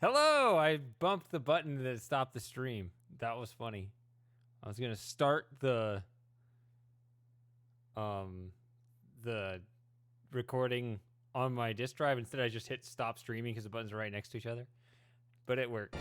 Hello! I bumped the button that stopped the stream. That was funny. I was gonna start the recording on my disk drive. Instead, I just hit stop streaming because the buttons are right next to each other. But it works.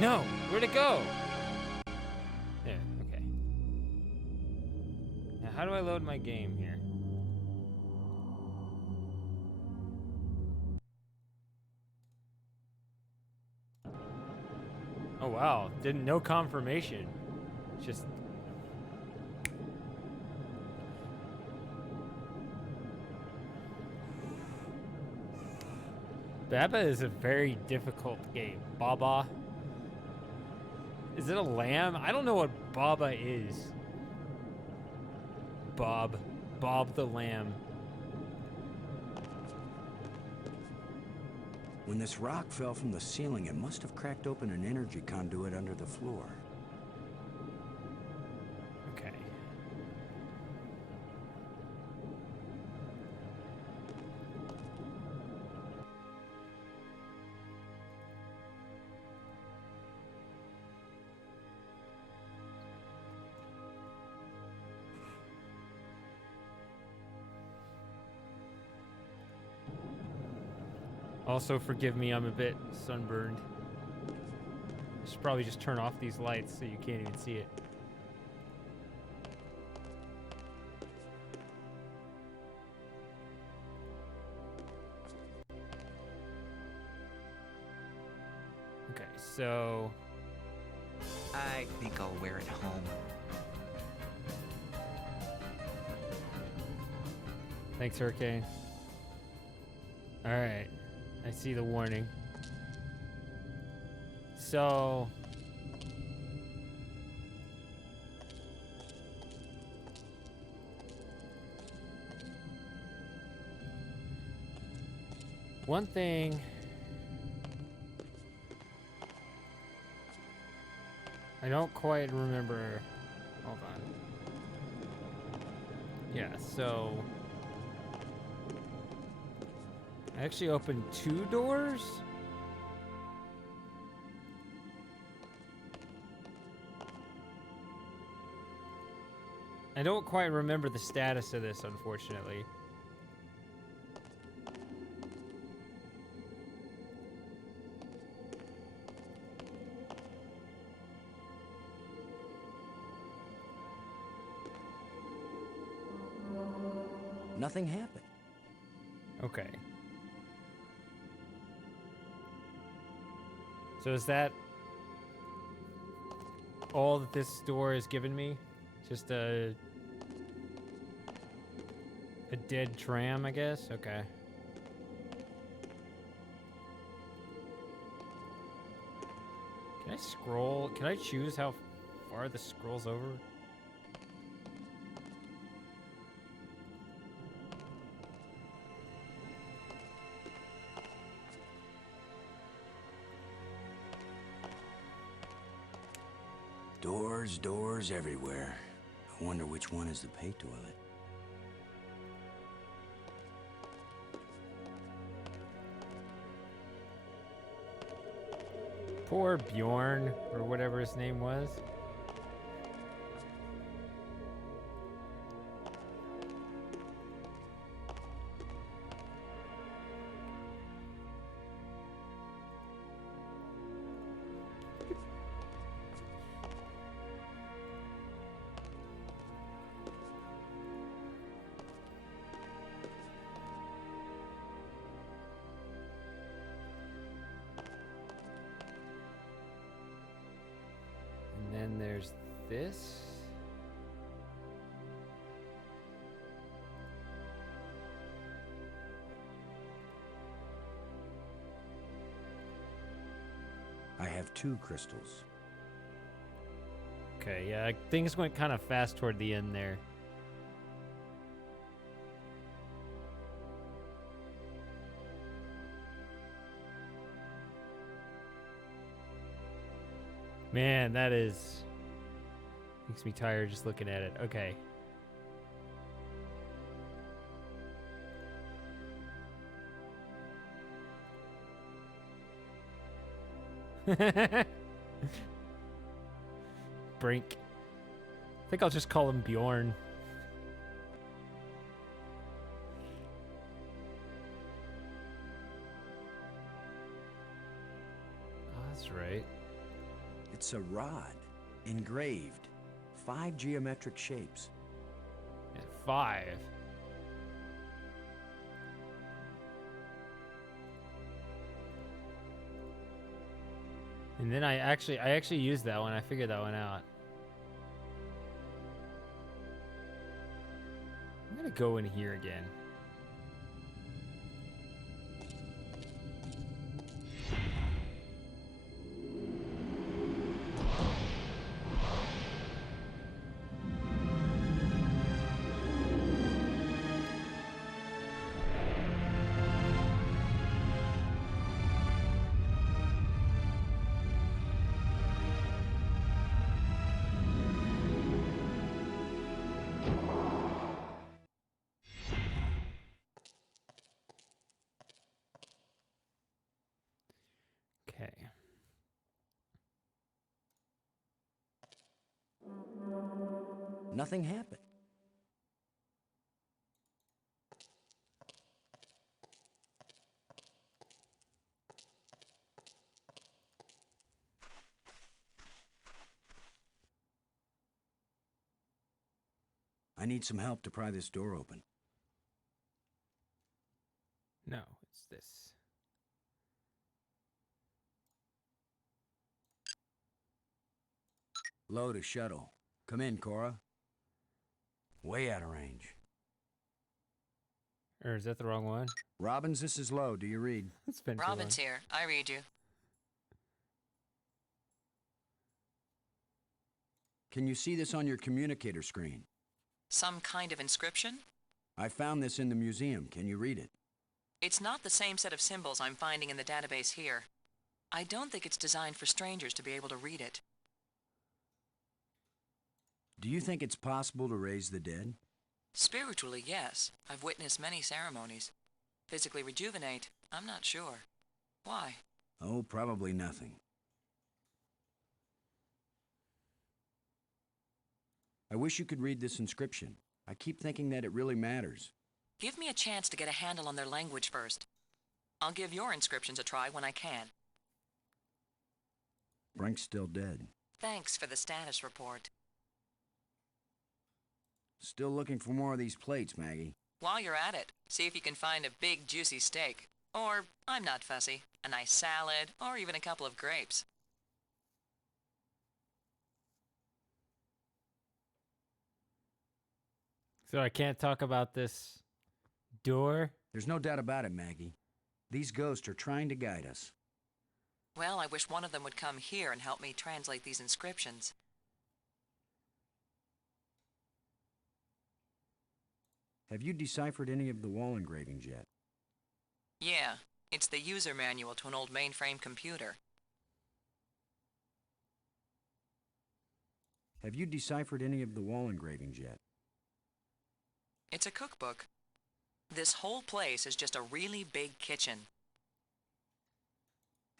No! Where'd it go? There, okay. Now, how do I load my game here? Oh wow, no confirmation. Just Baba is a very difficult game. Baba. Is it a lamb? I don't know what Baba is. Bob the lamb. When this rock fell from the ceiling, it must have cracked open an energy conduit under the floor. Okay. Also, forgive me, I'm a bit sunburned. I should probably just turn off these lights so you can't even see it. Okay, so... I think I'll wear it home. Thanks, Hurricane. Alright. I see the warning. So... one thing... I don't quite remember... Hold on. Yeah, so... I actually opened 2 doors? I don't quite remember the status of this, unfortunately. Nothing happened. Okay. So is that all that this door has given me? Just a dead tram, I guess? Okay. Can I scroll? Can I choose how far this scrolls over? Doors everywhere. I wonder which one is the pay toilet. Poor Bjorn, or whatever his name was. And then there's this. I have 2 crystals. Okay, yeah, things went kind of fast toward the end there. Man, that is... makes me tired just looking at it. Okay. Brink. I think I'll just call him Bjorn. Oh, that's right. It's a rod, engraved. 5 geometric shapes. Yeah, 5. And then I actually used that one. I figured that one out. I'm gonna go in here again. Okay. Nothing happened. I need some help to pry this door open. No, it's this. Load a shuttle. Come in, Cora. Way out of range. Or is that the wrong one? Robbins, this is Low. Do you read? It's been too Robin's long. here. I read you. Can you see this on your communicator screen? Some kind of inscription? I found this in the museum. Can you read it? It's not the same set of symbols I'm finding in the database here. I don't think it's designed for strangers to be able to read it. Do you think it's possible to raise the dead? Spiritually, yes. I've witnessed many ceremonies. Physically rejuvenate, I'm not sure. Why? Oh, probably nothing. I wish you could read this inscription. I keep thinking that it really matters. Give me a chance to get a handle on their language first. I'll give your inscriptions a try when I can. Brink's still dead. Thanks for the status report. Still looking for more of these plates, Maggie. While you're at it, see if you can find a big, juicy steak. Or, I'm not fussy, a nice salad, or even a couple of grapes. So I can't talk about this door? There's no doubt about it, Maggie. These ghosts are trying to guide us. Well, I wish one of them would come here and help me translate these inscriptions. Have you deciphered any of the wall engravings yet? Yeah, it's the user manual to an old mainframe computer. Have you deciphered any of the wall engravings yet? It's a cookbook. This whole place is just a really big kitchen.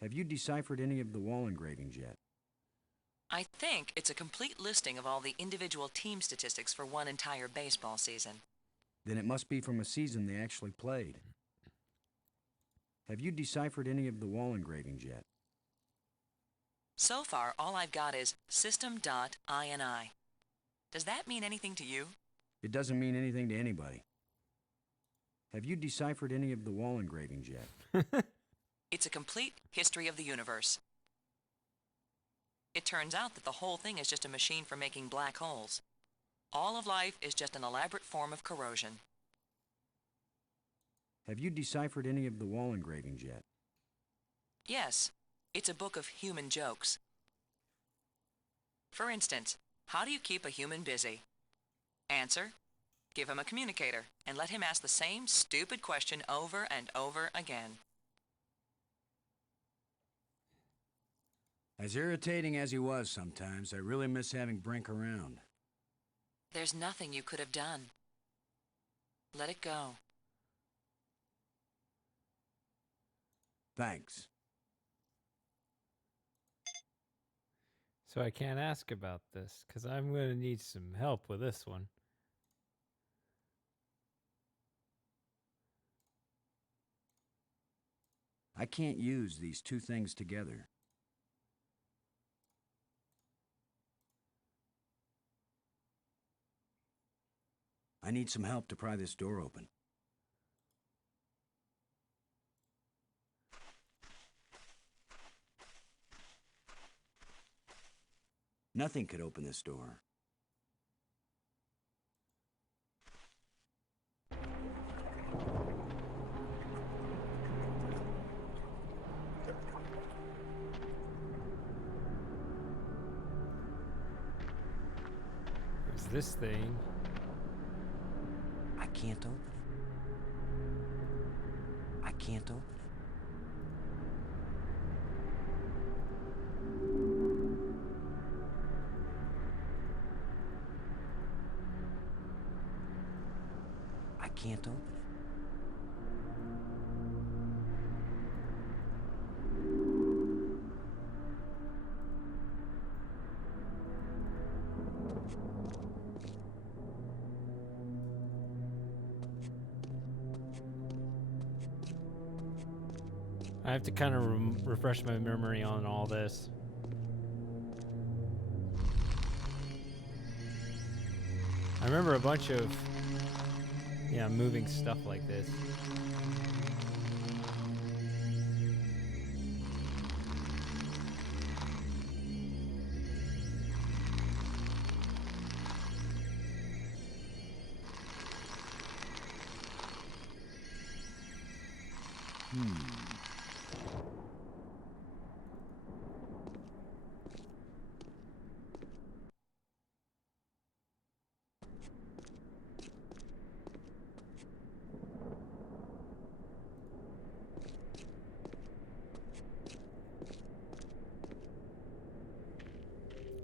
Have you deciphered any of the wall engravings yet? I think it's a complete listing of all the individual team statistics for one entire baseball season. Then it must be from a season they actually played. Have you deciphered any of the wall engravings yet? So far, all I've got is system.ini. Does that mean anything to you? It doesn't mean anything to anybody. Have you deciphered any of the wall engravings yet? It's a complete history of the universe. It turns out that the whole thing is just a machine for making black holes. All of life is just an elaborate form of corrosion. Have you deciphered any of the wall engravings yet? Yes, it's a book of human jokes. For instance, How do you keep a human busy? Answer: give him a communicator and let him ask the same stupid question over and over again. As irritating as he was sometimes, I really miss having Brink around. There's nothing you could have done. Let it go. Thanks. So I can't ask about this, because I'm going to need some help with this one. I can't use these two things together. I need some help to pry this door open. Nothing could open this door. There's this thing. I can't open it. I can't open it. I can't open it. I have to kind of refresh my memory on all this. I remember a bunch of, yeah, moving stuff like this.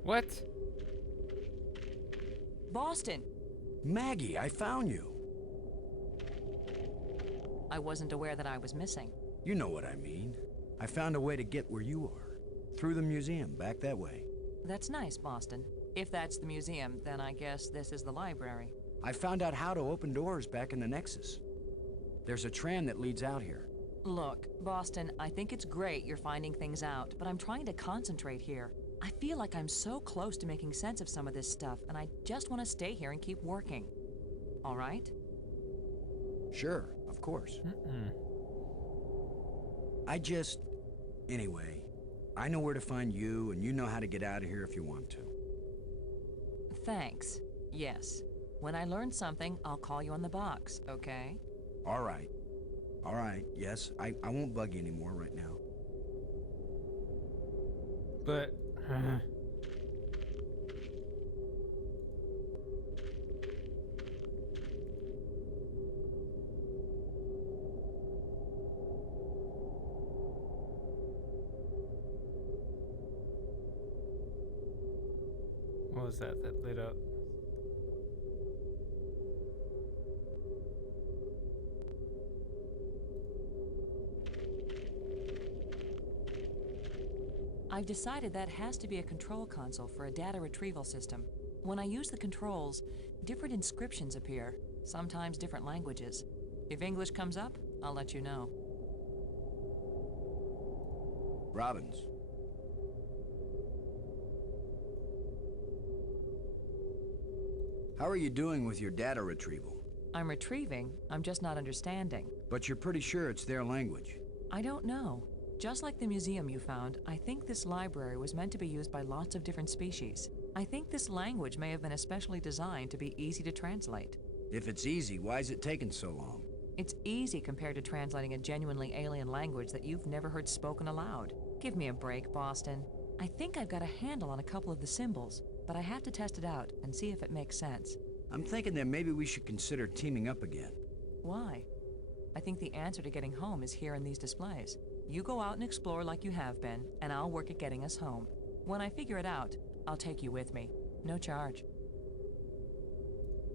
What? Boston! Maggie, I found you. I wasn't aware that I was missing. You know what I mean. I found a way to get where you are. Through the museum, back that way. That's nice, Boston. If that's the museum, then I guess this is the library. I found out how to open doors back in the Nexus. There's a tram that leads out here. Look, Boston, I think it's great you're finding things out, but I'm trying to concentrate here. I feel like I'm so close to making sense of some of this stuff, and I just want to stay here and keep working. All right? Sure, of course. Anyway, I know where to find you, and you know how to get out of here if you want to. Thanks. Yes. When I learn something, I'll call you on the box, okay? All right. All right, yes, I won't bug you anymore right now. But... what was that lit up? I've decided that has to be a control console for a data retrieval system. When I use the controls, different inscriptions appear, sometimes different languages. If English comes up, I'll let you know. Robbins. How are you doing with your data retrieval? I'm retrieving, I'm just not understanding. But you're pretty sure it's their language. I don't know. Just like the museum you found, I think this library was meant to be used by lots of different species. I think this language may have been especially designed to be easy to translate. If it's easy, why is it taking so long? It's easy compared to translating a genuinely alien language that you've never heard spoken aloud. Give me a break, Boston. I think I've got a handle on a couple of the symbols, but I have to test it out and see if it makes sense. I'm thinking that maybe we should consider teaming up again. Why? I think the answer to getting home is here in these displays. You go out and explore like you have been, and I'll work at getting us home. When I figure it out, I'll take you with me. No charge.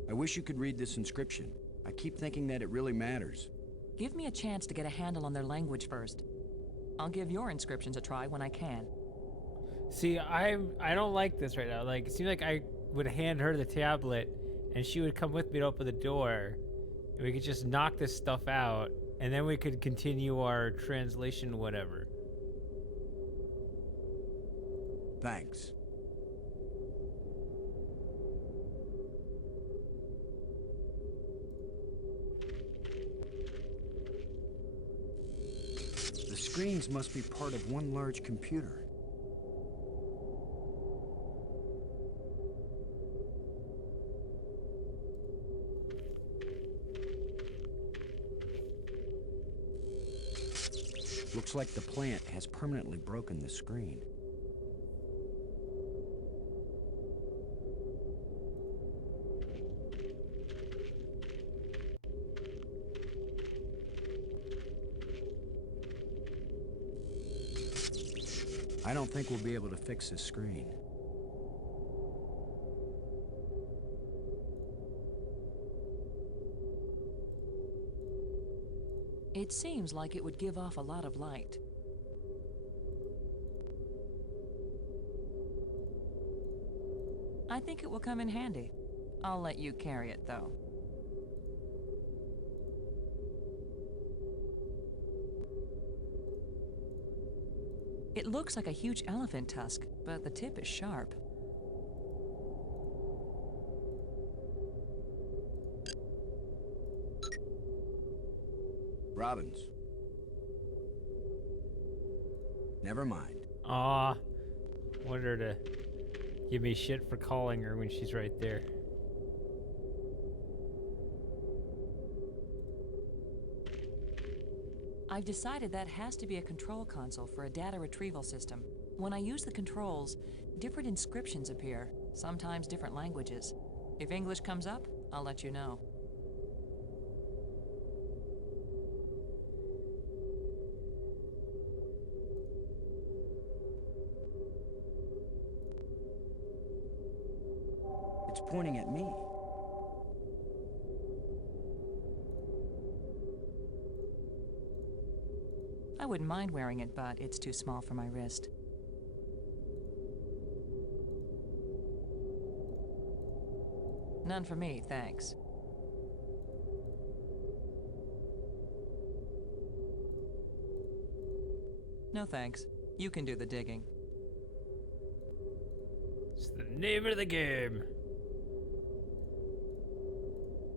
I wish you could read this inscription. I keep thinking that it really matters. Give me a chance to get a handle on their language first. I'll give your inscriptions a try when I can. See, I don't like this right now. Like, it seems like I would hand her the tablet, and she would come with me to open the door, and we could just knock this stuff out, and then we could continue our translation, whatever. Thanks. The screens must be part of one large computer. Looks like the plant has permanently broken the screen. I don't think we'll be able to fix this screen. It seems like it would give off a lot of light. I think it will come in handy. I'll let you carry it, though. It looks like a huge elephant tusk, but the tip is sharp. Robbins. Never mind. Aw, want her to give me shit for calling her when she's right there. I've decided that has to be a control console for a data retrieval system. When I use the controls, different inscriptions appear, sometimes different languages. If English comes up, I'll let you know. It's pointing at me. I wouldn't mind wearing it, but it's too small for my wrist. None for me, thanks. No thanks. You can do the digging. It's the name of the game.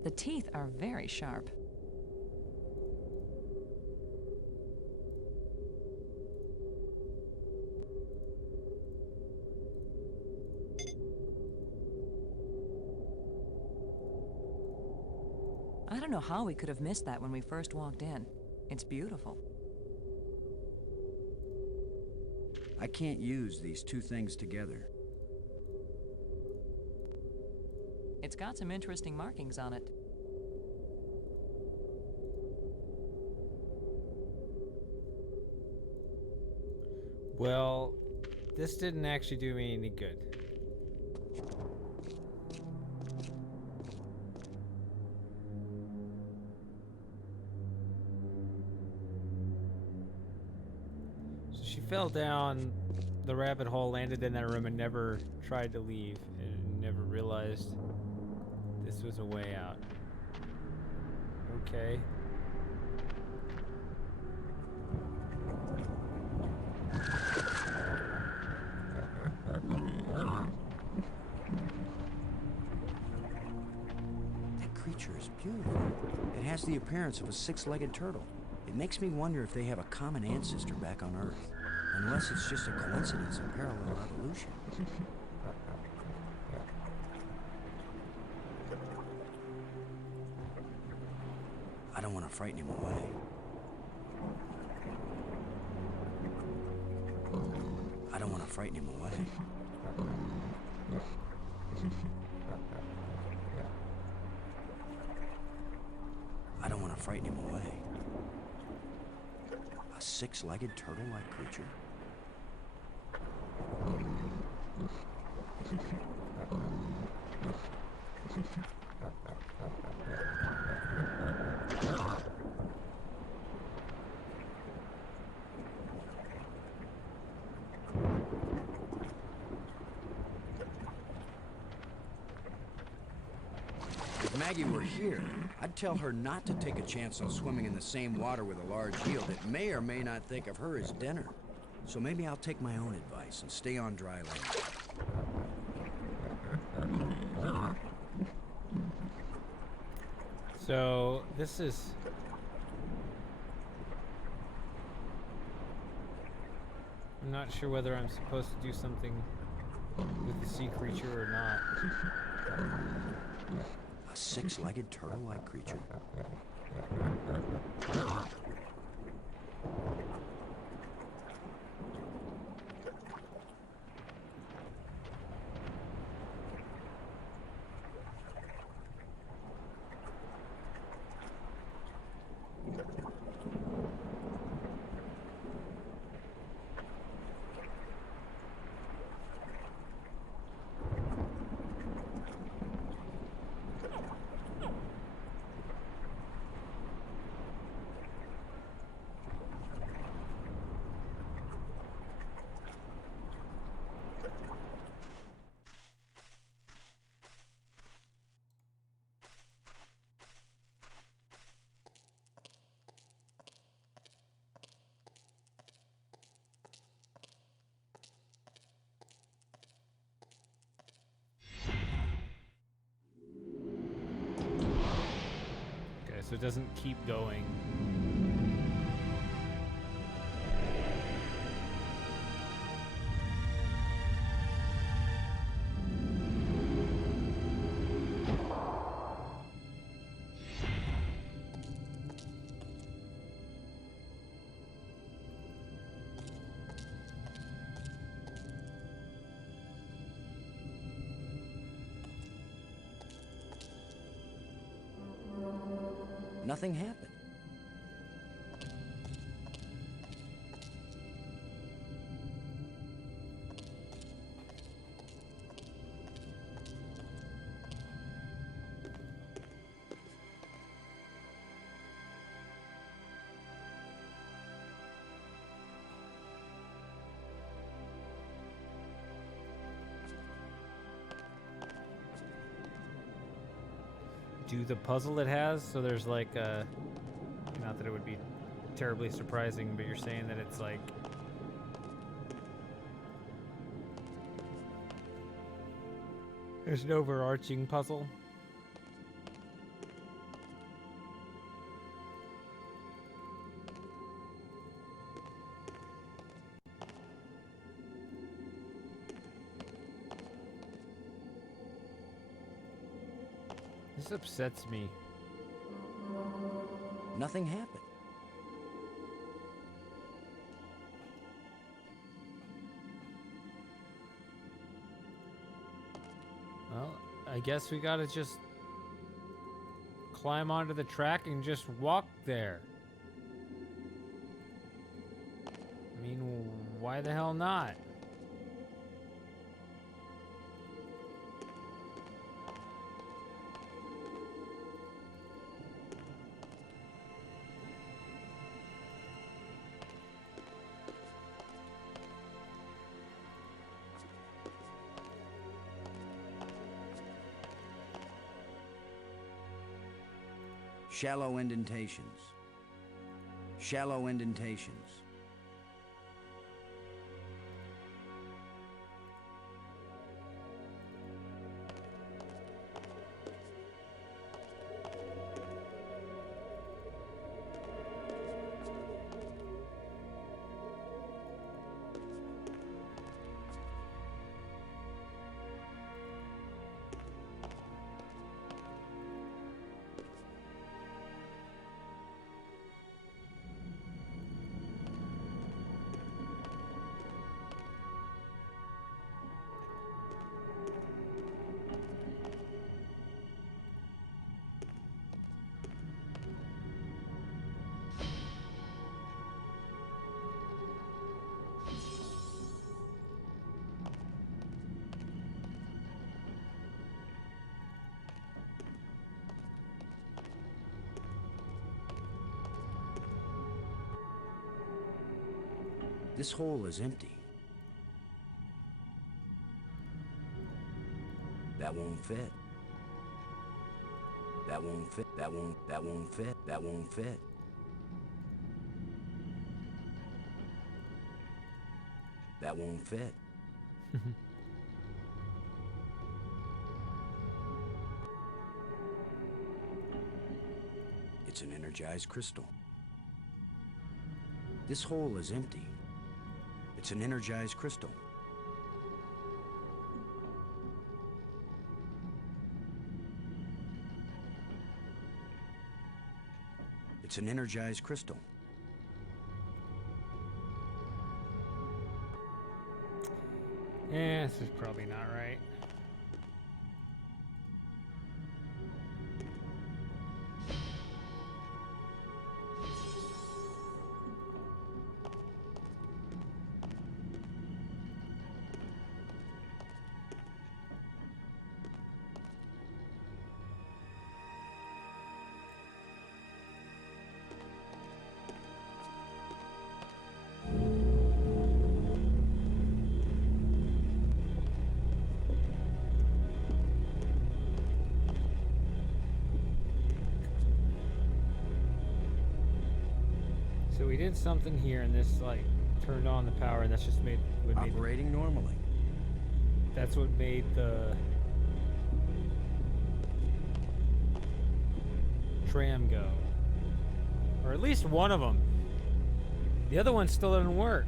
The teeth are very sharp. I don't know how we could have missed that when we first walked in. It's beautiful. I can't use these two things together. It's got some interesting markings on it. Well, this didn't actually do me any good. So she fell down the rabbit hole, landed in that room, and never tried to leave, and never realized this was a way out. Okay. That creature is beautiful. It has the appearance of a six-legged turtle. It makes me wonder if they have a common ancestor back on Earth. Unless it's just a coincidence of parallel evolution. I don't want to frighten him away. I don't want to frighten him away. frighten him away. A six-legged turtle-like creature? If Maggie were here, I'd tell her not to take a chance on swimming in the same water with a large eel that may or may not think of her as dinner. So maybe I'll take my own advice and stay on dry land. So this is... I'm not sure whether I'm supposed to do something with the sea creature or not. A six-legged turtle-like creature? Okay, so it doesn't keep going. Nothing happened. Do the puzzle it has, so there's like a... Not that it would be terribly surprising, but you're saying that it's like... There's an overarching puzzle. This upsets me. Nothing happened. Well, I guess we gotta just climb onto the track and just walk there. I mean, why the hell not? Shallow indentations. Shallow indentations. This hole is empty. That won't fit. That won't fit. That won't fit. That won't fit. That won't fit. It's an energized crystal. This hole is empty. It's an energized crystal. It's an energized crystal. Yeah, this is probably not right. So we did something here, and this like turned on the power, and that's just made Operating normally. that's what made the tram go, or at least one of them. The other one still doesn't work.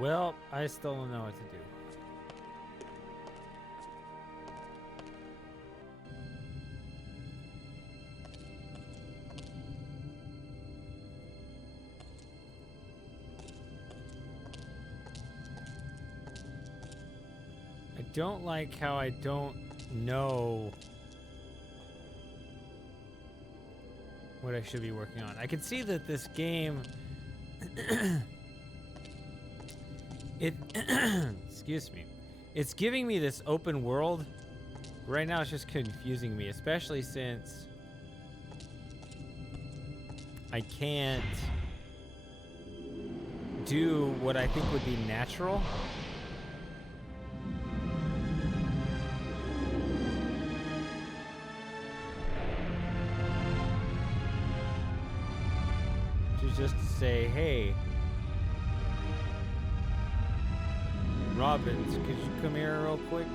Well, I still don't know what to do. I don't like how I don't know what I should be working on. I can see that this game it excuse me. It's giving me this open world. Right now it's just confusing me, especially since I can't do what I think would be natural. Which is just to say, hey, Robbins, could you come here real quick?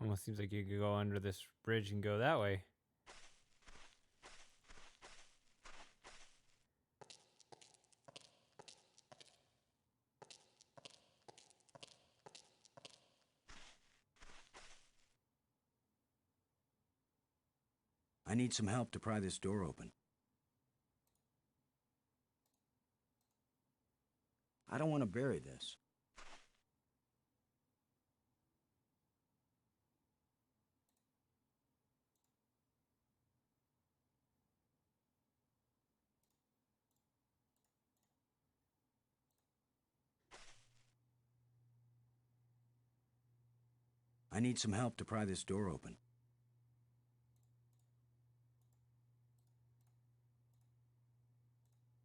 Almost seems like you could go under this bridge and go that way. I need some help to pry this door open. I don't want to bury this. I need some help to pry this door open.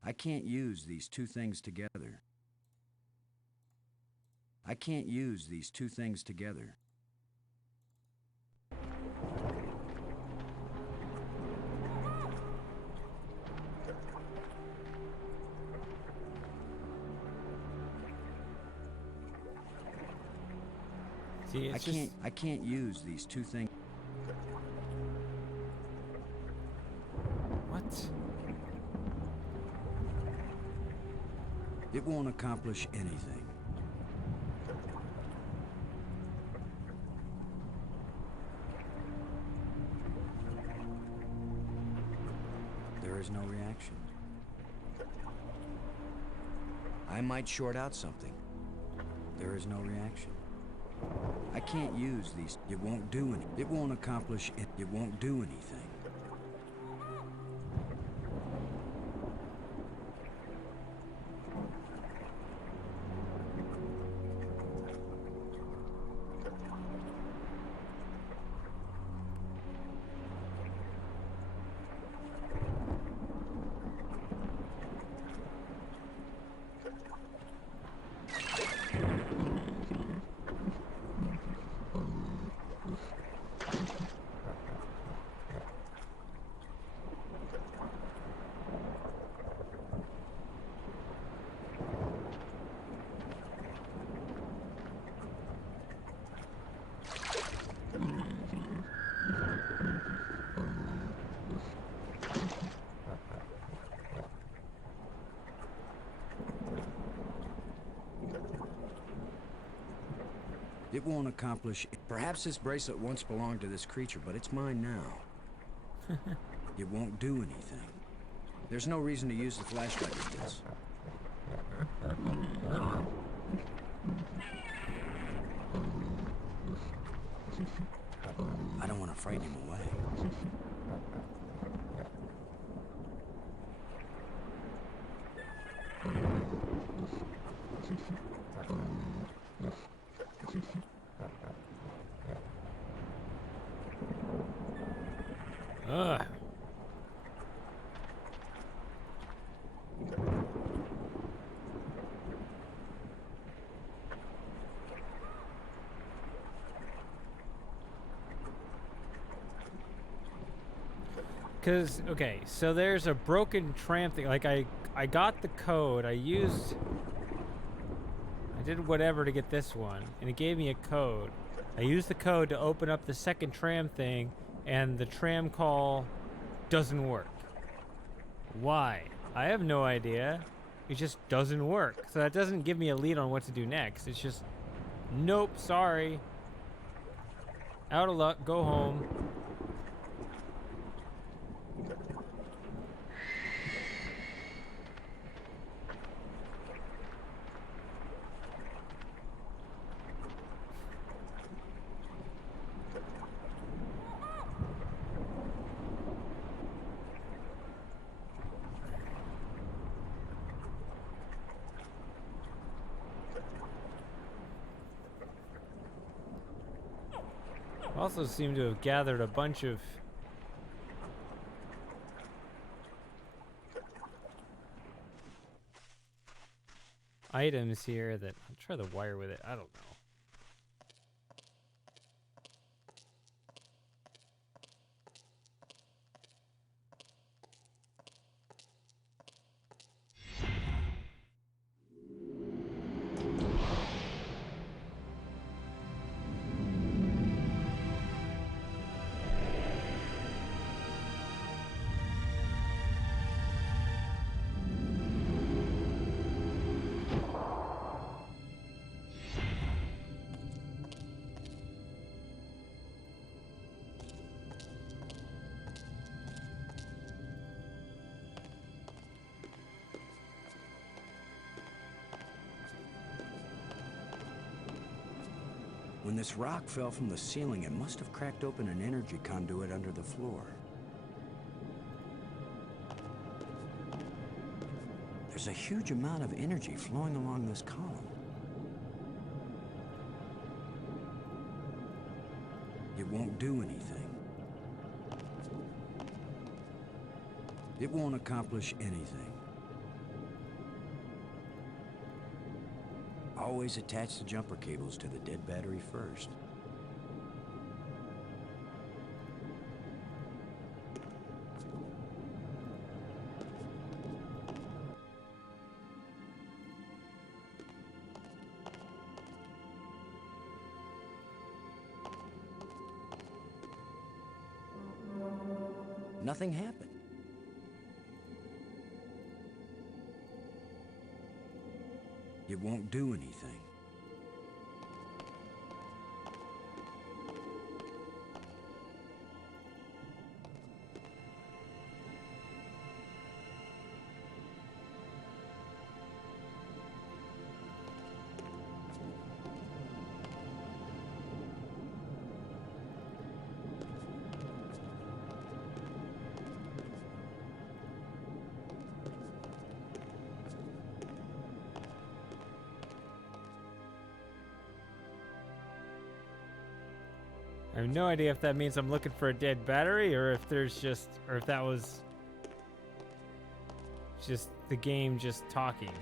I can't use these two things together. I can't use these two things together. See, it's just I can't use these two things. what? It won't accomplish anything. There is no reaction. I might short out something. There is no reaction. I can't use these. It won't do anything. It won't accomplish it. It won't do anything. It won't accomplish. Perhaps this bracelet once belonged to this creature, but it's mine now. It won't do anything. There's no reason to use the flashlight with this. I don't want to frighten him away. Ugh. Cause okay, so there's a broken tram thing. Like I got the code. I did whatever to get this one, and it gave me a code. I used the code to open up the second tram thing, and the tram call doesn't work. Why? I have no idea. It just doesn't work. So that doesn't give me a lead on what to do next. It's just, nope, sorry. Out of luck, go home. Also seem to have gathered a bunch of items here that I'll try the wire with it. I don't know. When this rock fell from the ceiling, it must have cracked open an energy conduit under the floor. There's a huge amount of energy flowing along this column. It won't do anything. It won't accomplish anything. always attach the jumper cables to the dead battery first. Nothing happened. It won't do anything. I have no idea if that means I'm looking for a dead battery or if there's just, or if that was just the game just talking.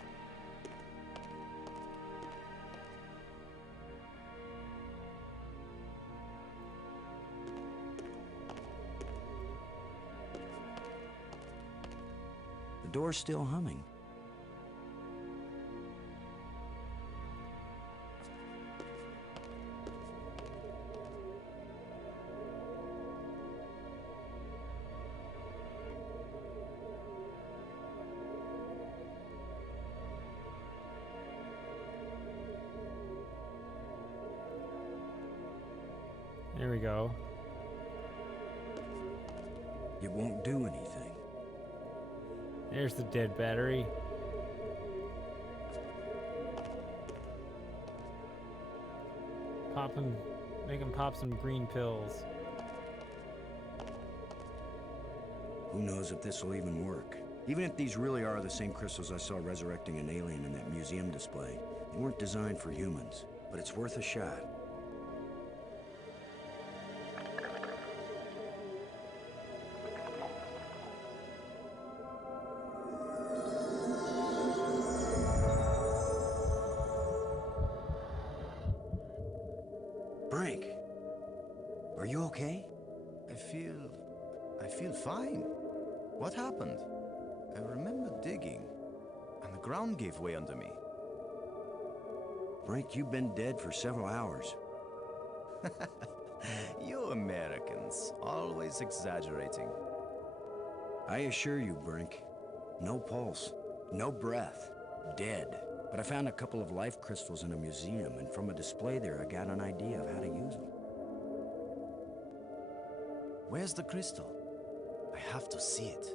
The door's still humming. There we go. It won't do anything. There's the dead battery. Pop him, make him pop some green pills. Who knows if this will even work? Even if these really are the same crystals I saw resurrecting an alien in that museum display, they weren't designed for humans, but it's worth a shot. Brink, are you okay? I feel fine. What happened? I remember digging, and the ground gave way under me. Brink, you've been dead for several hours. You Americans, always exaggerating. I assure you, Brink, no pulse, no breath, dead. But I found a couple of life crystals in a museum, and from a display there, I got an idea of how to use them. Where's the crystal? I have to see it.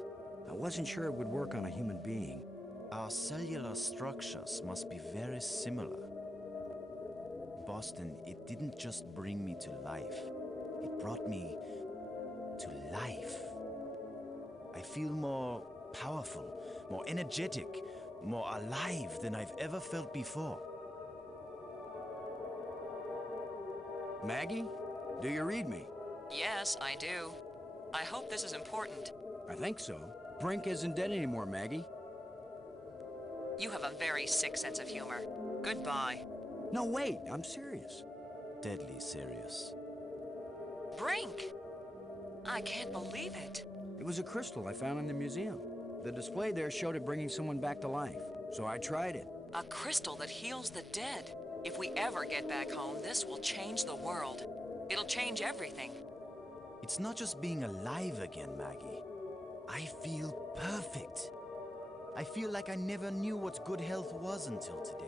I wasn't sure it would work on a human being. Our cellular structures must be very similar. Boston, it didn't just bring me to life. It brought me to life. I feel more powerful, more energetic, more alive than I've ever felt before. Maggie, do you read me? Yes, I do. I hope this is important. I think so. Brink isn't dead anymore, Maggie. You have a very sick sense of humor. Goodbye. No, wait, I'm serious. Deadly serious. Brink! I can't believe it. It was a crystal I found in the museum. The display there showed it bringing someone back to life, so I tried it. A crystal that heals the dead. If we ever get back home, this will change the world. It'll change everything. It's not just being alive again, Maggie. I feel perfect. I feel like I never knew what good health was until today.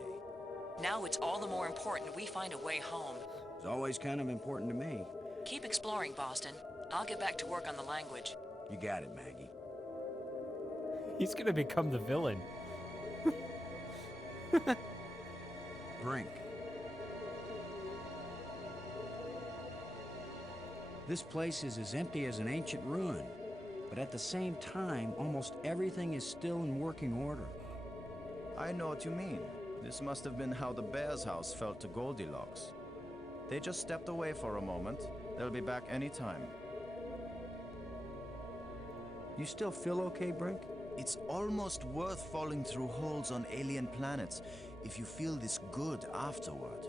Now it's all the more important we find a way home. It's always kind of important to me. Keep exploring, Boston. I'll get back to work on the language. You got it, Maggie. He's gonna become the villain. Brink. This place is as empty as an ancient ruin, but at the same time, almost everything is still in working order. I know what you mean. This must have been how the Bear's house felt to Goldilocks. They just stepped away for a moment. They'll be back anytime. You still feel okay, Brink? It's almost worth falling through holes on alien planets. if you feel this good afterward.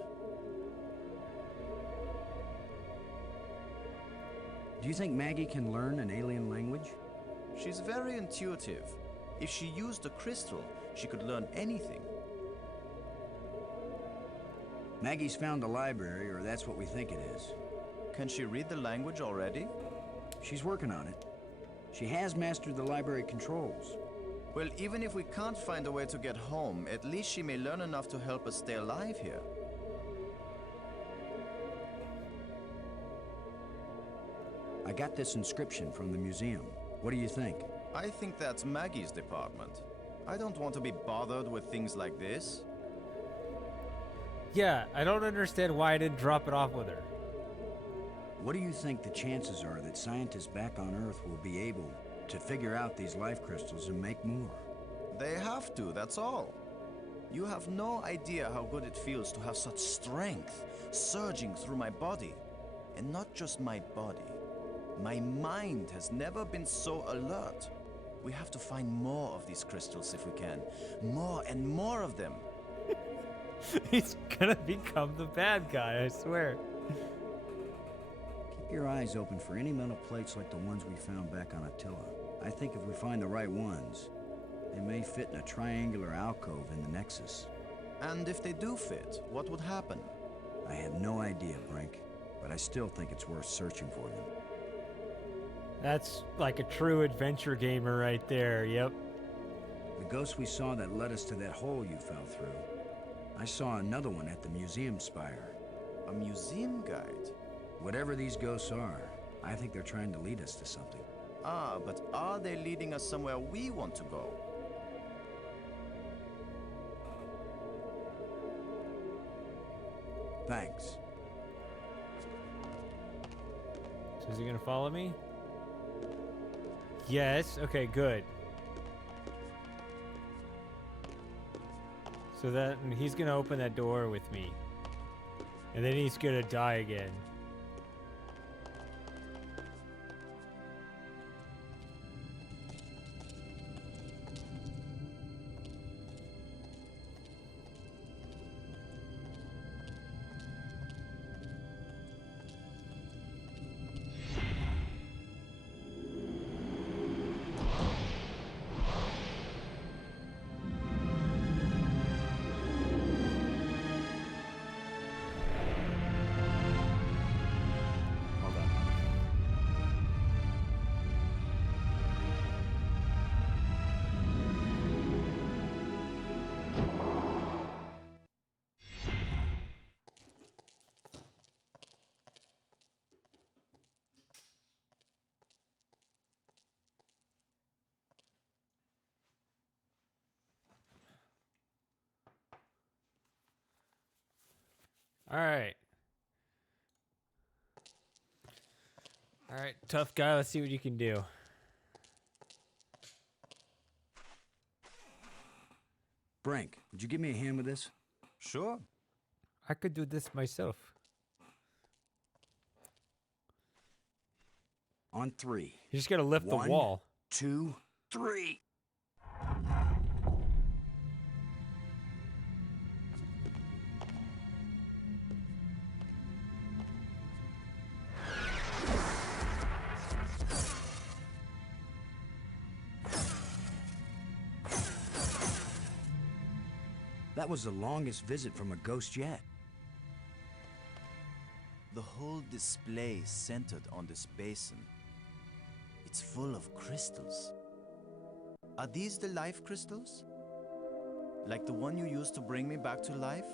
Do you think Maggie can learn an alien language? She's very intuitive. If she used the crystal, she could learn anything. Maggie's found the library, or that's what we think it is. Can she read the language already? She's working on it. She has mastered the library controls. Well, even if we can't find a way to get home, at least she may learn enough to help us stay alive here. I got this inscription from the museum. What do you think? I think that's Maggie's department. I don't want to be bothered with things like this. Yeah, I don't understand why I didn't drop it off with her. What do you think the chances are that scientists back on Earth will be able to figure out these life crystals and make more? They have to, that's all. You have no idea how good it feels to have such strength surging through my body. And not just my body. My mind has never been so alert. We have to find more of these crystals if we can. More and more of them. He's gonna become the bad guy, I swear. Keep your eyes open for any metal plates like the ones we found back on Attila. I think if we find the right ones, they may fit in a triangular alcove in the Nexus. And if they do fit, what would happen? I have no idea, Brink, but I still think it's worth searching for them. That's like a true adventure gamer right there, yep. The ghost we saw that led us to that hole you fell through. I saw another one at the museum spire. A museum guide? Whatever these ghosts are, I think they're trying to lead us to something. Ah, but are they leading us somewhere we want to go? Thanks. So is he gonna follow me? Yes, okay, good. So that and he's gonna open that door with me. And then he's gonna die again. Hold on. All right. All right, tough guy. Let's see what you can do. Brink, would you give me a hand with this? Sure. I could do this myself. On three. You just gotta lift the One. wall. 2, 3. That was the longest visit from a ghost yet. The whole display centered on this basin. It's full of crystals. Are these the life crystals? Like the one you used to bring me back to life?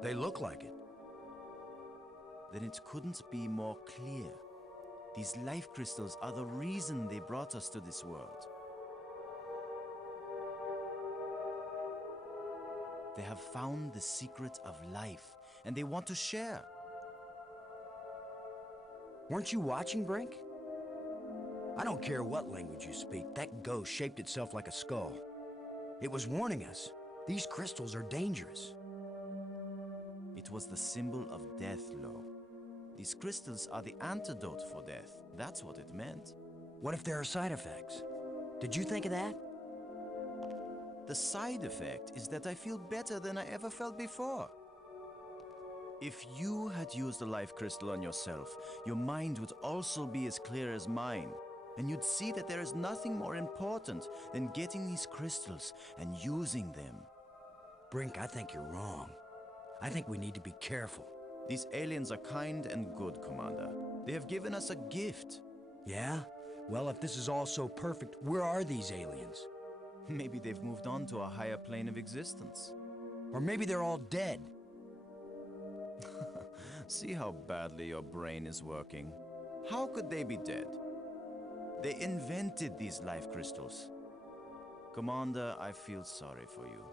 They look like it. Then it couldn't be more clear. These life crystals are the reason they brought us to this world. They have found the secret of life, and they want to share. Weren't you watching, Brink? I don't care what language you speak, that ghost shaped itself like a skull. It was warning us. These crystals are dangerous. It was the symbol of death, Lo. These crystals are the antidote for death. That's what it meant. What if there are side effects? Did you think of that? The side effect is that I feel better than I ever felt before. If you had used a life crystal on yourself, your mind would also be as clear as mine. And you'd see that there is nothing more important than getting these crystals and using them. Brink, I think you're wrong. I think we need to be careful. These aliens are kind and good, Commander. They have given us a gift. Yeah? Well, if this is all so perfect, where are these aliens? Maybe they've moved on to a higher plane of existence. Or maybe they're all dead. See how badly your brain is working. How could they be dead? They invented these life crystals. Commander, I feel sorry for you.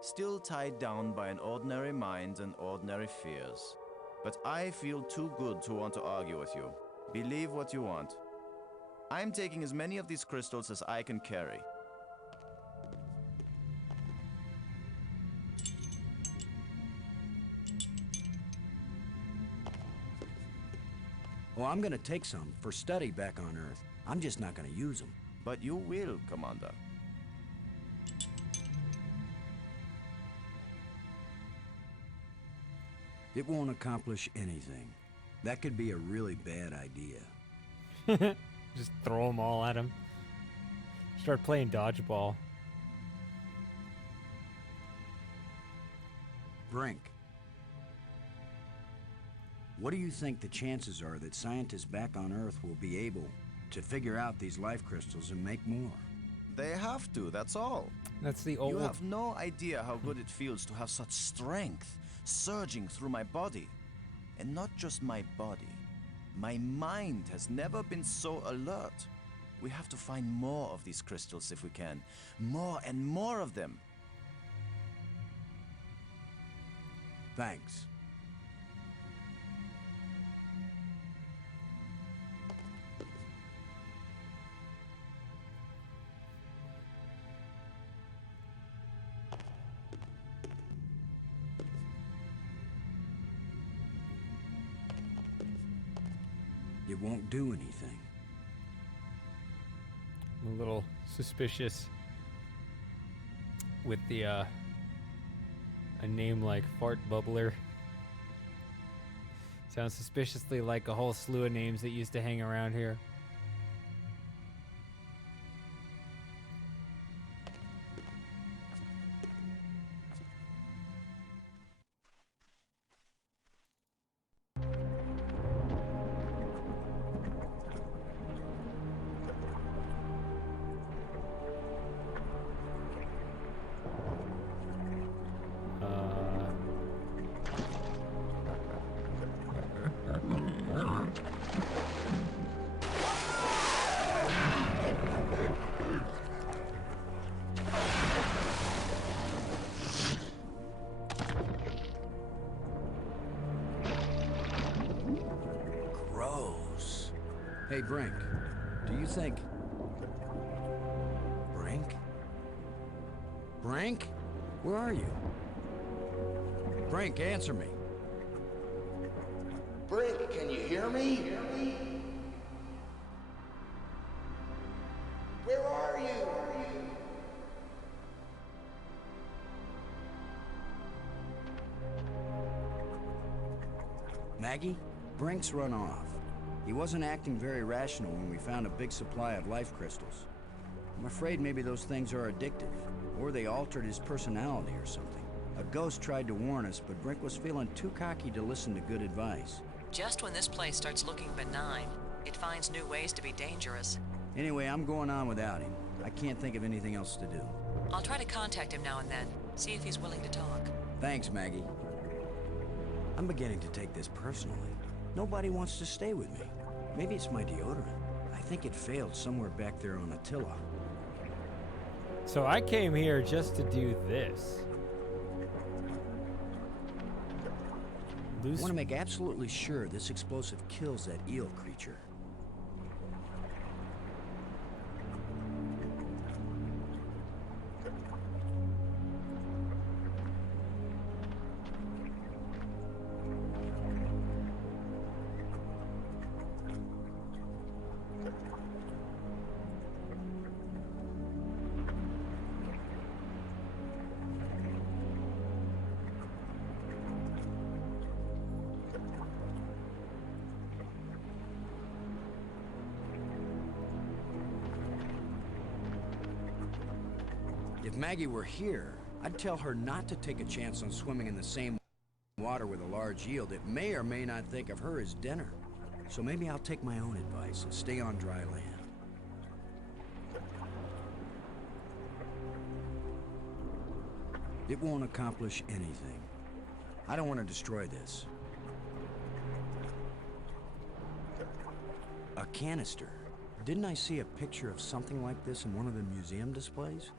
Still tied down by an ordinary mind and ordinary fears. But I feel too good to want to argue with you. Believe what you want. I'm taking as many of these crystals as I can carry. Well, I'm gonna take some for study back on Earth. I'm just not gonna use them. But you will, Commander. It won't accomplish anything. That could be a really bad idea. Just throw them all at him. Start playing dodgeball. Brink, what do you think the chances are that scientists back on Earth will be able to figure out these life crystals and make more? They have to, that's all. That's the old. You have no idea how good it feels to have such strength surging through my body. And not just my body. My mind has never been so alert. We have to find more of these crystals if we can. More and more of them. Thanks. It won't do anything. I'm a little suspicious with the a name like Fart Bubbler. Sounds suspiciously like a whole slew of names that used to hang around here. Gross. Hey, Brink, do you think... Brink? Brink? Where are you? Brink, answer me. Brink, can you hear me? Where are you? Maggie? Brink's run off. He wasn't acting very rational when we found a big supply of life crystals. I'm afraid maybe those things are addictive, or they altered his personality or something. A ghost tried to warn us, but Brink was feeling too cocky to listen to good advice. Just when this place starts looking benign, it finds new ways to be dangerous. Anyway, I'm going on without him. I can't think of anything else to do. I'll try to contact him now and then, see if he's willing to talk. Thanks, Maggie. I'm beginning to take this personally. Nobody wants to stay with me. Maybe it's my deodorant. I think it failed somewhere back there on Attila. So I came here just to do this. I Loose. want to make absolutely sure this explosive kills that eel creature. If Maggie were here, I'd tell her not to take a chance on swimming in the same water with a large eel that may or may not think of her as dinner. So maybe I'll take my own advice and stay on dry land. It won't accomplish anything. I don't want to destroy this. A canister. Didn't I see a picture of something like this in one of the museum displays?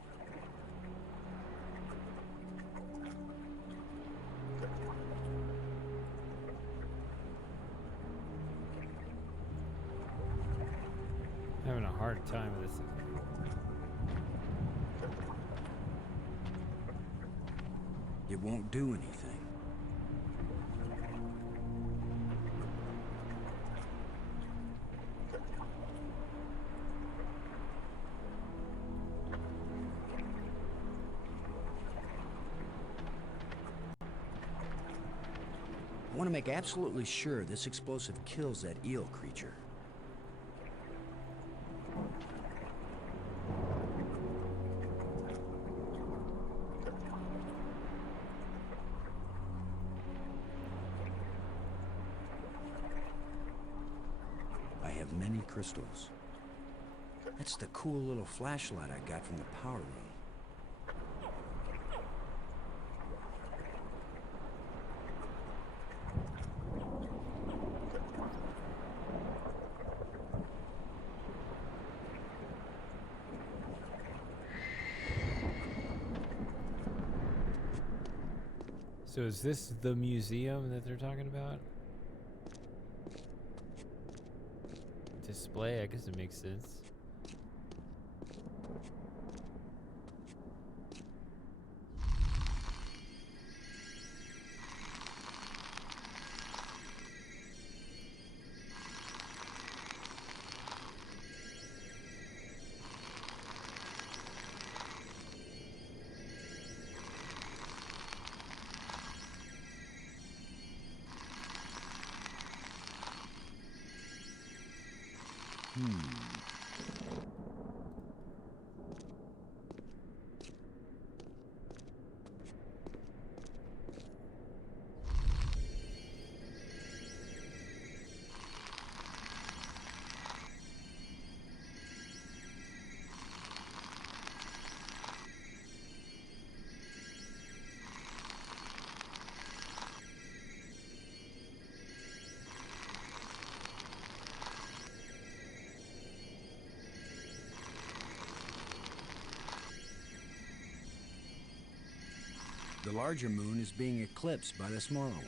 Having a hard time with this. It won't do anything. I want to make absolutely sure this explosive kills that eel creature. I have many crystals. That's the cool little flashlight I got from the power room. So is this the museum that they're talking about? Display, I guess it makes sense. The larger moon is being eclipsed by the smaller one.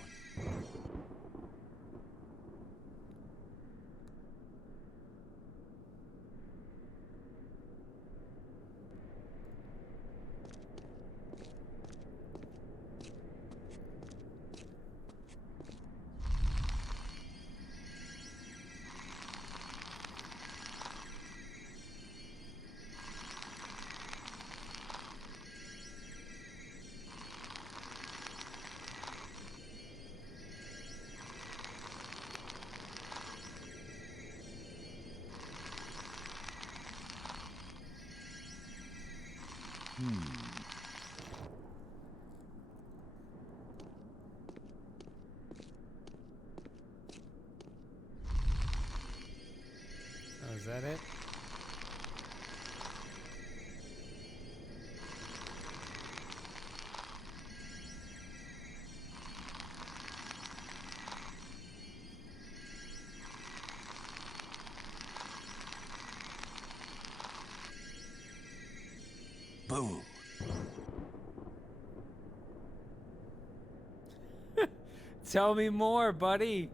Oh, is that it? Boom. Tell me more, buddy.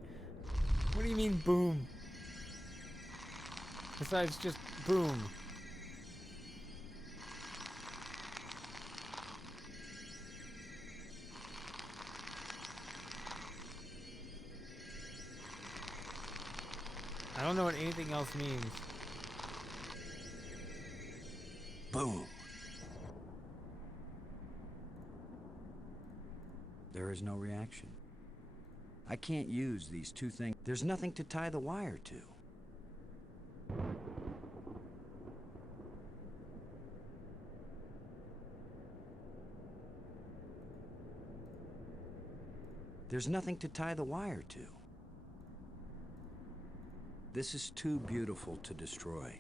What do you mean, boom? Besides just boom. I don't know what anything else means. Boom. There is no reaction. I can't use these two things. There's nothing to tie the wire to. There's nothing to tie the wire to. This is too beautiful to destroy.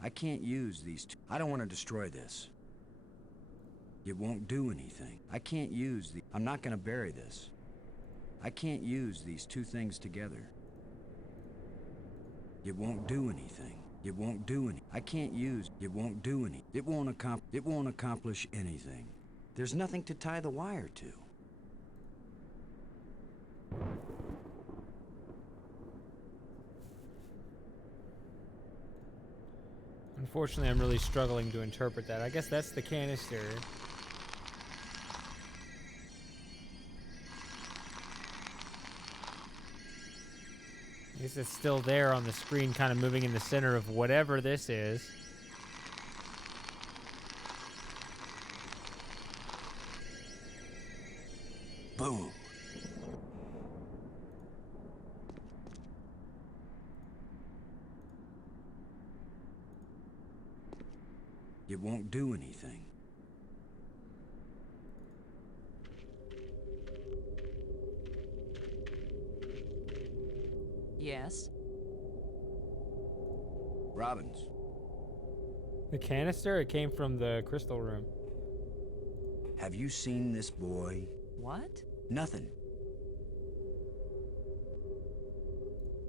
I can't use these two. I don't want to destroy this. It won't do anything. I can't use the... I'm not gonna bury this. I can't use these two things together. It won't do anything. It won't do any... I can't use... It won't do any... It won't accomplish anything. There's nothing to tie the wire to. Unfortunately, I'm really struggling to interpret that. I guess that's the canister. I guess it's still there on the screen, kind of moving in the center of whatever this is. Boom. It won't do anything. Yes? Robbins, The canister? It came from the crystal room. have you seen this boy? What? Nothing.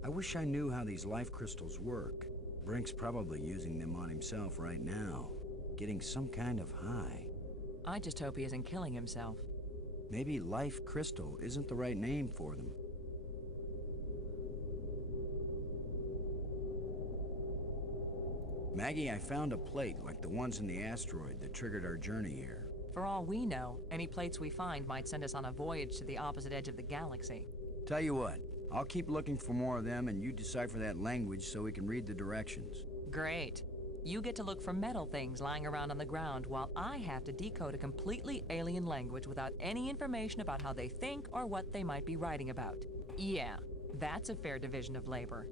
I wish I knew how these life crystals work. Brink's probably using them on himself right now, getting some kind of high. I just hope he isn't killing himself. Maybe life crystal isn't the right name for them. Maggie, I found a plate like the ones in the asteroid that triggered our journey here. For all we know, any plates we find might send us on a voyage to the opposite edge of the galaxy. Tell you what, I'll keep looking for more of them and you decipher that language so we can read the directions. Great. You get to look for metal things lying around on the ground while I have to decode a completely alien language without any information about how they think or what they might be writing about. Yeah, that's a fair division of labor.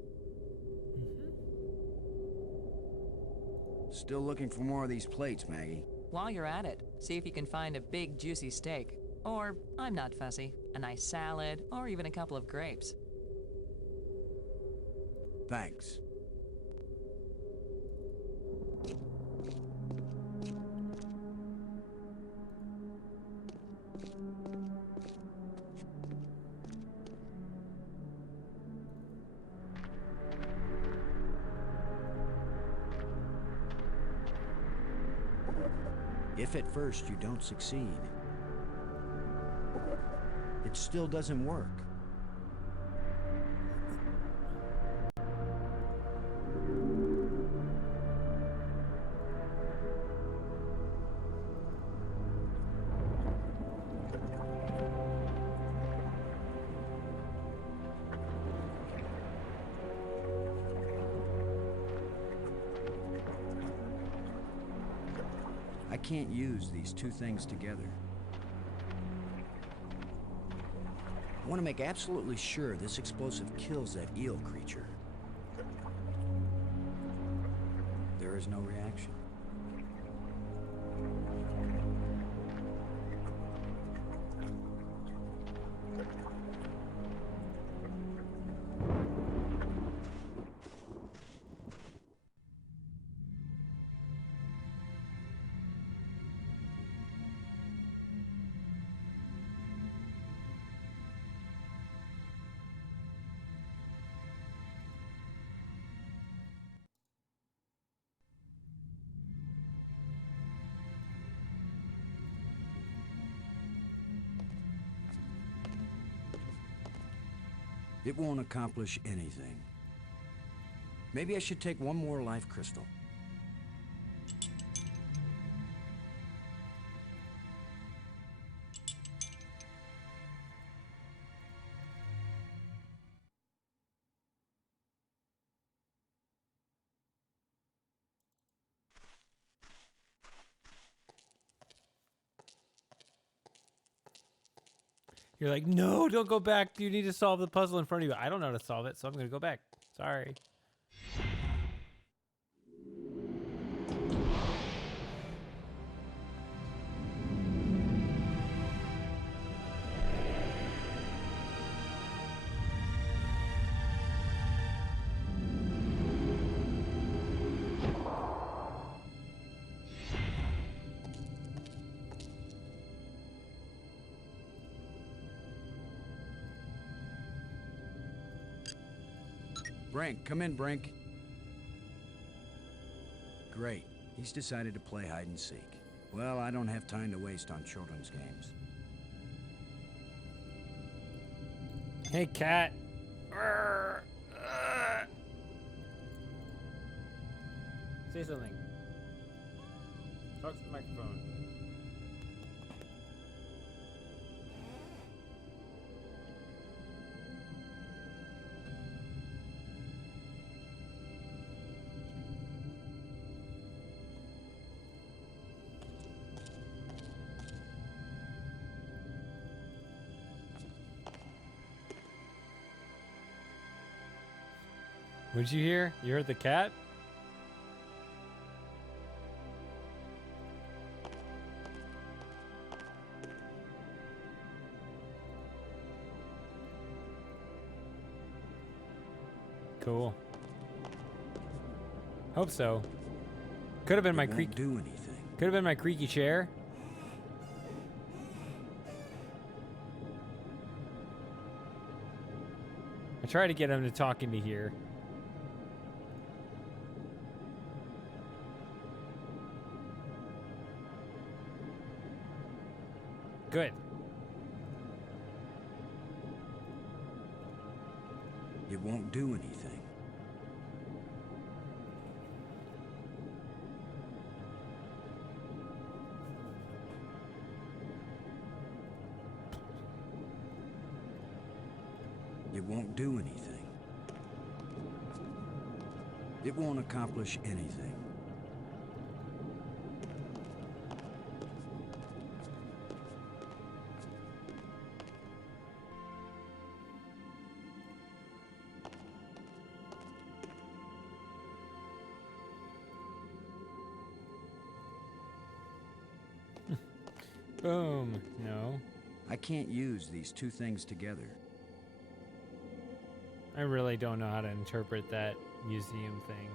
Still looking for more of these plates, Maggie. While you're at it, see if you can find a big juicy steak. Or, I'm not fussy, a nice salad, or even a couple of grapes. Thanks. If at first you don't succeed, it still doesn't work. I can't use these two things together. I want to make absolutely sure this explosive kills that eel creature. There is no reaction. It won't accomplish anything. Maybe I should take one more life crystal. You're like, no, don't go back. You need to solve the puzzle in front of you. I don't know how to solve it, so I'm going to go back. Sorry. Brink, come in, Brink. Great. He's decided to play hide and seek. Well, I don't have time to waste on children's games. Hey, cat. Say something. Talk to the microphone. What'd you hear? You heard the cat? Cool. Hope so. Could have been my It won't creak. do anything. Could have been my creaky chair. I tried to get him to talk into here. Good. It won't do anything. It won't do anything. It won't accomplish anything. Boom. No. I can't use these two things together. I really don't know how to interpret that museum thing.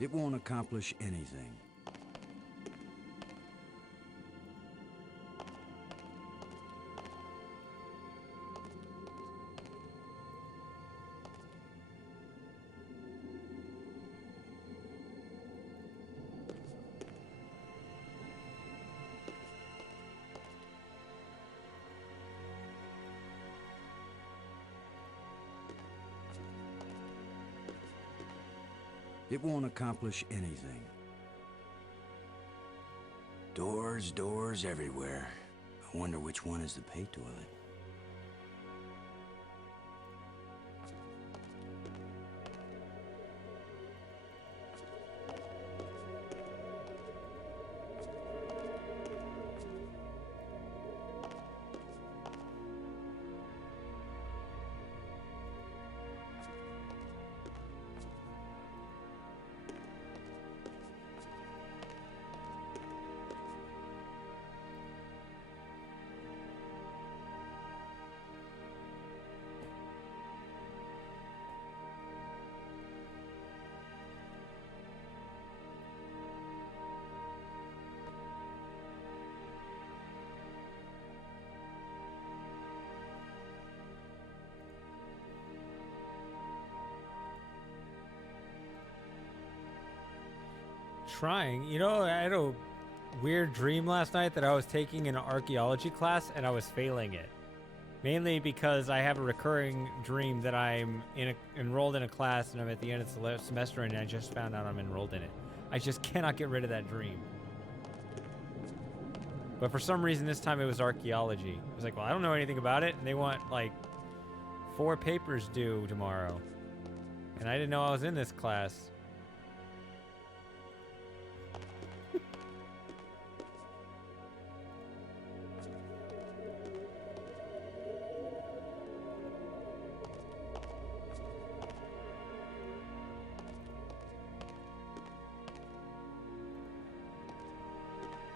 It won't accomplish anything. It won't accomplish anything. Doors, doors everywhere. I wonder which one is the pay toilet. Trying. You know, I had a weird dream last night that I was taking an archaeology class and I was failing it. Mainly because I have a recurring dream that I'm enrolled in a class and I'm at the end of the semester and I just found out I'm enrolled in it. I just cannot get rid of that dream. But for some reason this time it was archaeology. I was like, well, I don't know anything about it, and they want like 4 papers due tomorrow. And I didn't know I was in this class.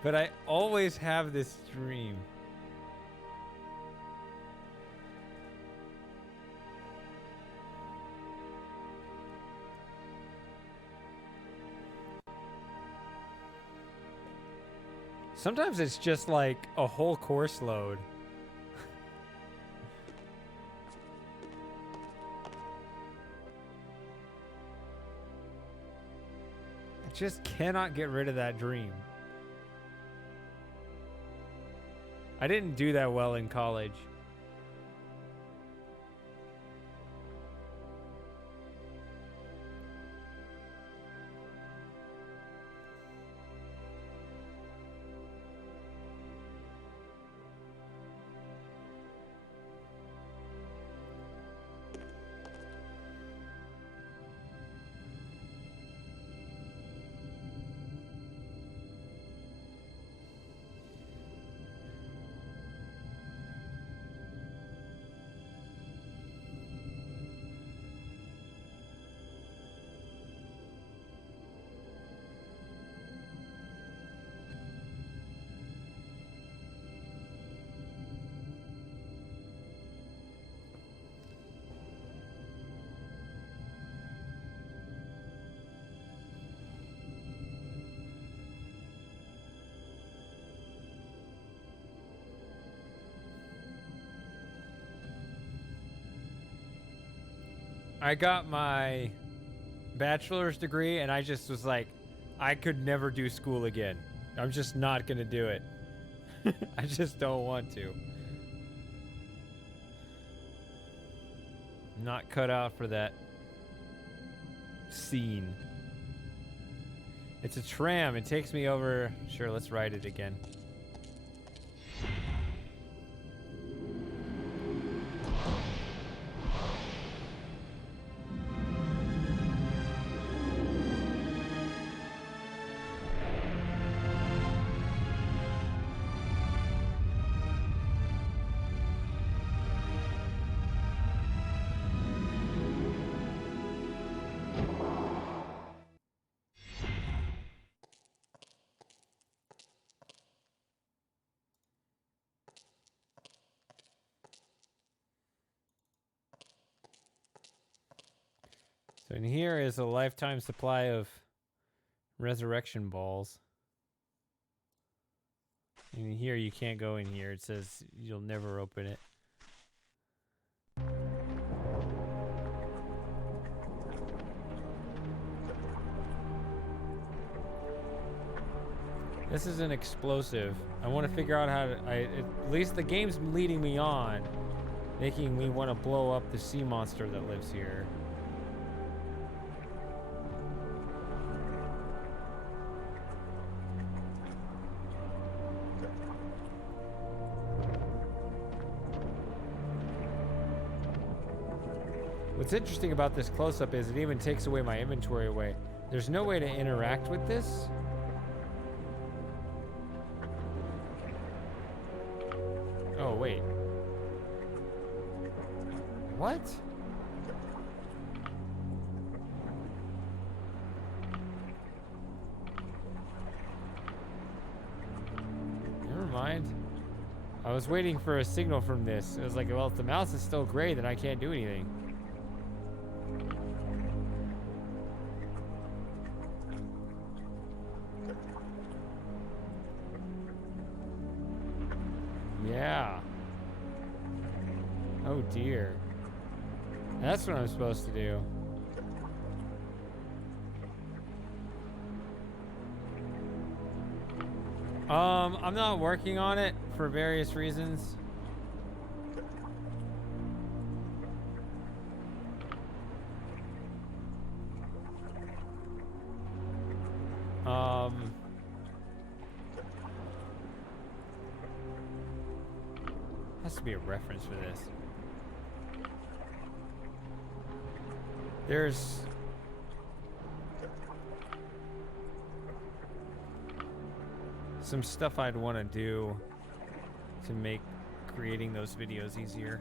But I always have this dream. Sometimes it's just like a whole course load. just cannot get rid of that dream. I didn't do that well in college. I got my bachelor's degree and I just was like, I could never do school again. I'm just not gonna do it. I just don't want to. Not cut out for that scene. It's a tram. It takes me over. Sure, let's ride it again. So in here is a lifetime supply of resurrection balls. In here, you can't go in here. It says you'll never open it. This is an explosive. I want to figure out how to... at least the game's leading me on, making me want to blow up the sea monster that lives here. What's interesting about this close-up is it even takes away my inventory away. There's no way to interact with this. Oh, wait. What? Never mind. I was waiting for a signal from this. It was like, well, if the mouse is still gray, then I can't do anything. Yeah. Oh dear. That's what I'm supposed to do. I'm not working on it for various reasons. Has to be a reference for this. There's some stuff I'd want to do to make creating those videos easier.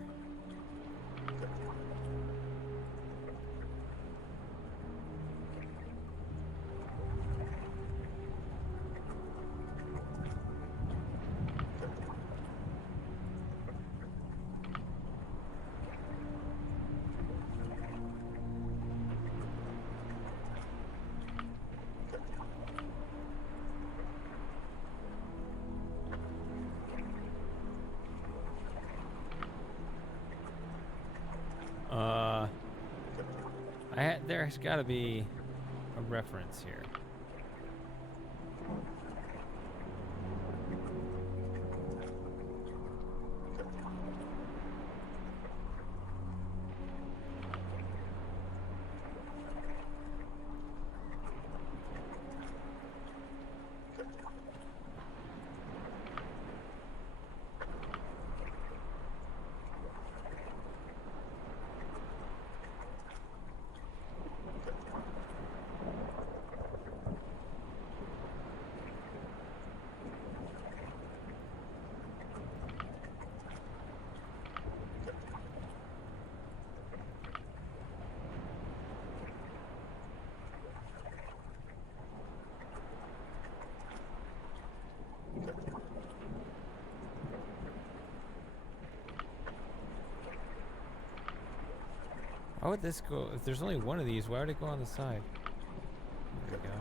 There's got to be a reference here. How would this go? If there's only one of these, why would it go on the side? There we go.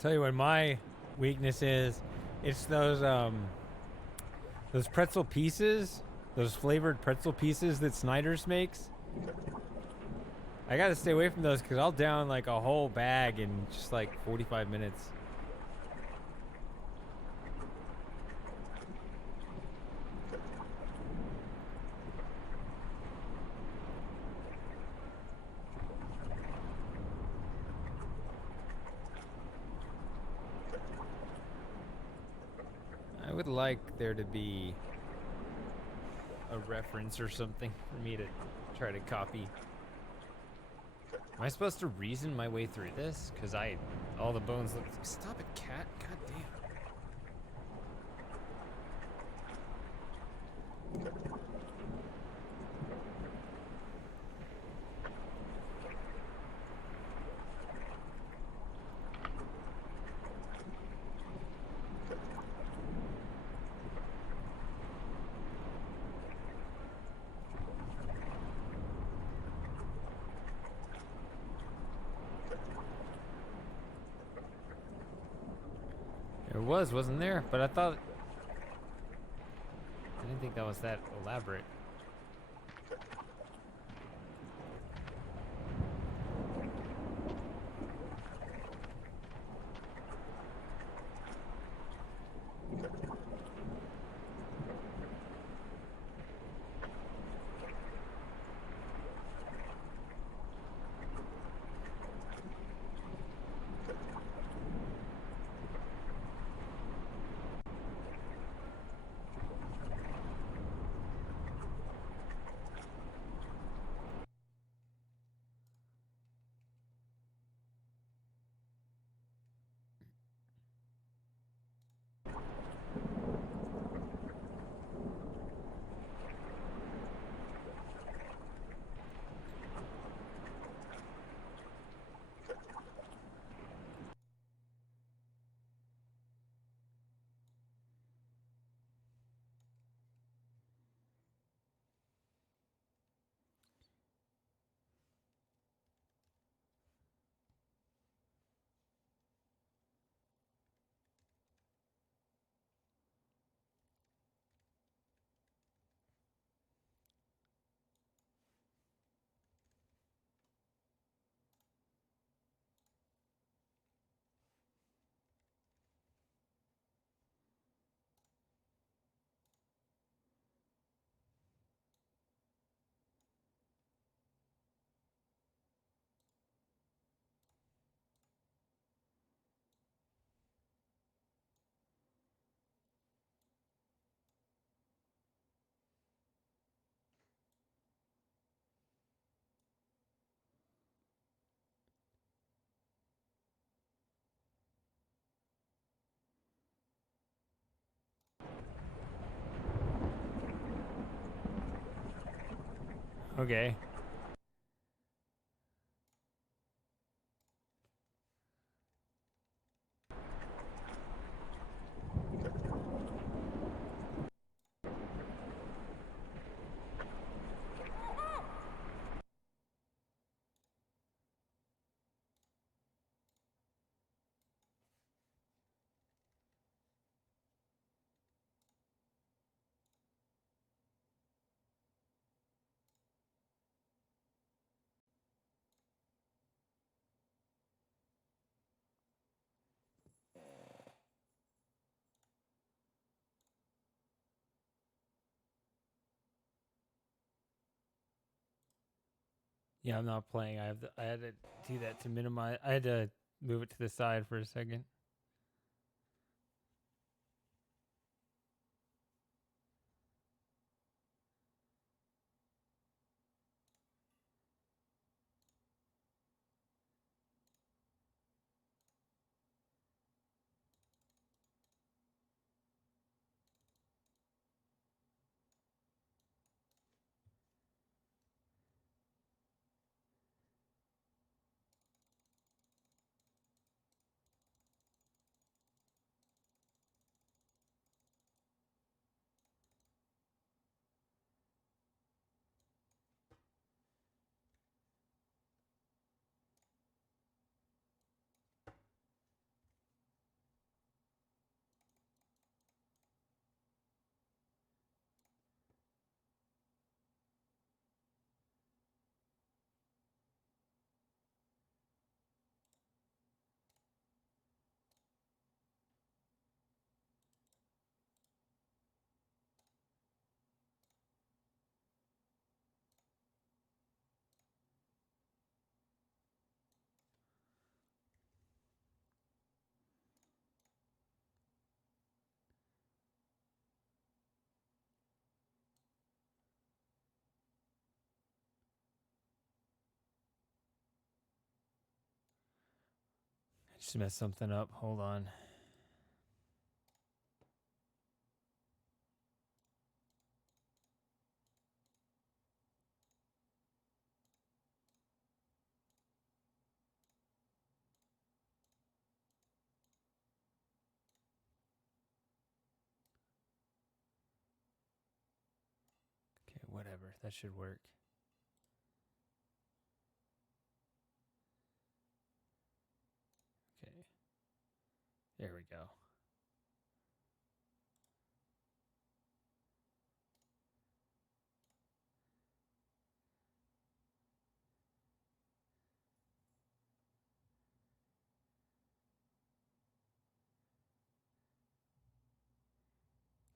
Tell you what my weakness is, it's those pretzel pieces, those flavored pretzel pieces that Snyder's makes. I gotta stay away from those because I'll down like a whole bag in just like 45 minutes. I would like there to be a reference or something for me to try to copy. Am I supposed to reason my way through this? Because all the bones look... Stop it, cat. God damn. There wasn't there? But I thought... I didn't think that was that elaborate. Okay. Yeah, I'm not playing. I had to do that to minimize. I had to move it to the side for a second. I just messed something up. Hold on. Okay, whatever. That should work. Okay. There we go.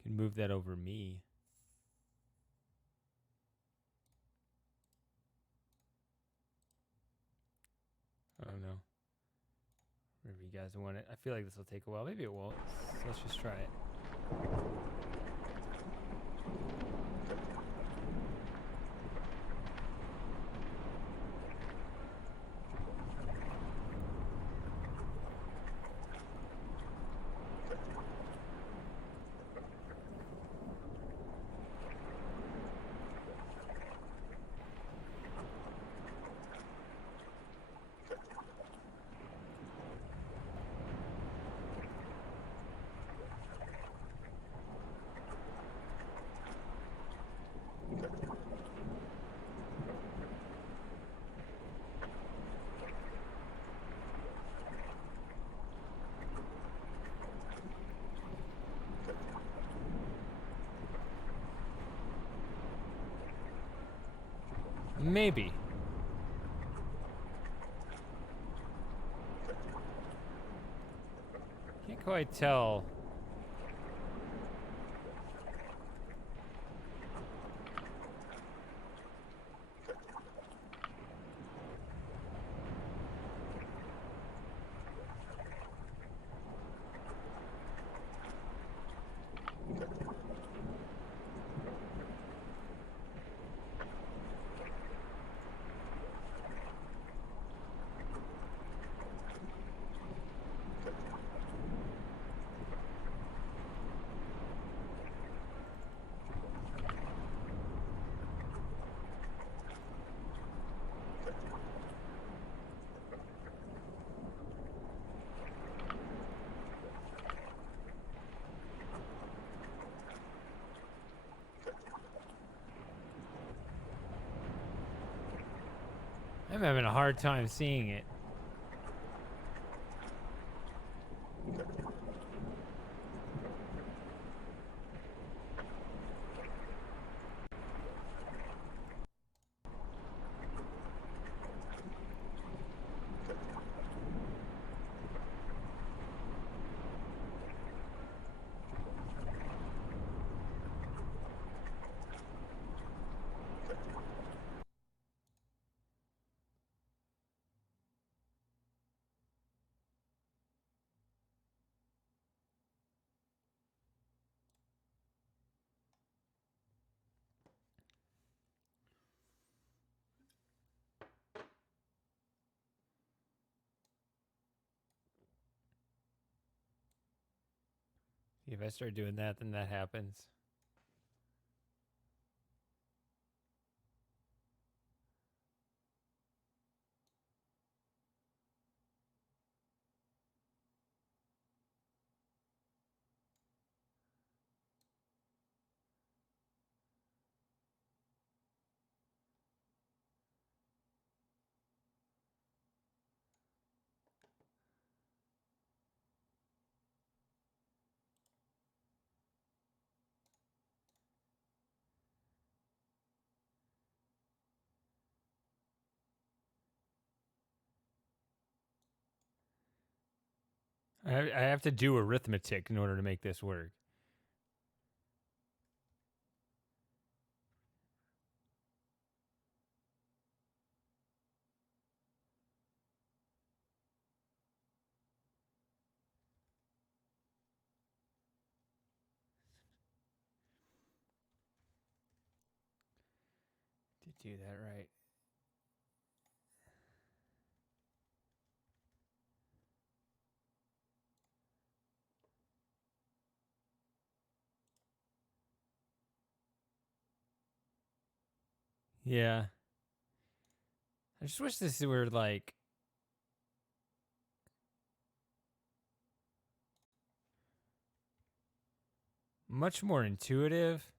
Can move that over me. I don't know. Wherever you guys want it. I feel like this will take a while. Maybe it won't. So let's just try it. Maybe. Can't quite tell. having a hard time seeing it. If I start doing that, then that happens. I have to do arithmetic in order to make this work. To do that right. Yeah. I just wish this were like much more intuitive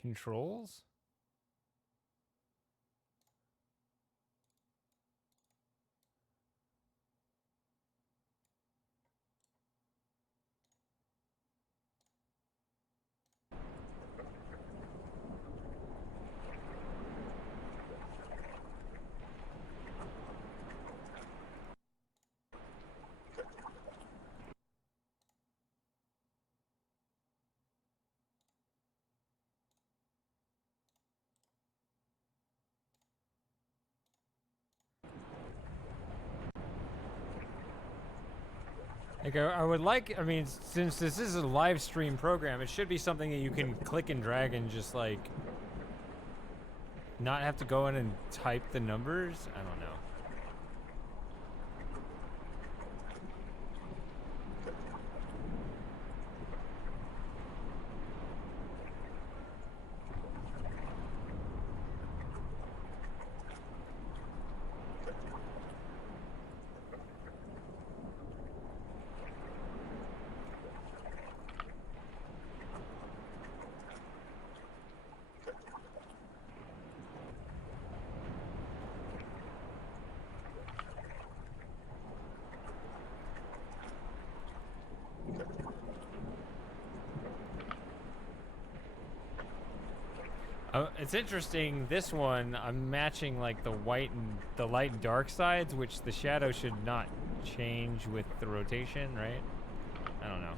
controls. Like I would like, I mean, since this is a live stream program, it should be something that you can click and drag and just like not have to go in and type the numbers. I don't know. It's interesting. This one, I'm matching like the white and the light and dark sides, which the shadow should not change with the rotation, right? I don't know.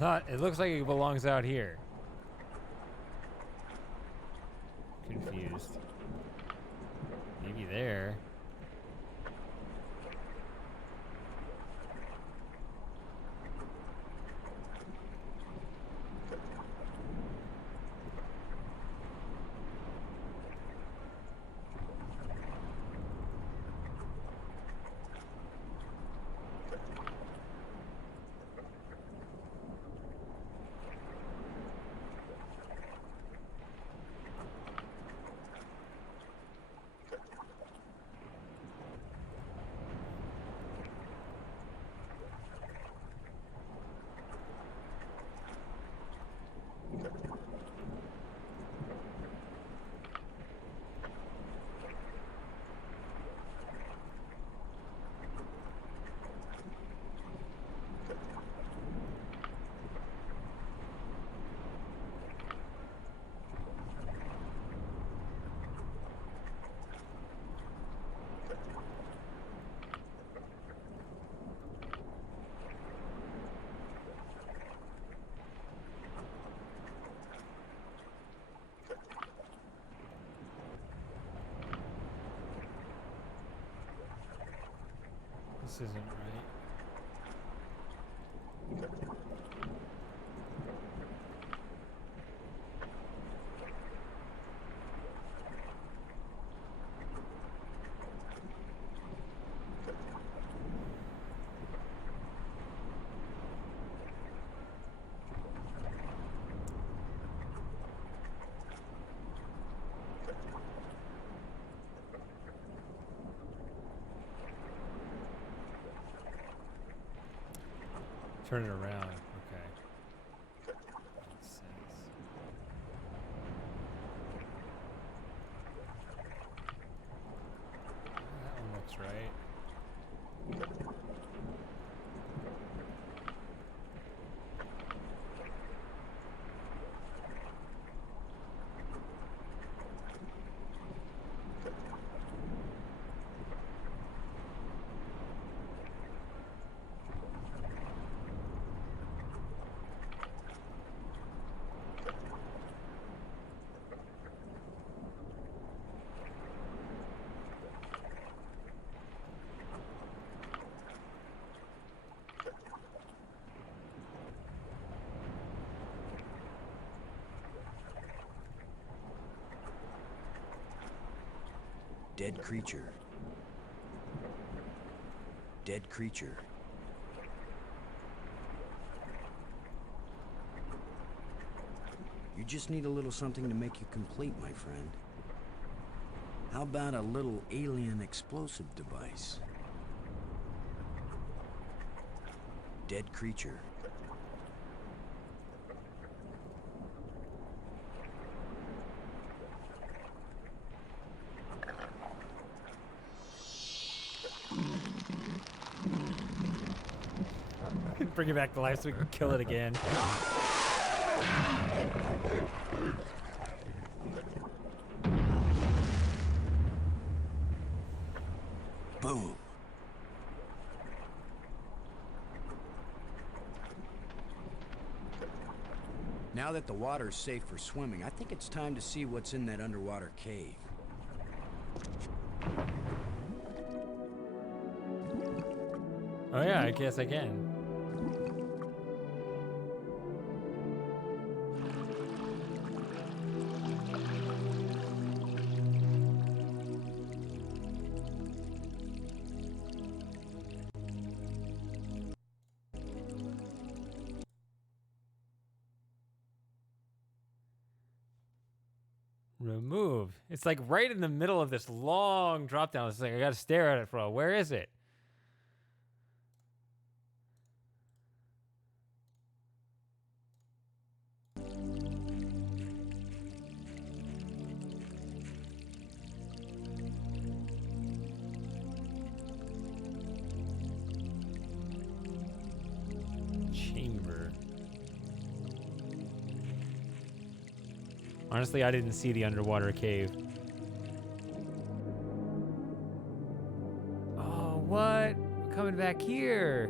It looks like it belongs out here. Confused. Maybe there. This isn't right. Turn it around. Okay. Makes sense. That one looks right. Dead creature. Dead creature. You just need a little something to make you complete, my friend. How about a little alien explosive device? Dead creature. Bring it back to life so we can kill it again. Boom. Now that the water's safe for swimming, I think it's time to see what's in that underwater cave. Oh yeah, I guess I can. Remove. It's like right in the middle of this long drop down. It's like I gotta stare at it for a while. Where is it? Chamber. Honestly, I didn't see the underwater cave. Oh, what? We're coming back here.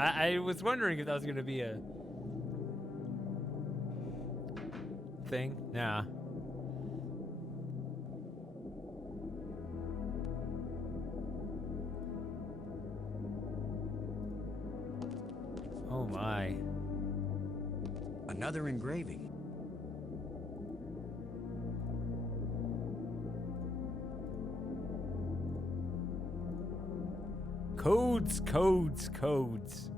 I was wondering if that was gonna be a thing. Nah. Oh my. Another engraving. Codes, codes, codes.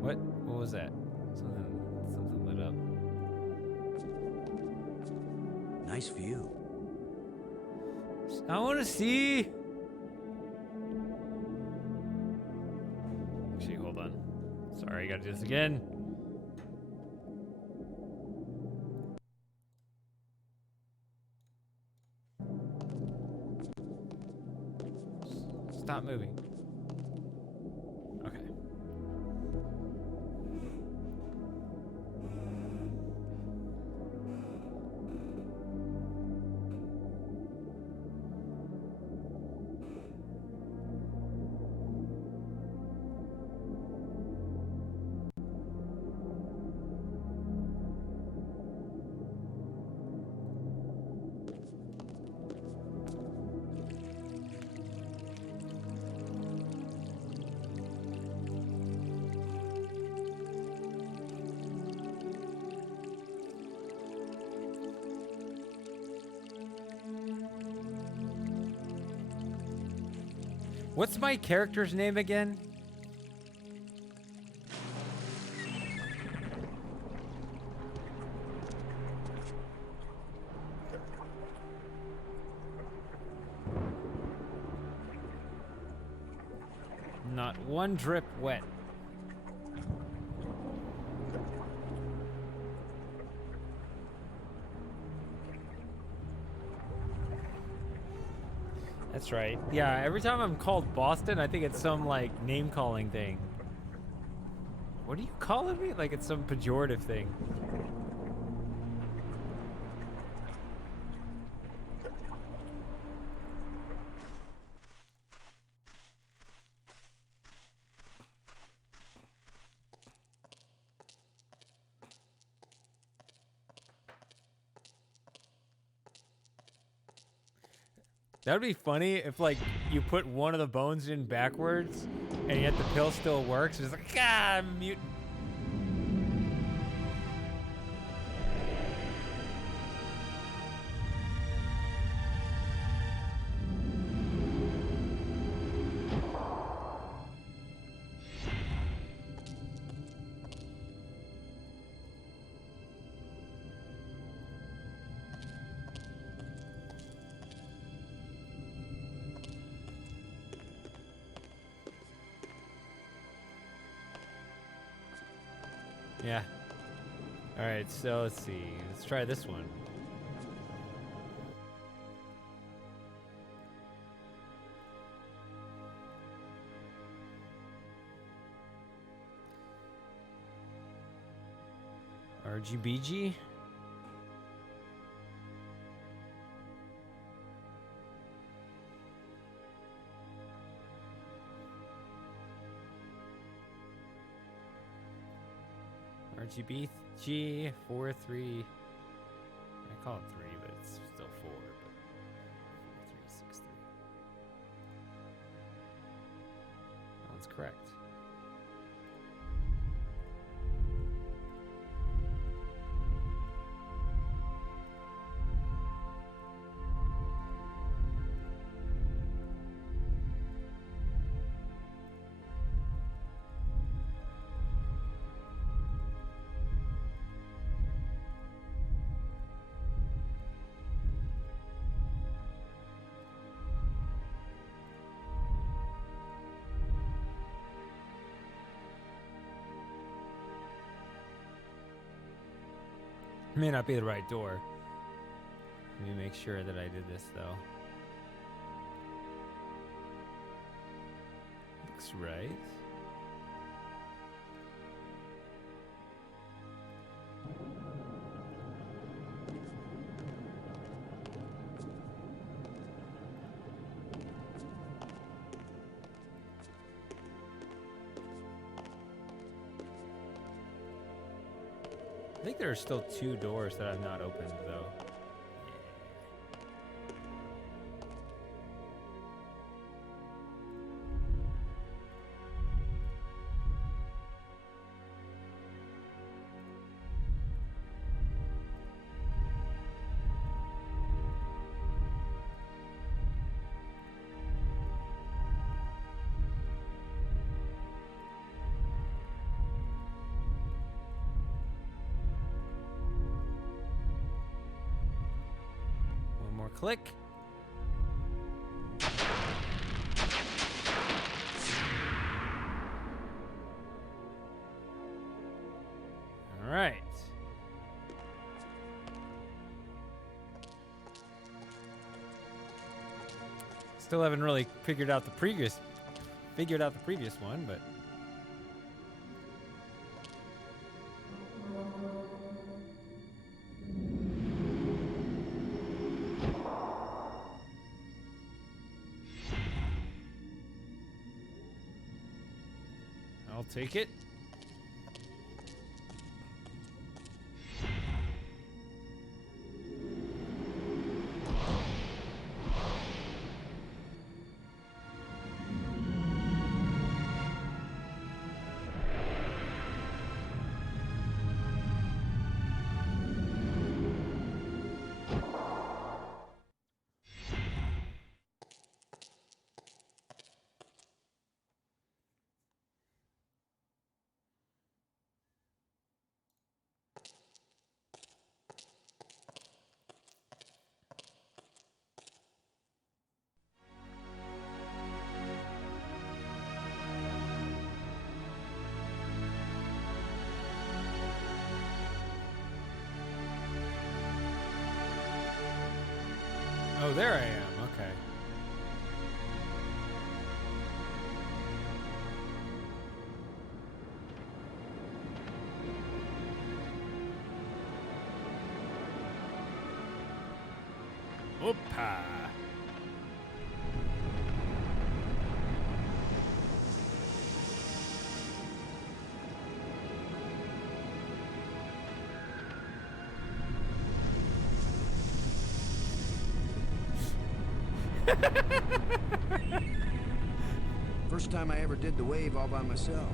What? What was that? Something lit up. Nice view. I want to see. Actually, hold on. Sorry, I gotta do this again. Stop moving. Okay. What's my character's name again? Not one drip wet. That's right. Yeah, every time I'm called Boston, I think it's some like name calling thing. What are you calling me? Like it's some pejorative thing. That would be funny if, like, you put one of the bones in backwards, and yet the pill still works. It's like, ah, I'm mutant. Yeah. All right, so let's see. Let's try this one. RGBG? RGB G43. I call it 3, but it's still 4. But 4363. That one's correct. May not be the right door. Let me make sure that I did this though. Looks right. think there are still 2 doors that I've not opened, though. One more click. All right. Still haven't really figured out the previous one, but I'll take it. Oh, there I am. Okay. Opa. First time I ever did the wave all by myself.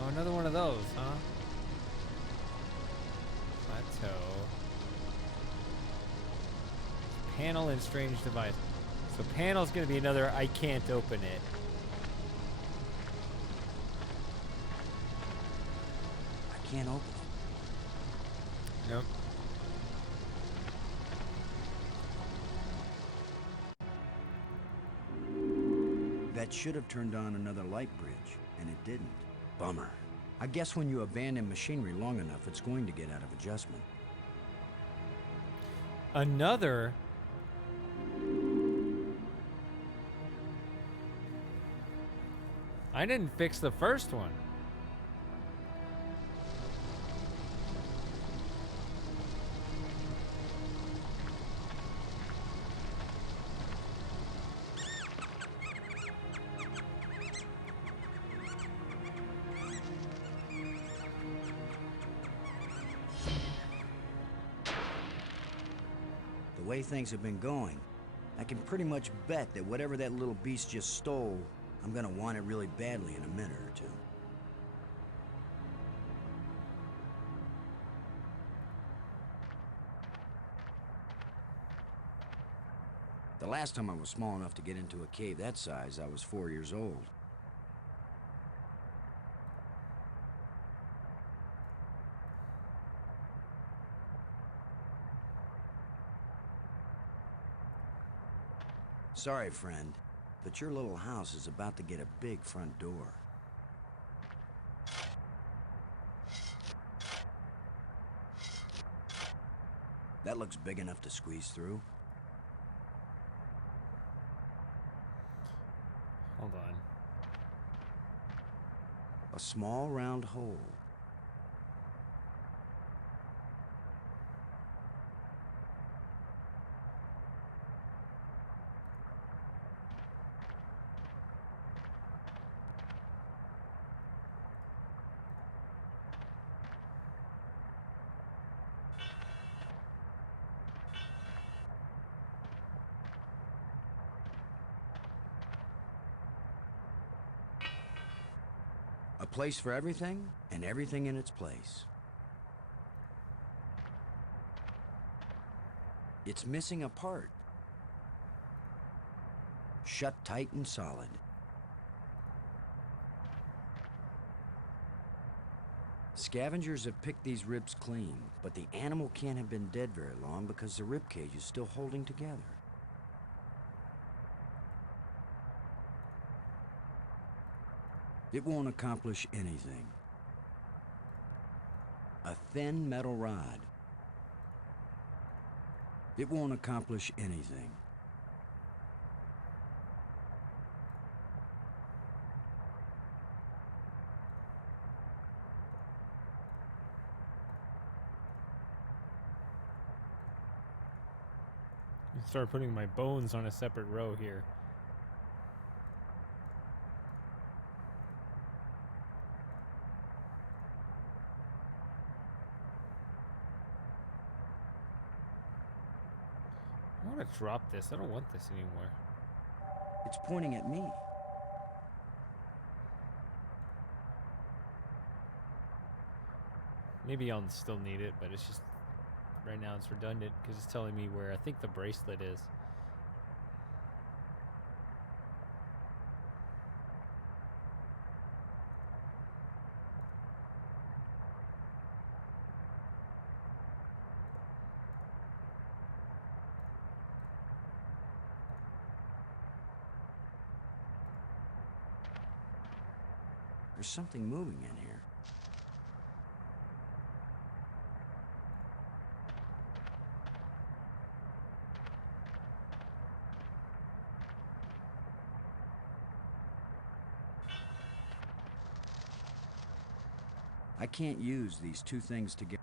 Oh, another one of those, huh? Plateau. Panel and strange device. So panel's gonna be another I can't open it. I can't open it. Nope. That should have turned on another light bridge, and it didn't. Bummer. I guess when you abandon machinery long enough, it's going to get out of adjustment. Another. I didn't fix the first one. The way things have been going, I can pretty much bet that whatever that little beast just stole, I'm gonna want it really badly in a minute or two. The last time I was small enough to get into a cave that size, I was 4 years old. Sorry, friend, but your little house is about to get a big front door. That looks big enough to squeeze through. Hold on. A small round hole. A place for everything, and everything in its place. It's missing a part. Shut tight and solid. Scavengers have picked these ribs clean, but the animal can't have been dead very long because the rib cage is still holding together. It won't accomplish anything. A thin metal rod. It won't accomplish anything. Start putting my bones on a separate row here. I want to drop this. I don't want this anymore. It's pointing at me. Maybe I'll still need it, but it's just right now it's redundant because it's telling me where I think the bracelet is. There's something moving in here. I can't use these two things together.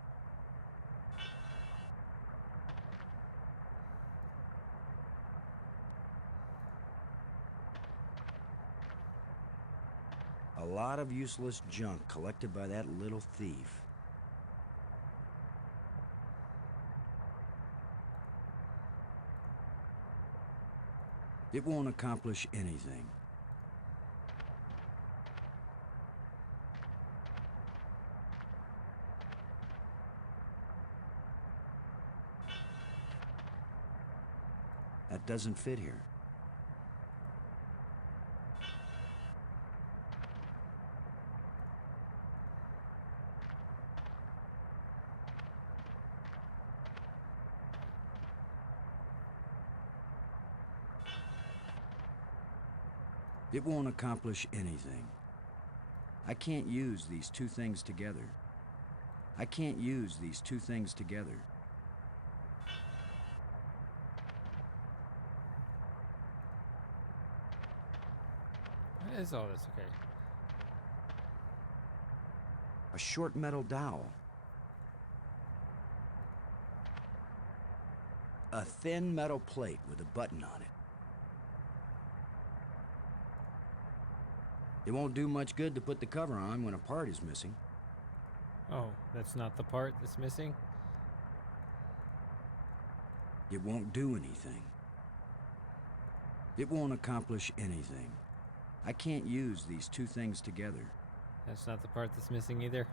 A lot of useless junk collected by that little thief. It won't accomplish anything. That doesn't fit here. It won't accomplish anything. I can't use these two things together. I can't use these two things together. What is all this? Okay. A short metal dowel. A thin metal plate with a button on it. It won't do much good to put the cover on when a part is missing. Oh, that's not the part that's missing? It won't do anything. It won't accomplish anything. I can't use these two things together. That's not the part that's missing either?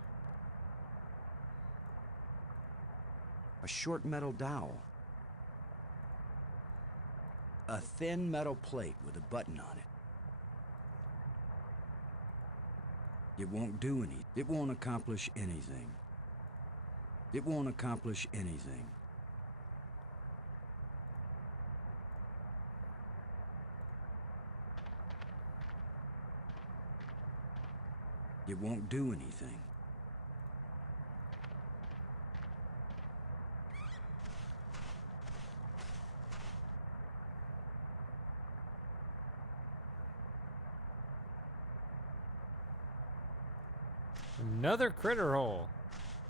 A short metal dowel. A thin metal plate with a button on it. It won't do any. It won't accomplish anything. It won't accomplish anything. It won't do anything. Another critter hole.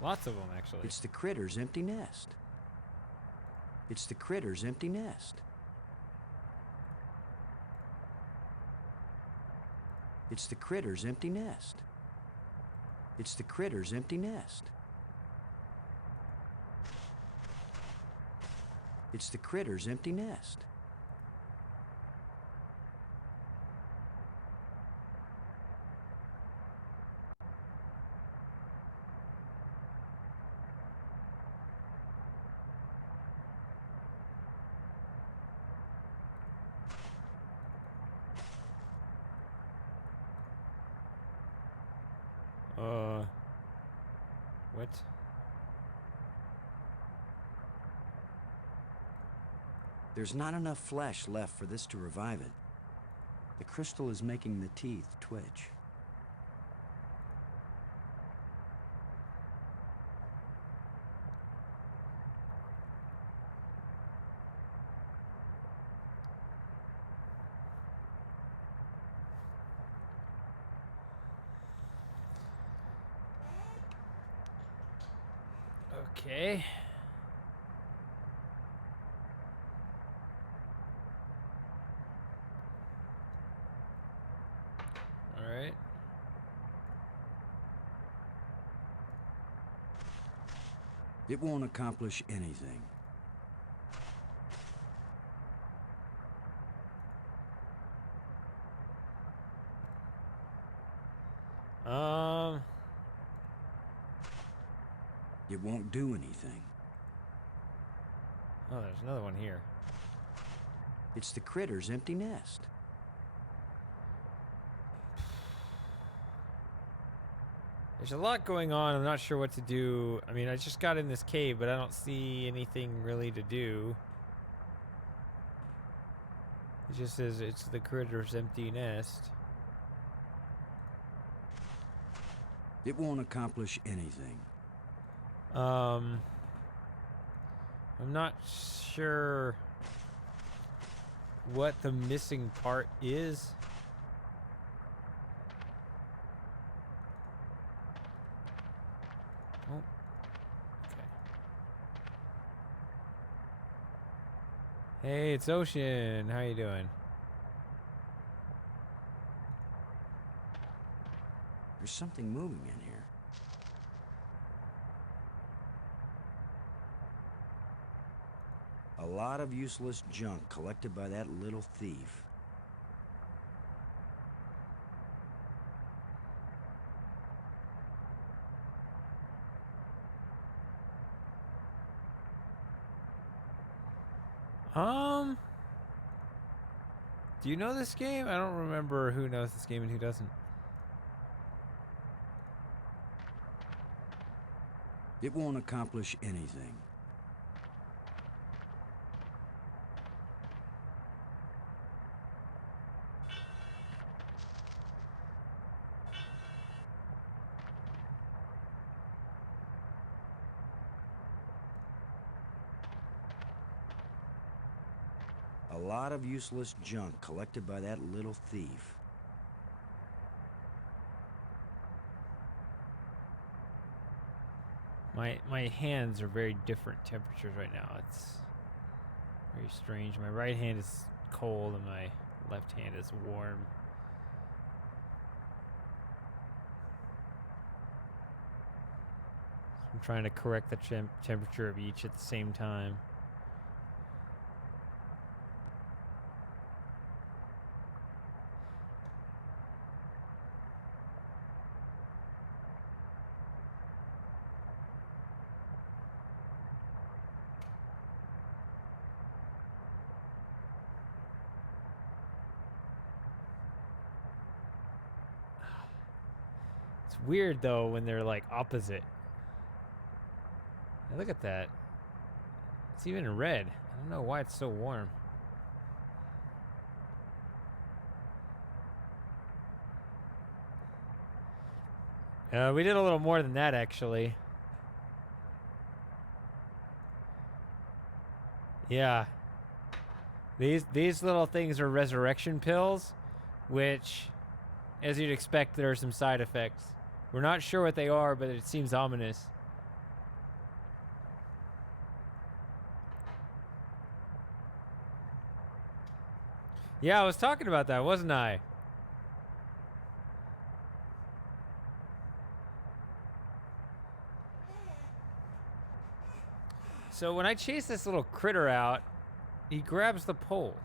Lots of them, actually. It's the critter's empty nest. It's the critter's empty nest. It's the critter's empty nest. It's the critter's empty nest. It's the critter's empty nest. What? There's not enough flesh left for this to revive it. The crystal is making the teeth twitch. Okay. All right. It won't accomplish anything. It won't do anything. Oh, there's another one here. It's the critter's empty nest. There's a lot going on. I'm not sure what to do. I mean, I just got in this cave, but I don't see anything really to do. It just says it's the critter's empty nest. It won't accomplish anything. I'm not sure what the missing part is. Oh. Okay. Hey, it's Ocean. How you doing? There's something moving in here. A lot of useless junk collected by that little thief. Do you know this game? I don't remember who knows this game and who doesn't. It won't accomplish anything. A lot of useless junk collected by that little thief. My hands are very different temperatures right now. It's very strange. My right hand is cold and my left hand is warm. I'm trying to correct the temperature of each at the same time. It's weird though when they're like opposite. Now look at that. It's even red. I don't know why it's so warm. We did a little more than that actually. Yeah. These little things are resurrection pills, which, as you'd expect, there are some side effects. We're not sure what they are, but it seems ominous. Yeah, I was talking about that, wasn't I? So when I chase this little critter out, he grabs the pole.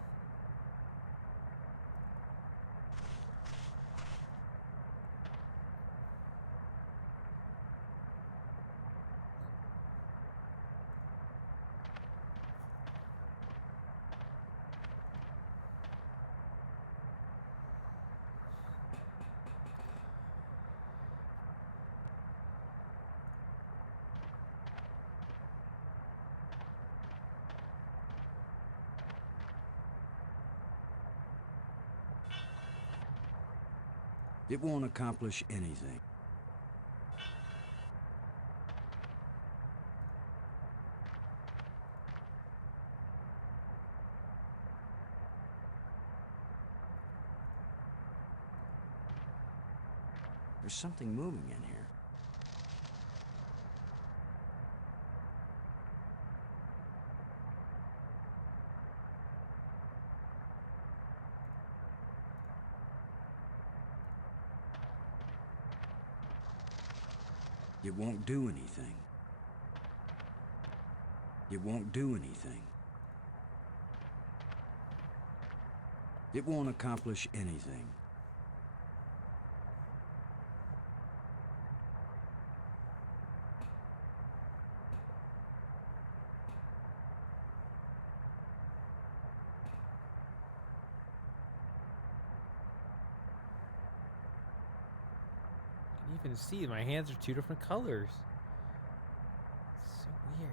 It won't accomplish anything. There's something moving in here. It won't do anything. It won't do anything. It won't accomplish anything. You can see my hands are two different colors. It's so weird.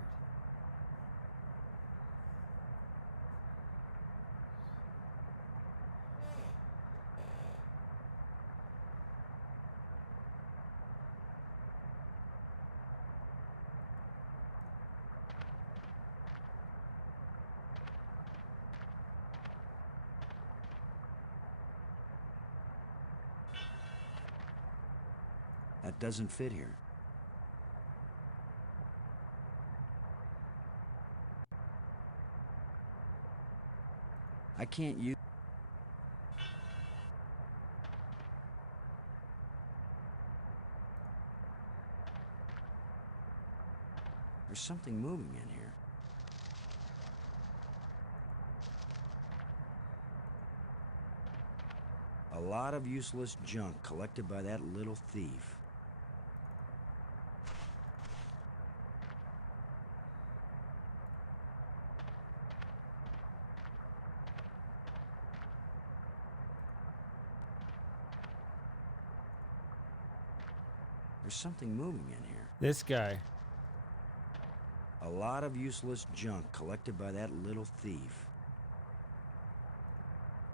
That doesn't fit here. I can't use... There's something moving in here. A lot of useless junk collected by that little thief. There's something moving in here. This guy. A lot of useless junk collected by that little thief.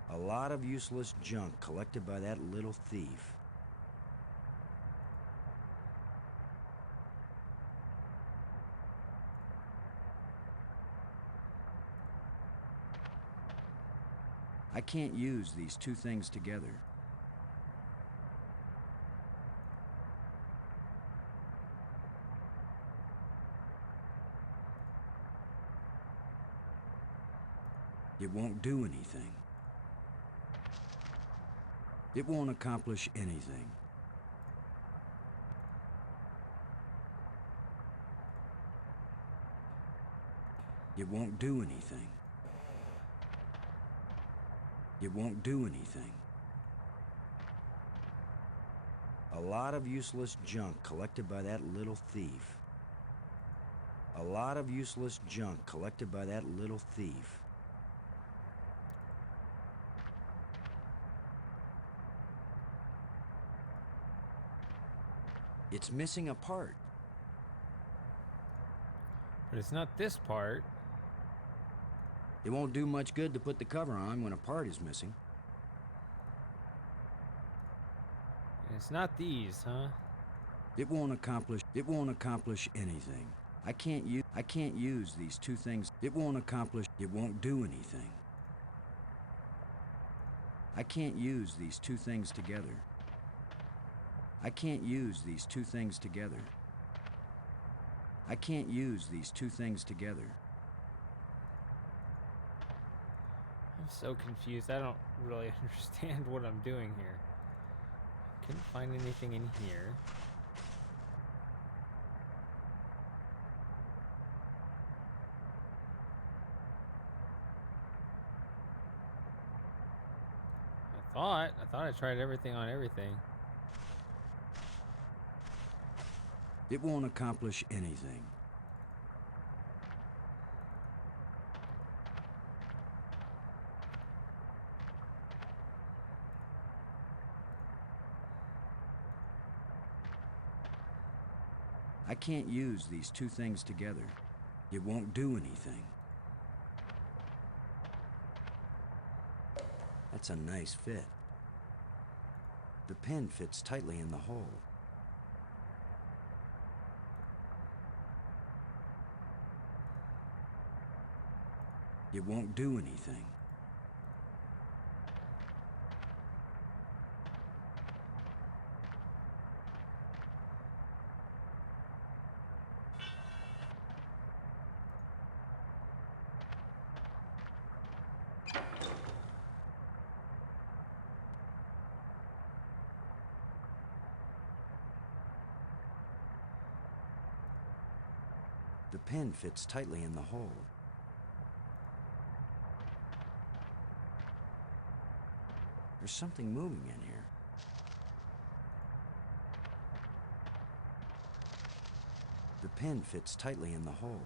A lot of useless junk collected by that little thief. I can't use these two things together. It won't do anything. It won't accomplish anything. It won't do anything. It won't do anything. A lot of useless junk collected by that little thief. A lot of useless junk collected by that little thief. It's missing a part. But it's not this part. It won't do much good to put the cover on when a part is missing. And it's not these, huh? It won't accomplish anything. I can't use these two things. It won't do anything. I can't use these two things together. I can't use these two things together. I can't use these two things together. I'm so confused. I don't really understand what I'm doing here. Couldn't find anything in here. I thought I tried everything on everything. It won't accomplish anything. I can't use these two things together. It won't do anything. That's a nice fit. The pin fits tightly in the hole. It won't do anything. The pin fits tightly in the hole. There's something moving in here. The pin fits tightly in the hole.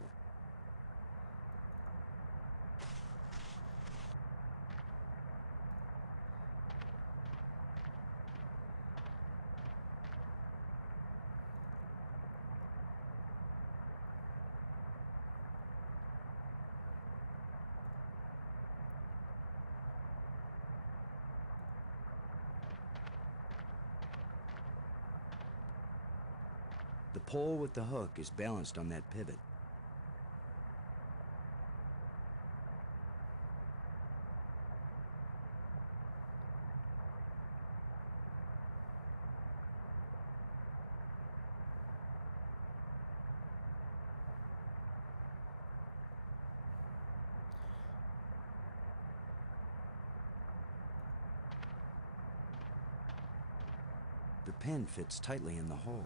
The pole with the hook is balanced on that pivot. The pin fits tightly in the hole.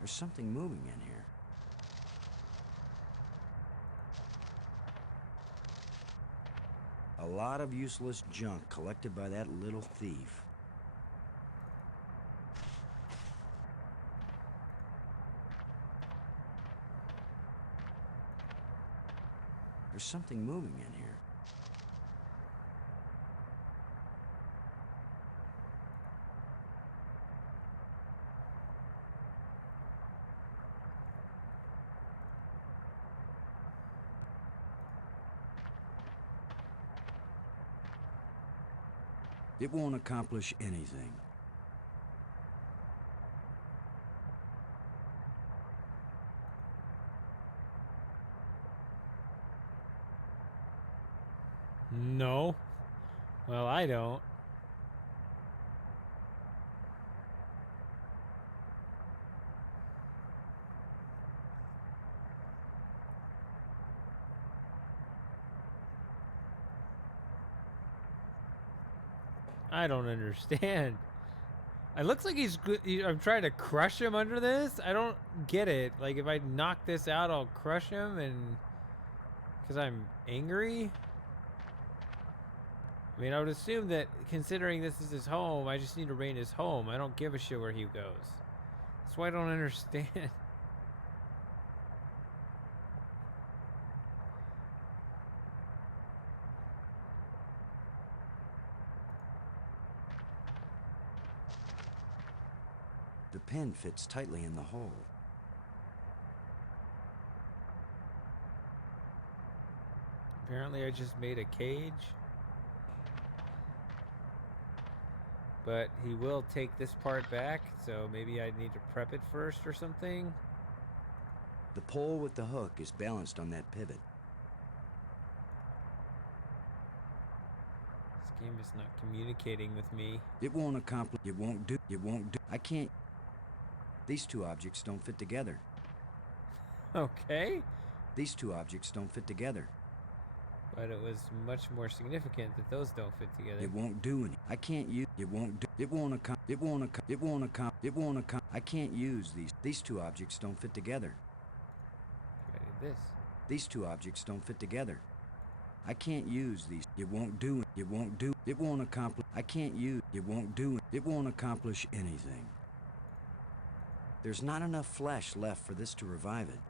There's something moving in here. A lot of useless junk collected by that little thief. There's something moving in here. It won't accomplish anything. No. Well, I don't. I don't understand. It looks like I'm trying to crush him under this. I don't get it. Like, if I knock this out, I'll crush him, and because I'm angry. I mean, I would assume that considering this is his home, I just need to raid his home. I don't give a shit where he goes. That's why I don't understand. The pin fits tightly in the hole. Apparently I just made a cage. But he will take this part back, so maybe I need to prep it first or something. The pole with the hook is balanced on that pivot. This game is not communicating with me. It won't accomplish. It won't do. I can't. These two objects don't fit together. Okay. These two objects don't fit together. But it was much more significant that those don't fit together. It won't do any. I can't use. It won't do. I can't use these. These two objects don't fit together. Try this. These two objects don't fit together. I can't use these. It won't do. It won't do. It won't accomplish. I can't use. It won't do. It won't accomplish anything. There's not enough flesh left for this to revive it.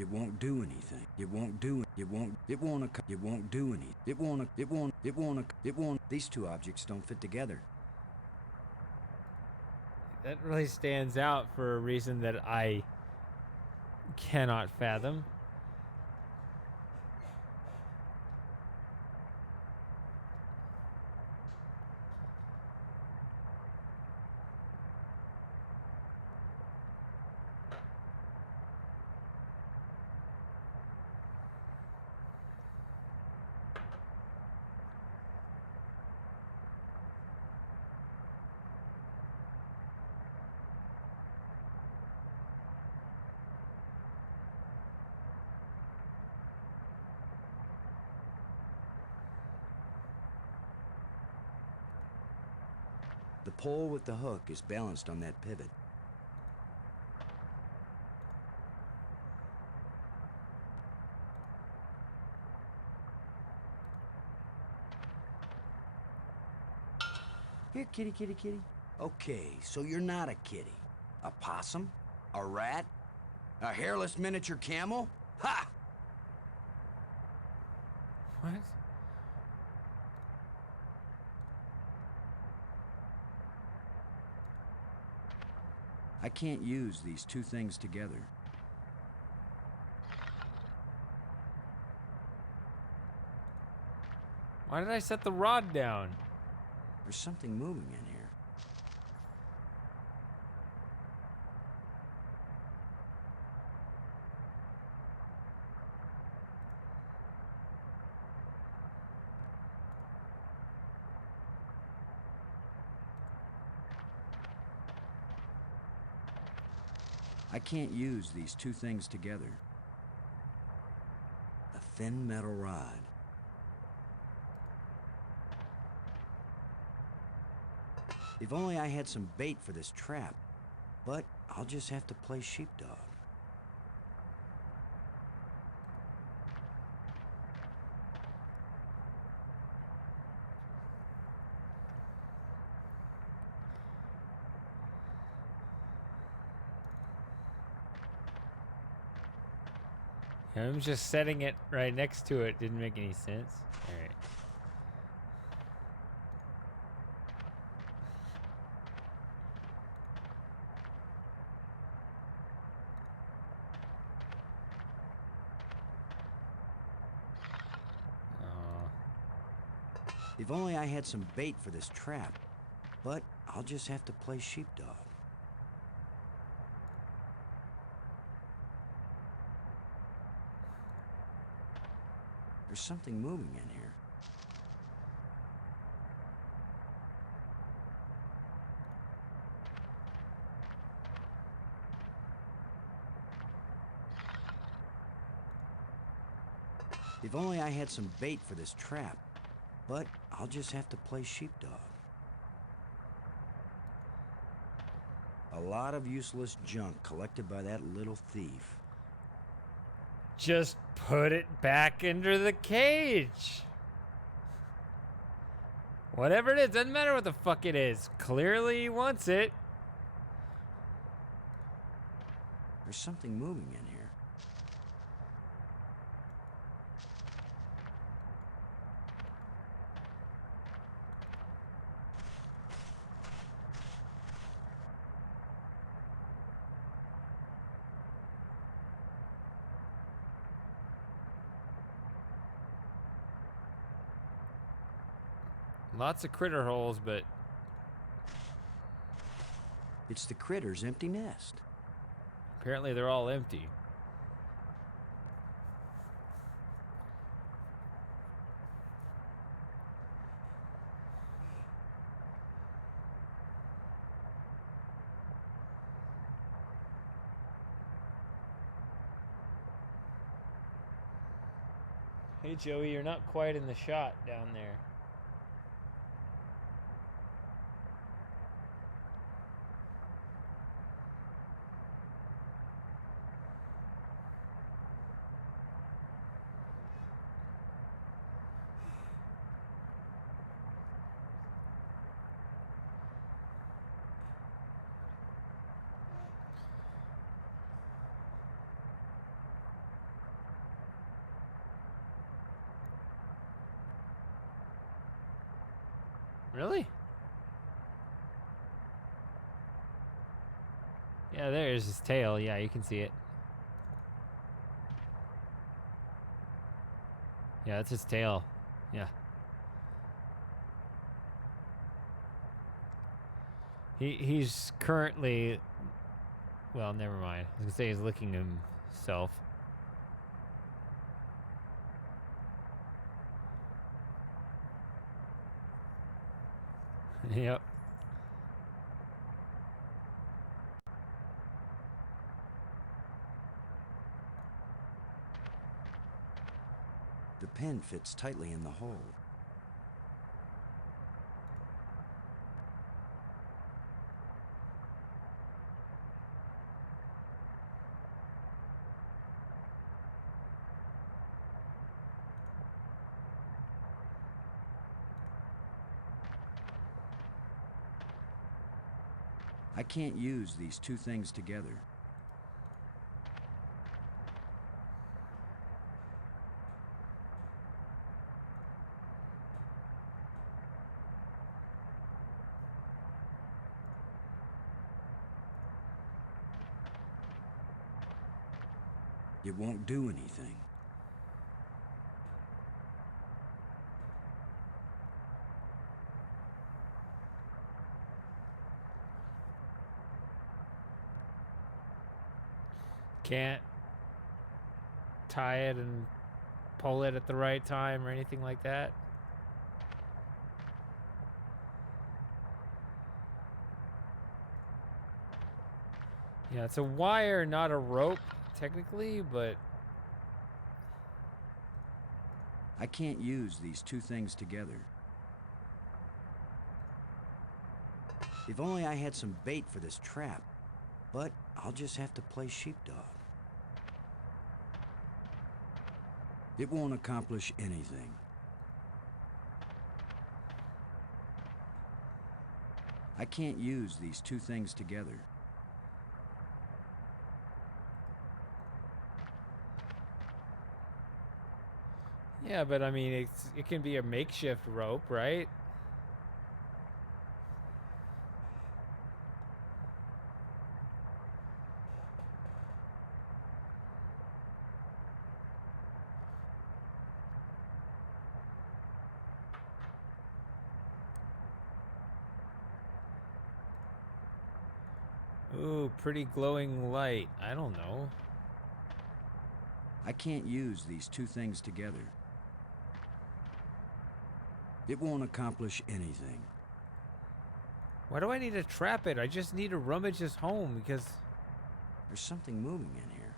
It won't do anything. It won't do it. It won't. It won't. It won't do anything. It won't. It won't. It won't. It won't. These two objects don't fit together. That really stands out for a reason that I cannot fathom. The pole with the hook is balanced on that pivot. Here, kitty, kitty, kitty. Okay, so you're not a kitty. A possum? A rat? A hairless miniature camel? Ha! What? I can't use these two things together. Why did I set the rod down? There's something moving in here. I can't use these two things together. A thin metal rod. If only I had some bait for this trap. But I'll just have to play sheepdog. I'm just setting it right next to it. Didn't make any sense. All right. If only I had some bait for this trap. But I'll just have to play sheepdog. There's something moving in here. If only I had some bait for this trap. But I'll just have to play sheepdog. A lot of useless junk collected by that little thief. Just put it back into the cage. Whatever it is, doesn't matter what the fuck it is. Clearly he wants it. There's something moving in here. Lots of critter holes, but It's the critter's empty nest. apparently they're all empty. Hey Joey, you're not quite in the shot down there. Really? Yeah, there's his tail. Yeah, you can see it. Yeah, that's his tail. Yeah. He's currently... Well, never mind. I was gonna say he's licking himself. Yep. The pen fits tightly in the hole. I can't use these two things together. It won't do anything. Can't tie it and pull it at the right time or anything like that. Yeah, it's a wire, not a rope, technically, but... I can't use these two things together. If only I had some bait for this trap. But I'll just have to play sheepdog. It won't accomplish anything. I can't use these two things together. Yeah, but I mean, it can be a makeshift rope, right? Ooh, pretty glowing light. I don't know. I can't use these two things together. It won't accomplish anything. Why do I need to trap it? I just need to rummage his home because... There's something moving in here.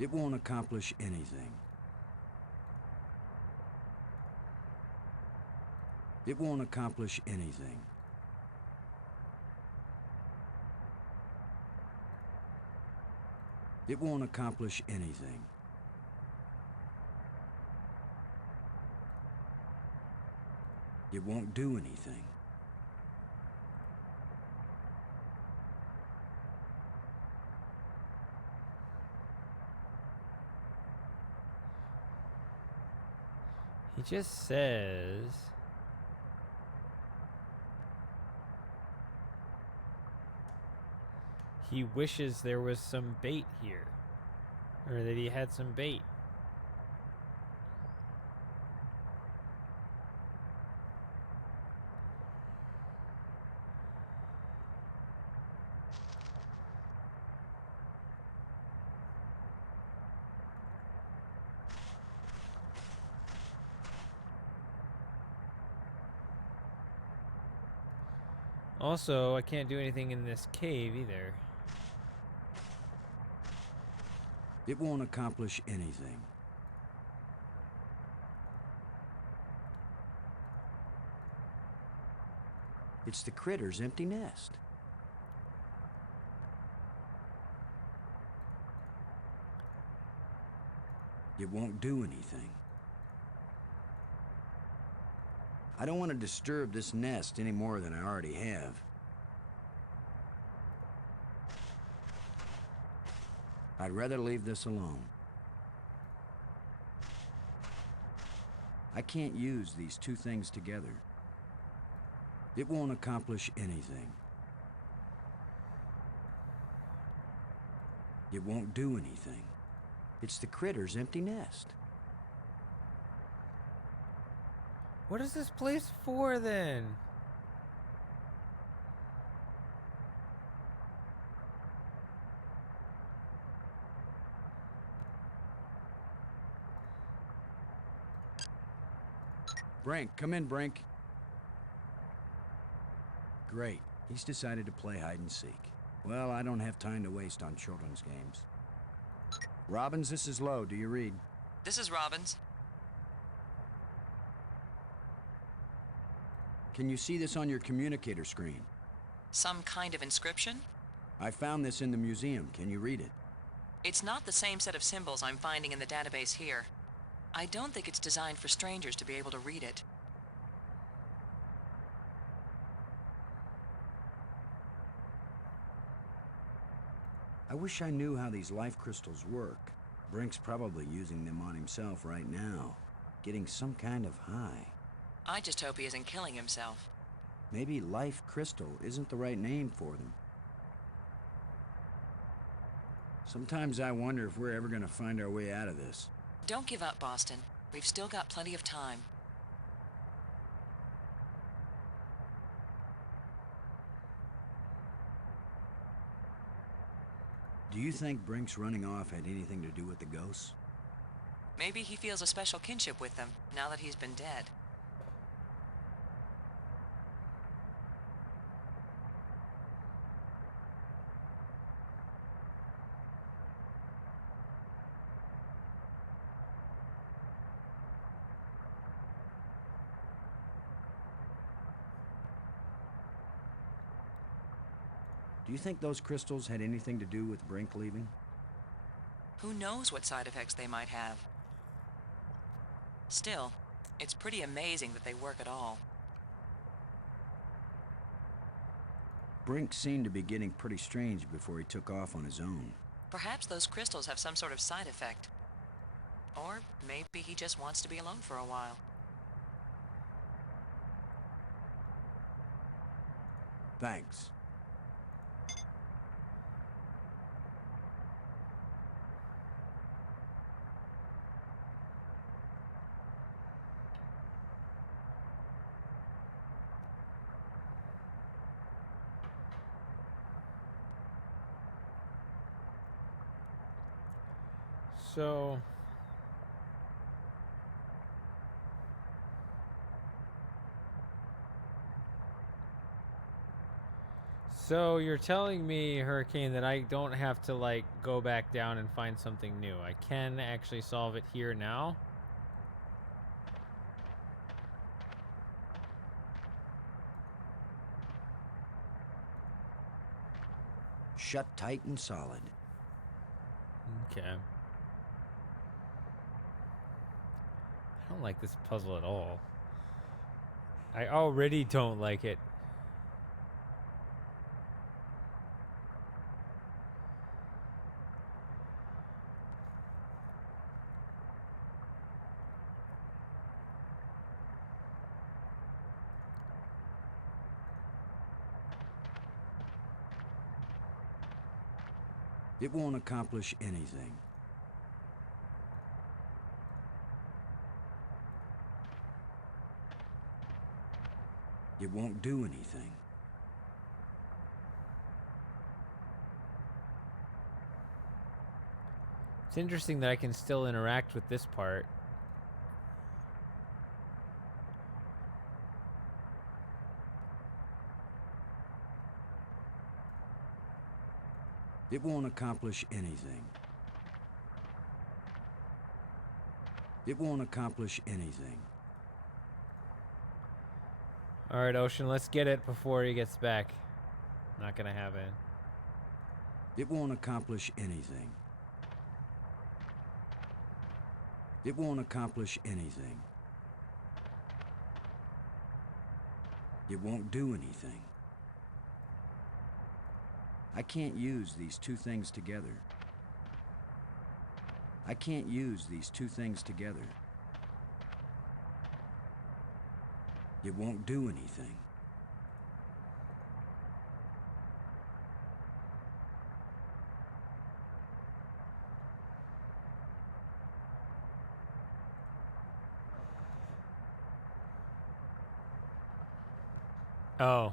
It won't accomplish anything. It won't accomplish anything. It won't accomplish anything. It won't do anything. He just says... he wishes there was some bait here. Or that he had some bait. Also, I can't do anything in this cave either. It won't accomplish anything. It's the critter's empty nest. It won't do anything. I don't want to disturb this nest any more than I already have. I'd rather leave this alone. I can't use these two things together. It won't accomplish anything. It won't do anything. It's the critter's empty nest. What is this place for then? Brink, come in, Brink. Great. He's decided to play hide and seek. Well, I don't have time to waste on children's games. Robbins, this is Lowe. Do you read? This is Robbins. Can you see this on your communicator screen? Some kind of inscription? I found this in the museum. Can you read it? It's not the same set of symbols I'm finding in the database here. I don't think it's designed for strangers to be able to read it. I wish I knew how these life crystals work. Brink's probably using them on himself right now, getting some kind of high. I just hope he isn't killing himself. Maybe life crystal isn't the right name for them. Sometimes I wonder if we're ever gonna find our way out of this. Don't give up, Boston. We've still got plenty of time. Do you think Brink's running off had anything to do with the ghosts? Maybe he feels a special kinship with them, now that he's been dead. Do you think those crystals had anything to do with Brink leaving? Who knows what side effects they might have? Still, it's pretty amazing that they work at all. Brink seemed to be getting pretty strange before he took off on his own. Perhaps those crystals have some sort of side effect. Or maybe he just wants to be alone for a while. Thanks. So you're telling me, Hurricane, that I don't have to like go back down and find something new. I can actually solve it here now. Shut tight and solid. Okay. I don't like this puzzle at all. I already don't like it. It won't accomplish anything. It won't do anything. It's interesting that I can still interact with this part. It won't accomplish anything. It won't accomplish anything. All right, Ocean, let's get it before he gets back. Not gonna happen. It won't accomplish anything. It won't accomplish anything. It won't do anything. I can't use these two things together. I can't use these two things together. It won't do anything. Oh.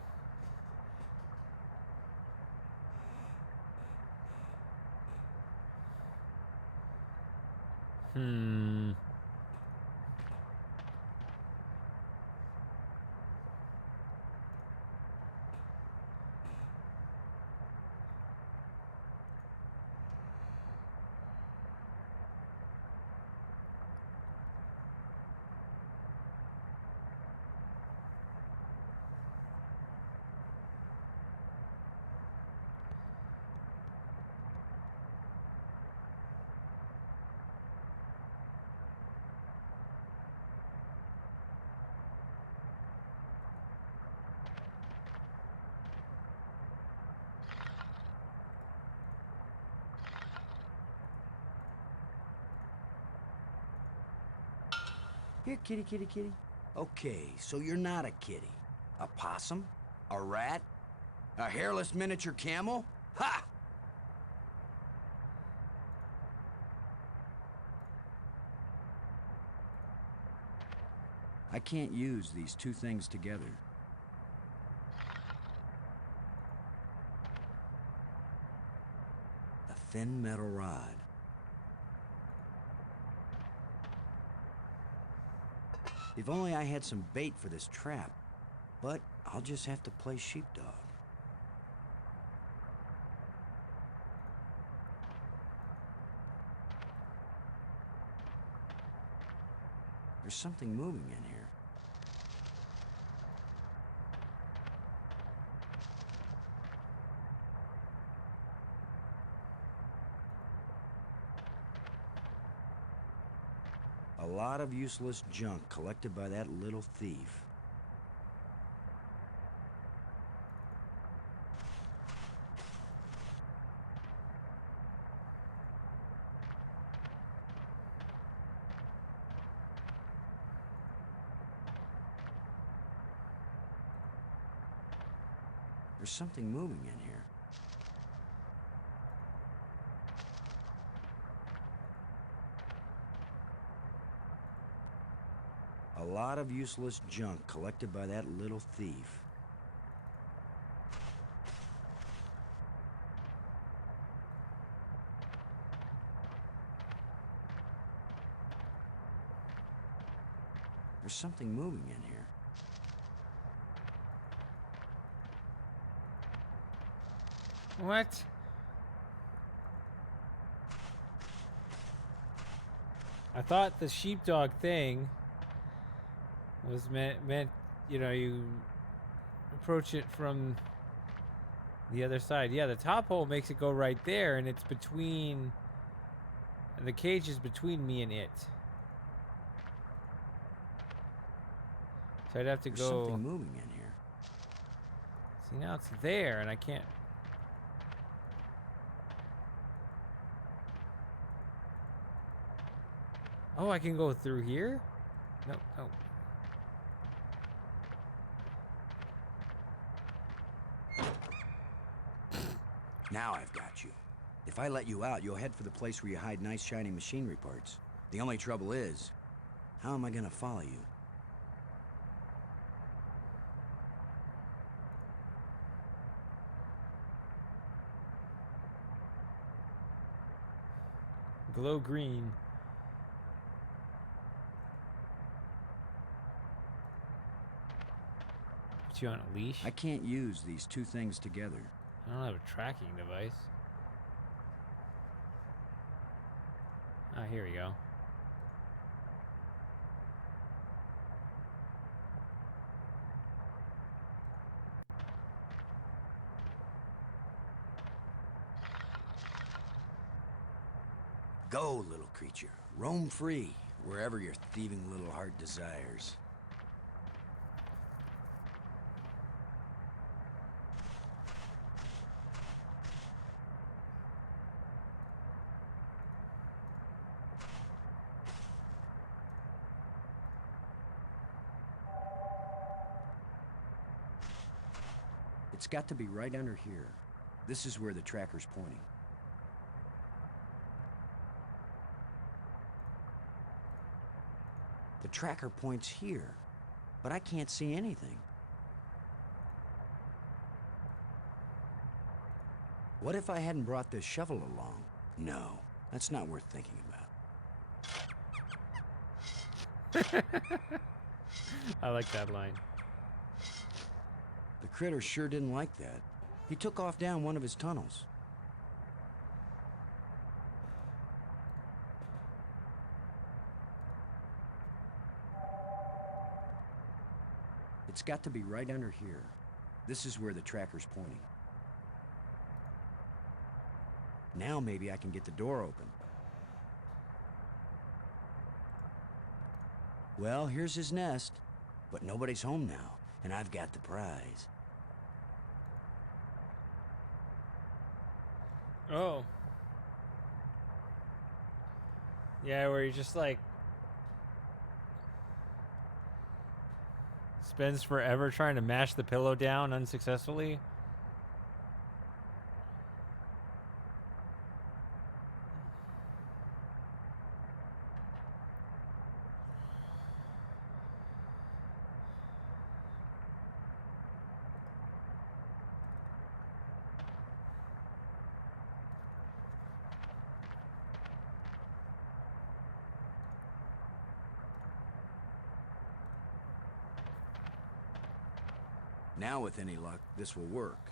Hmm. Here, kitty, kitty, kitty. Okay, so you're not a kitty. A possum? A rat? A hairless miniature camel? Ha! I can't use these two things together. A thin metal rod. If only I had some bait for this trap. But I'll just have to play sheepdog. There's something moving in here. A lot of useless junk collected by that little thief. There's something moving in here. A lot of useless junk collected by that little thief. There's something moving in here. What? I thought the sheepdog thing was meant, you know, you approach it from the other side. Yeah, the top hole makes it go right there, and it's between, the cage is between me and it. So I'd have to There's go. something moving in here. See, now it's there, and I can't. Oh, I can go through here? No, no. Now I've got you. If I let you out, you'll head for the place where you hide nice shiny machinery parts. The only trouble is, how am I gonna follow you? Glow green. Put you on a leash? I can't use these two things together. I don't have a tracking device. Ah, here we go. Go, little creature. Roam free, wherever your thieving little heart desires. It's got to be right under here. This is where the tracker's pointing. The tracker points here, but I can't see anything. What if I hadn't brought this shovel along? No, that's not worth thinking about. I like that line. The critter sure didn't like that. He took off down one of his tunnels. It's got to be right under here. This is where the tracker's pointing. Now maybe I can get the door open. Well, here's his nest, but nobody's home now, and I've got the prize. Oh. Yeah, where he just like spends forever trying to mash the pillow down unsuccessfully. Now, with any luck, this will work.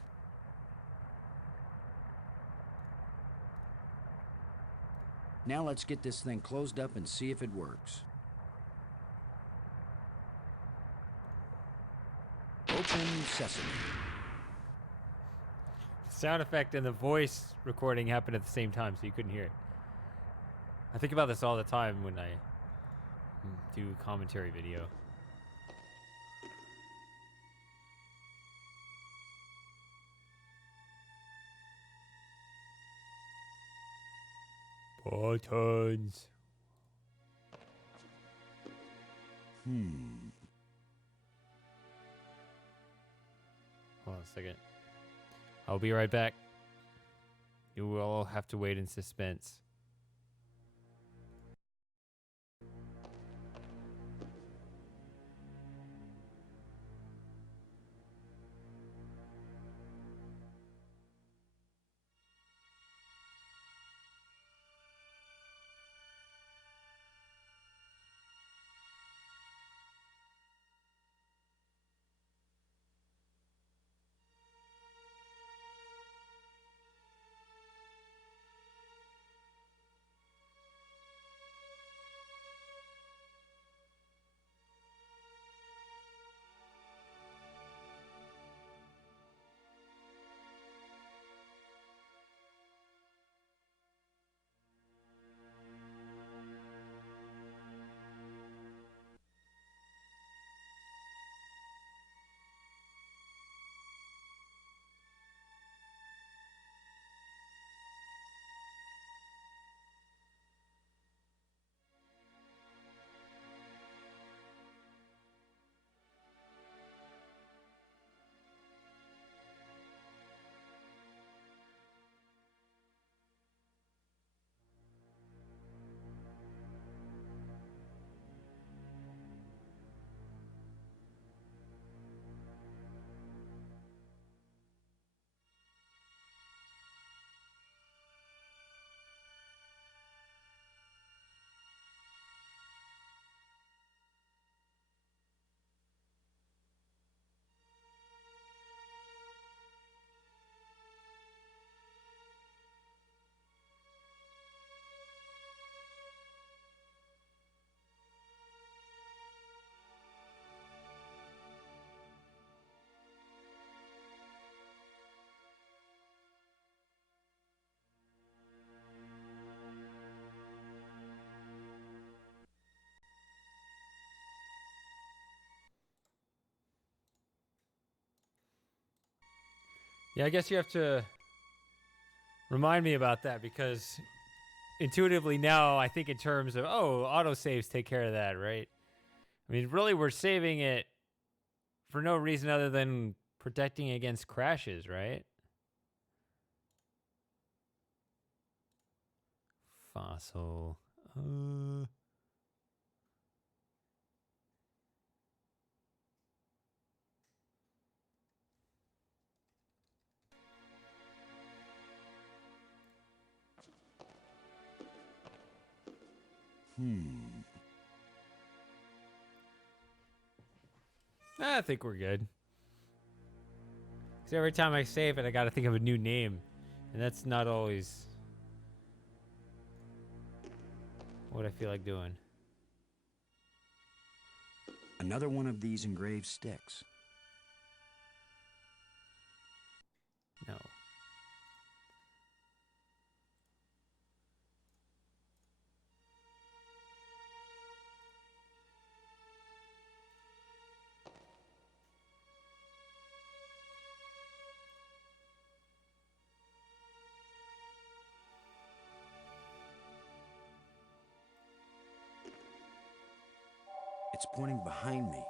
Now let's get this thing closed up and see if it works. Open sesame. Sound effect and the voice recording happened at the same time, so you couldn't hear it. I think about this all the time when I do commentary video. Buttons. Hold on a second. I'll be right back. You will all have to wait in suspense. Yeah, I guess you have to remind me about that because intuitively now I think in terms of, oh, autosaves take care of that, right? I mean, really we're saving it for no reason other than protecting against crashes, right? Fossil. I think we're good. Because every time I save it, I gotta think of a new name. And that's not always what I feel like doing. Another one of these engraved sticks. No. It's pointing behind me.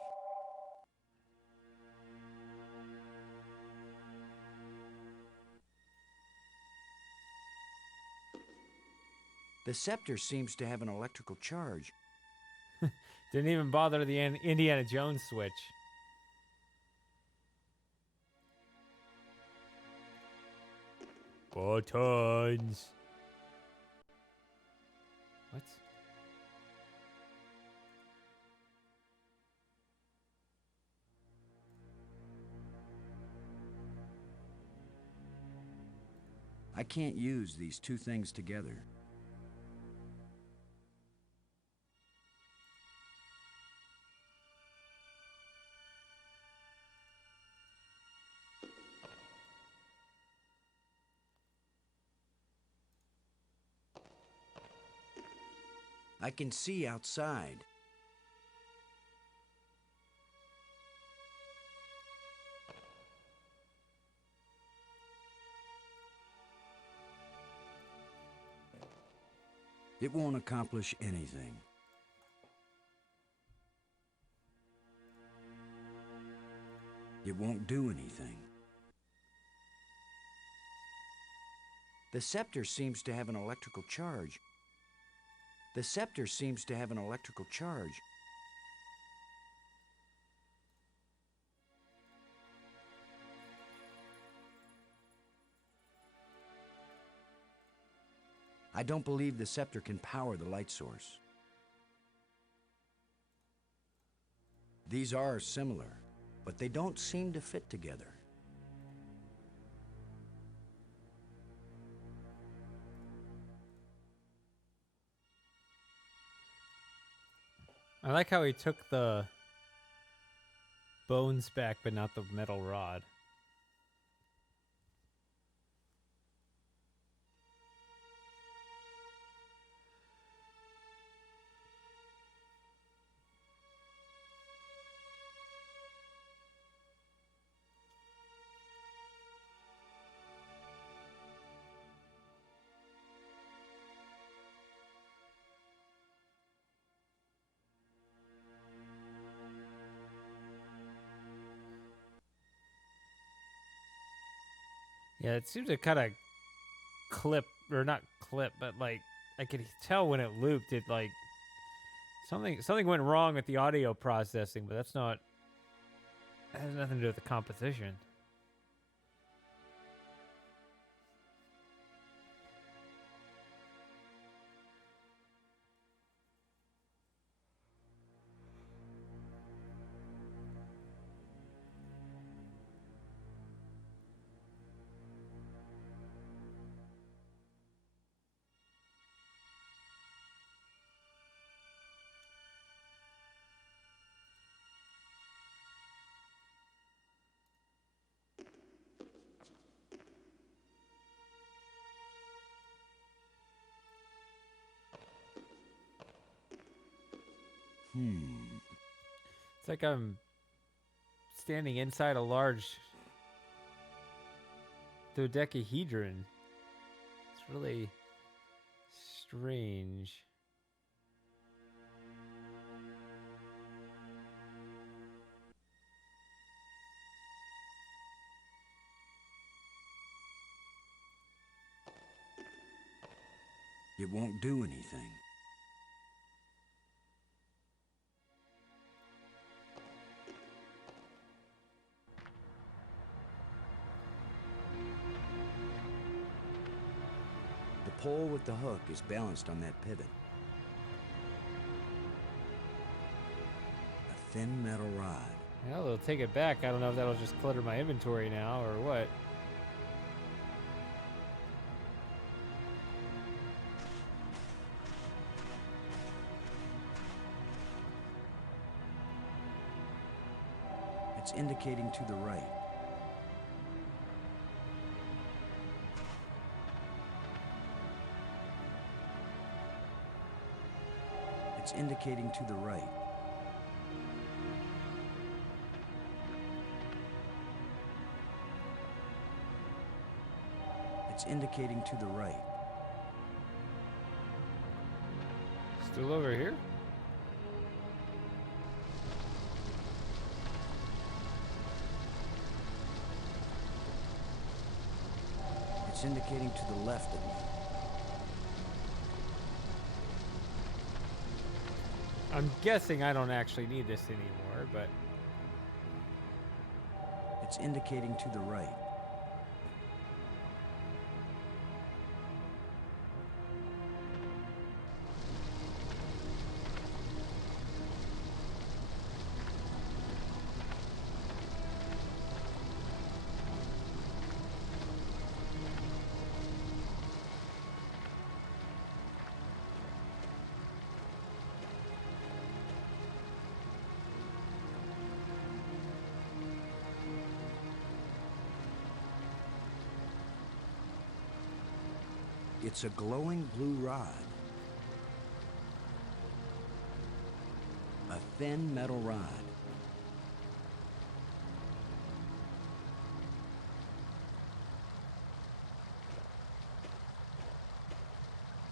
The scepter seems to have an electrical charge. Didn't even bother the Indiana Jones switch. Buttons. What? I can't use these two things together. I can see outside. It won't accomplish anything. It won't do anything. The scepter seems to have an electrical charge. The scepter seems to have an electrical charge. I don't believe the scepter can power the light source. These are similar, but they don't seem to fit together. I like how he took the bones back, but not the metal rod. Yeah, it seems to kind of clip, or not clip, but like I could tell when it looped. It like something went wrong with the audio processing, but that's not. That has nothing to do with the composition. It's like I'm standing inside a large dodecahedron. It's really strange. It won't do anything. The pole with the hook is balanced on that pivot. A thin metal rod. Well, they'll take it back. I don't know if that'll just clutter my inventory now or what. It's indicating to the right. It's indicating to the right. It's indicating to the right. Still over here? It's indicating to the left of me. I'm guessing I don't actually need this anymore, but It's indicating to the right. It's a glowing blue rod. A thin metal rod.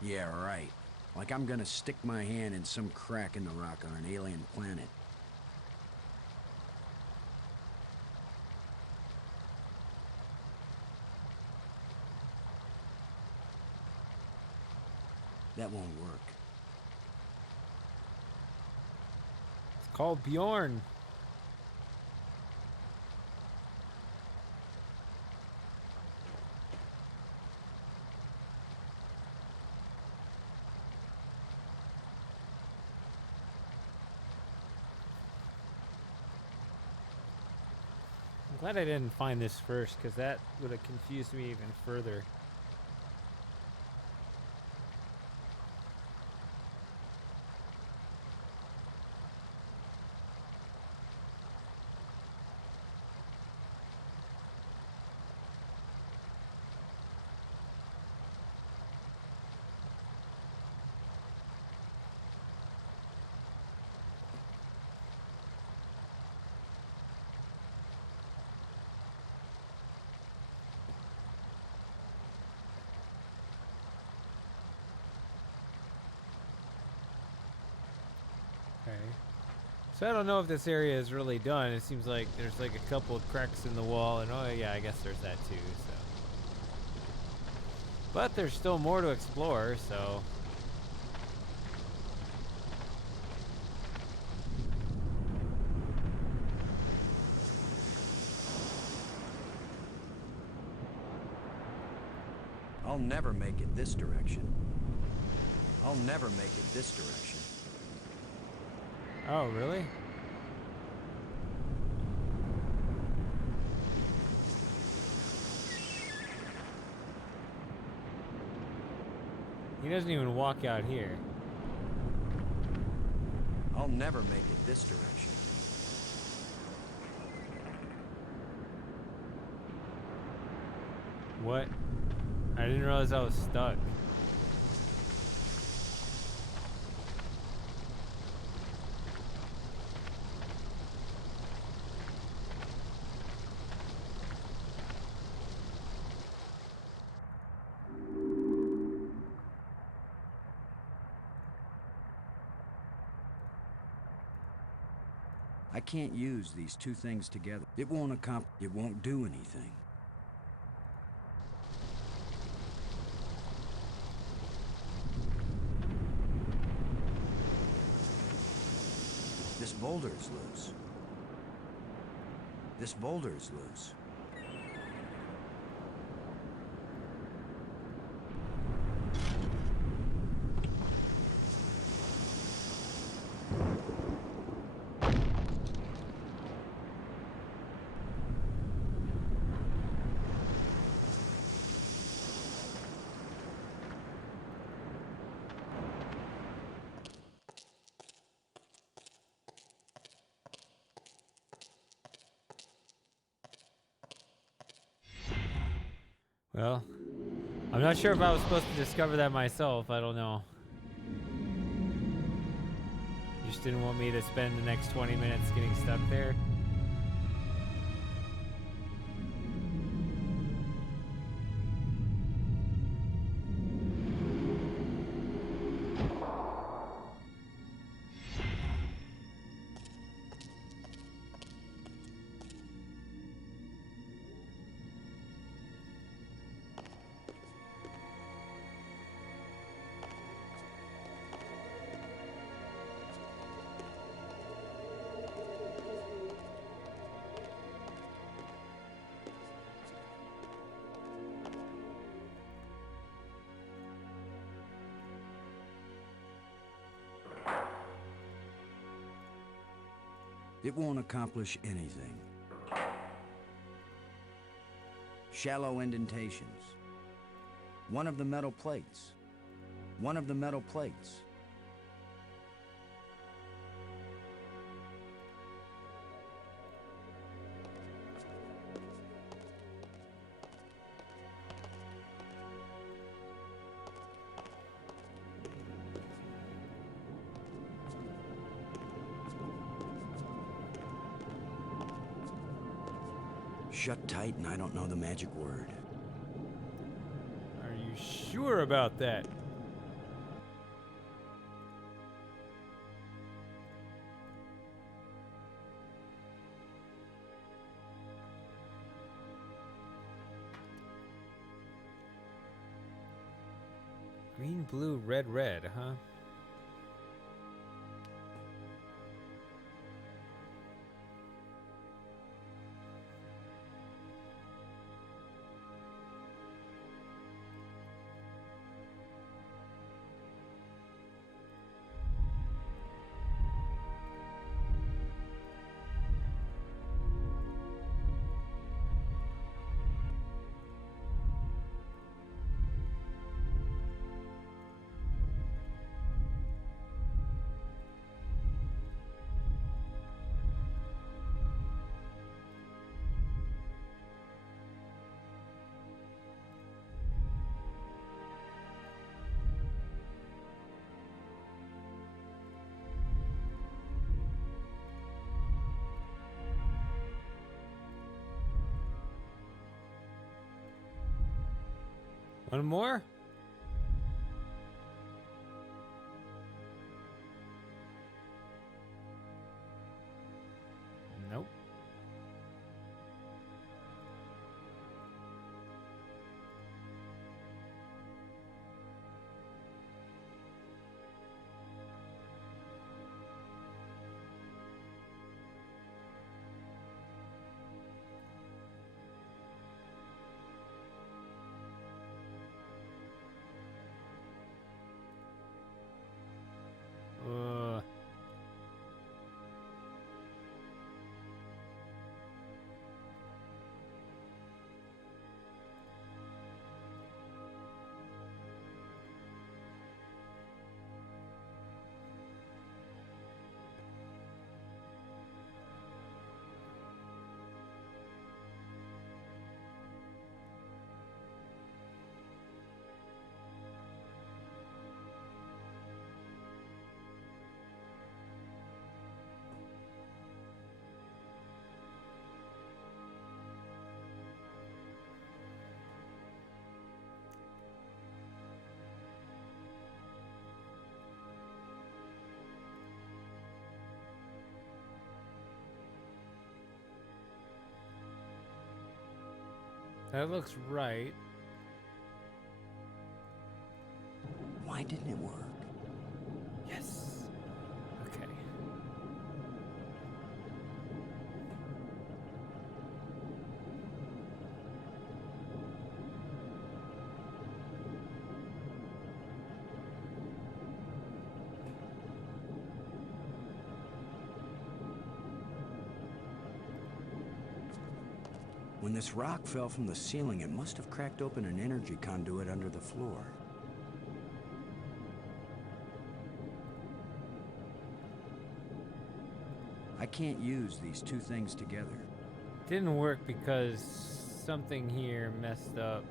Yeah, right. Like I'm gonna stick my hand in some crack in the rock on an alien planet. That won't work. it's called Bjorn. I'm glad I didn't find this first, because that would have confused me even further. Okay. So I don't know if this area is really done. It seems like there's like a couple of cracks in the wall, and oh yeah, I guess there's that too, so. But there's still more to explore, so. I'll never make it this direction. I'll never make it this direction. Oh, really? He doesn't even walk out here. I'll never make it this direction. What? I didn't realize I was stuck. I can't use these two things together. It won't do anything. boulder is loose. This boulder is loose. Well, I'm not sure if I was supposed to discover that myself. I don't know. You just didn't want me to spend the next 20 minutes getting stuck there. It won't accomplish anything. Shallow indentations. One of the metal plates. One of the metal plates. Shut tight and I don't know the magic word. Are you sure about that? Green, blue, red, red, huh? One more? Nope. That looks right. Why didn't it work? Yes. Okay. When this rock fell from the ceiling, it must have cracked open an energy conduit under the floor. I can't use these two things together. Didn't work because something here messed up.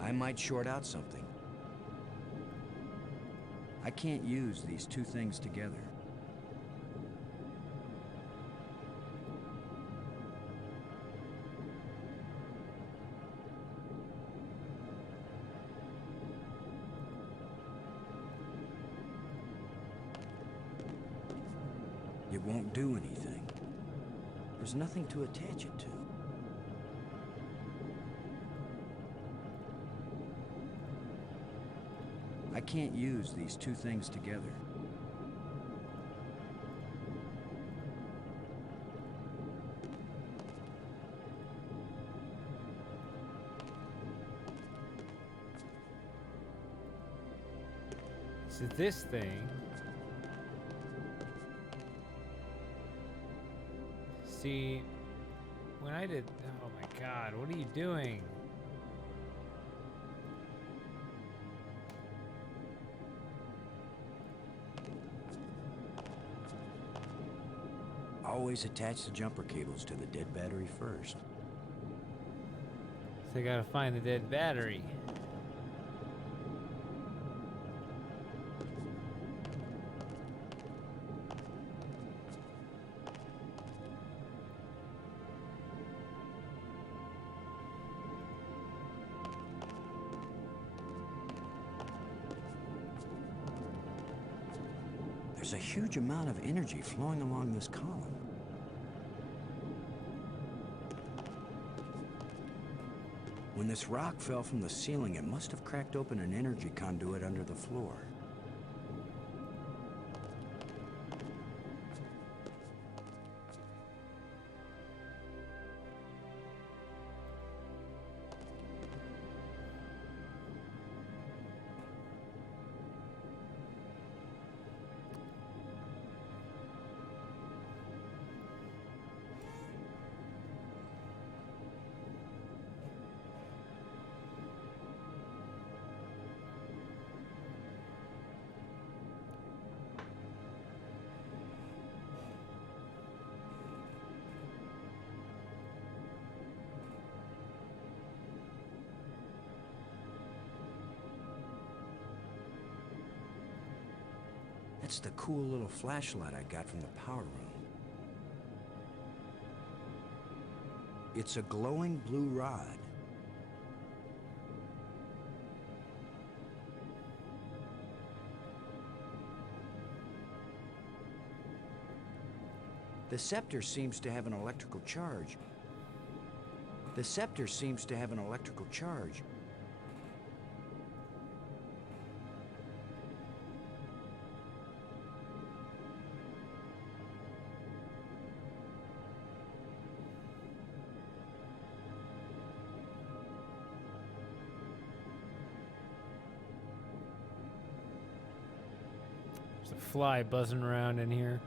I might short out something. I can't use these two things together. It won't do anything. There's nothing to attach it to. I can't use these two things together. So this thing. See, when I did, oh my God, what are you doing? Always attach the jumper cables to the dead battery first. So I gotta find the dead battery. There's a huge amount of energy flowing along this column. When this rock fell from the ceiling, it must have cracked open an energy conduit under the floor. That's the cool little flashlight I got from the power room. It's a glowing blue rod. The scepter seems to have an electrical charge. The scepter seems to have an electrical charge. There's a fly buzzing around in here.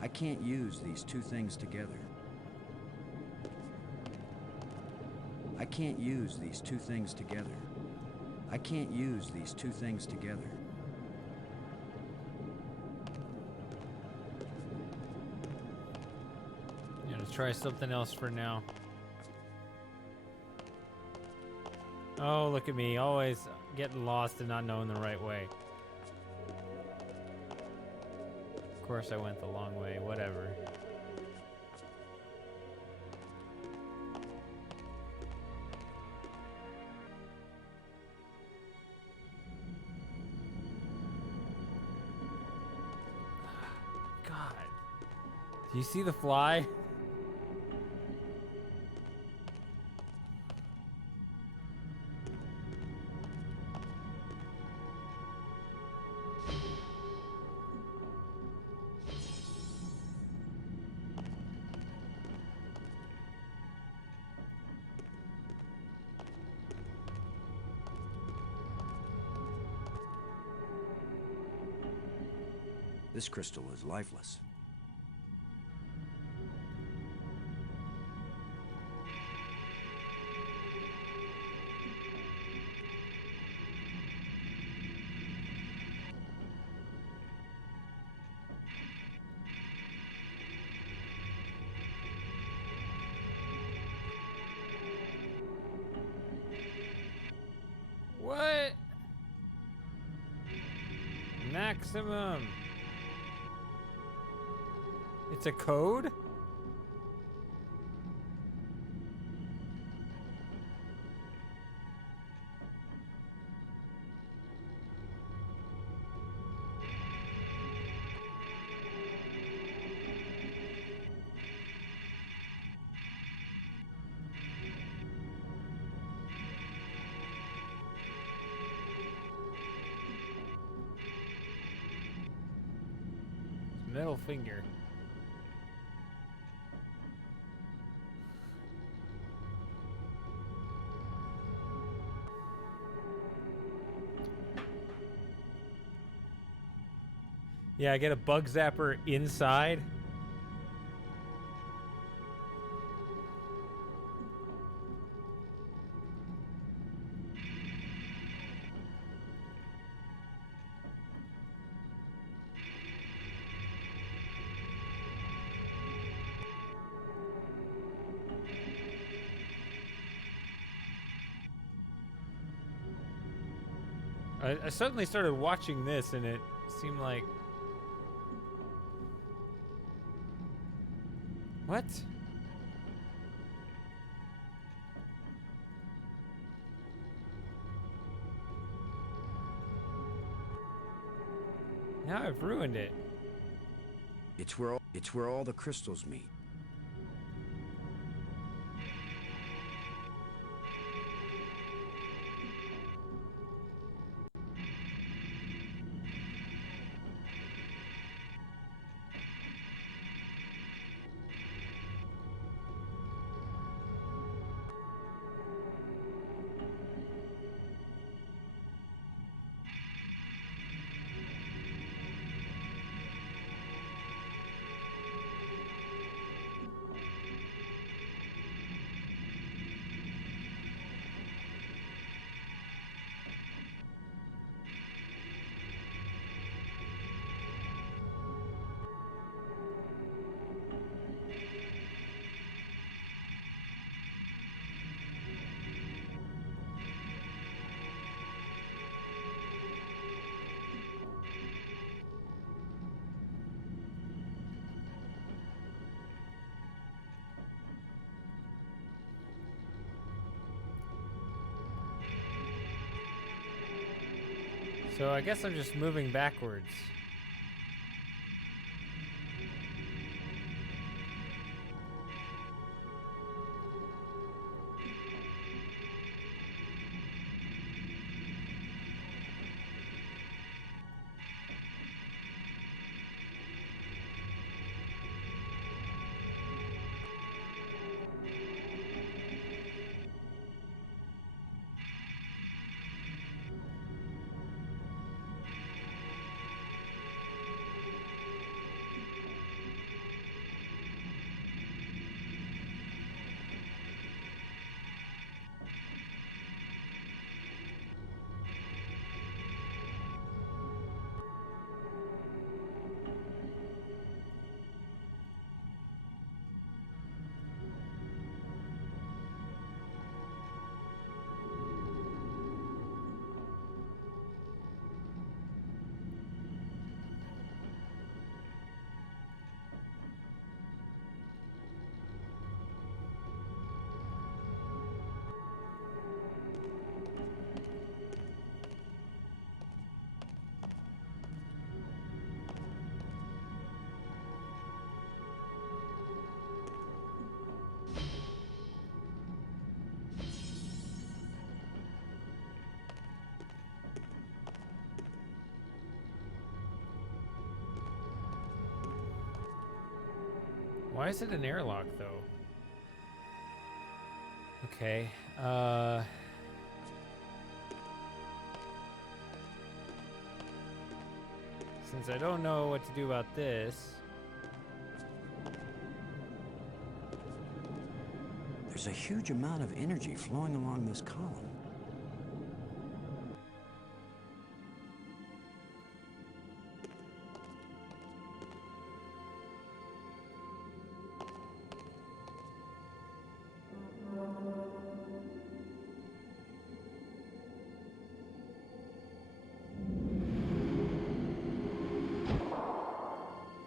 I can't use these two things together. I can't use these two things together. I can't use these two things together. I'm gonna try something else for now. Oh, look at me, always getting lost and not knowing the right way. Of course I went the long way, whatever. God. Do you see the fly? This crystal is lifeless. What? Maximum. It's a code? Middle finger. Yeah, I get a bug zapper inside. I suddenly started watching this and it seemed like... What? Now I've ruined it. It's where all the crystals meet. So I guess I'm just moving backwards. Why is it an airlock, though? Okay, Since I don't know what to do about this. There's a huge amount of energy flowing along this column.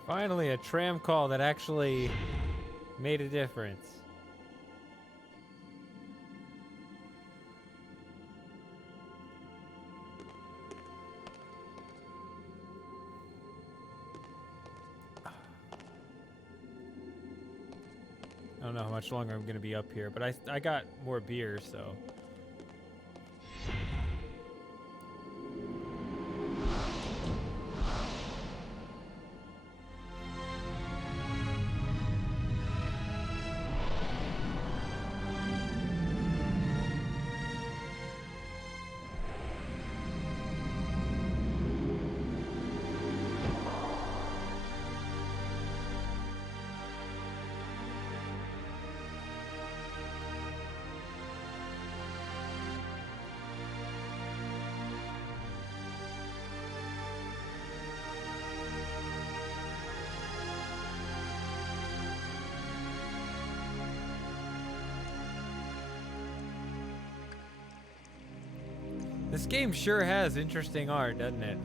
Finally, a tram call that actually made a difference. I don't know how much longer I'm going to be up here, but I got more beer, so. This game sure has interesting art, doesn't it?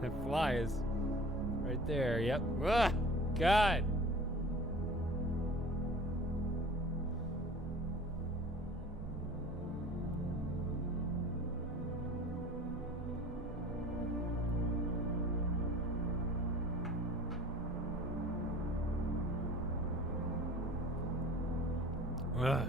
The fly is right there. Yep. Ugh, God. Ugh.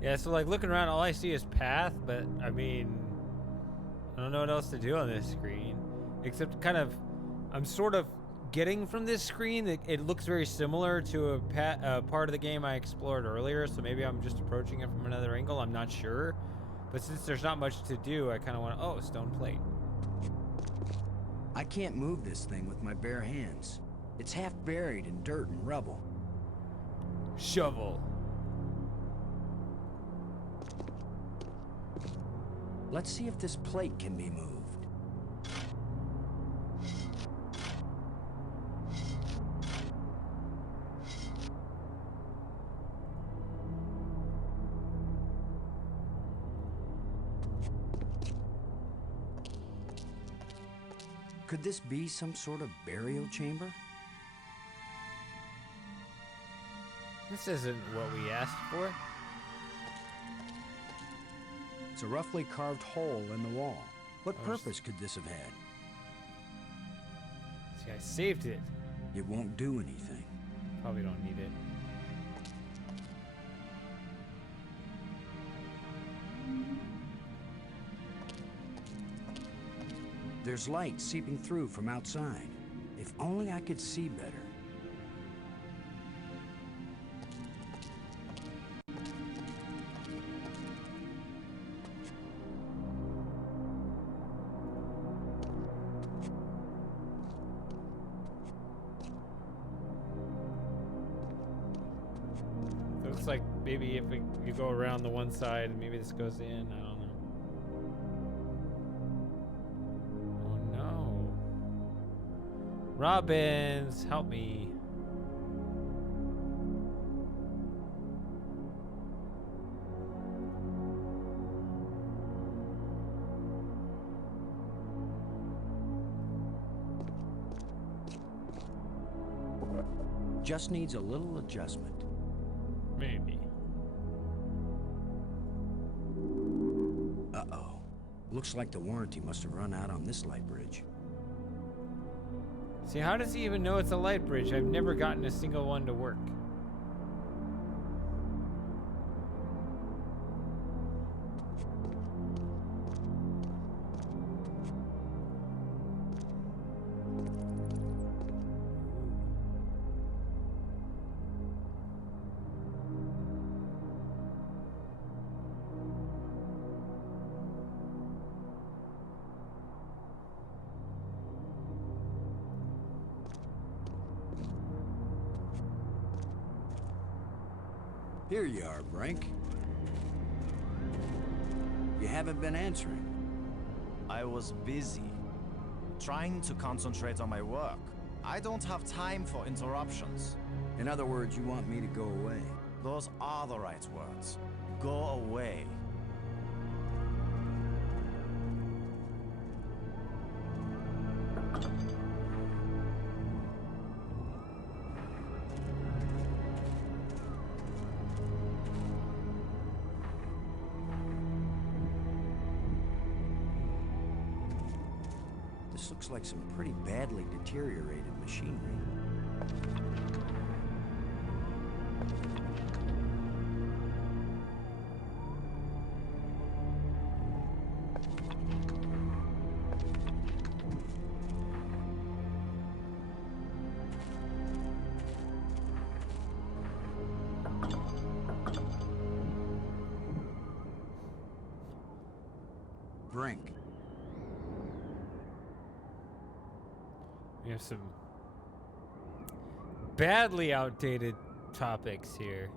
Yeah, so like looking around, all I see is path, but I mean, I don't know what else to do on this screen. Except kind of, I'm sort of getting from this screen, it looks very similar to a part of the game I explored earlier, so maybe I'm just approaching it from another angle, I'm not sure. But since there's not much to do, I kind of want to, oh, stone plate. I can't move this thing with my bare hands. It's half buried in dirt and rubble. Shovel. Let's see if this plate can be moved. Could this be some sort of burial chamber? This isn't what we asked for. It's a roughly carved hole in the wall. What Oh, purpose could this have had? See, I saved it. It won't do anything. Probably don't need it. There's light seeping through from outside. If only I could see better. Looks like maybe if you go around the one side, maybe this goes in. I don't know. Oh no. Robbins, help me. Just needs a little adjustment. Maybe. Uh-oh. Looks like the warranty must have run out on this light bridge. See, how does he even know it's a light bridge? I've never gotten a single one to work. Here you are, Brink. You haven't been answering. I was busy, trying to concentrate on my work. I don't have time for interruptions. In other words, you want me to go away. Those are the right words. Go away. This looks like some pretty badly deteriorated machinery. Brink. We have some badly outdated topics here.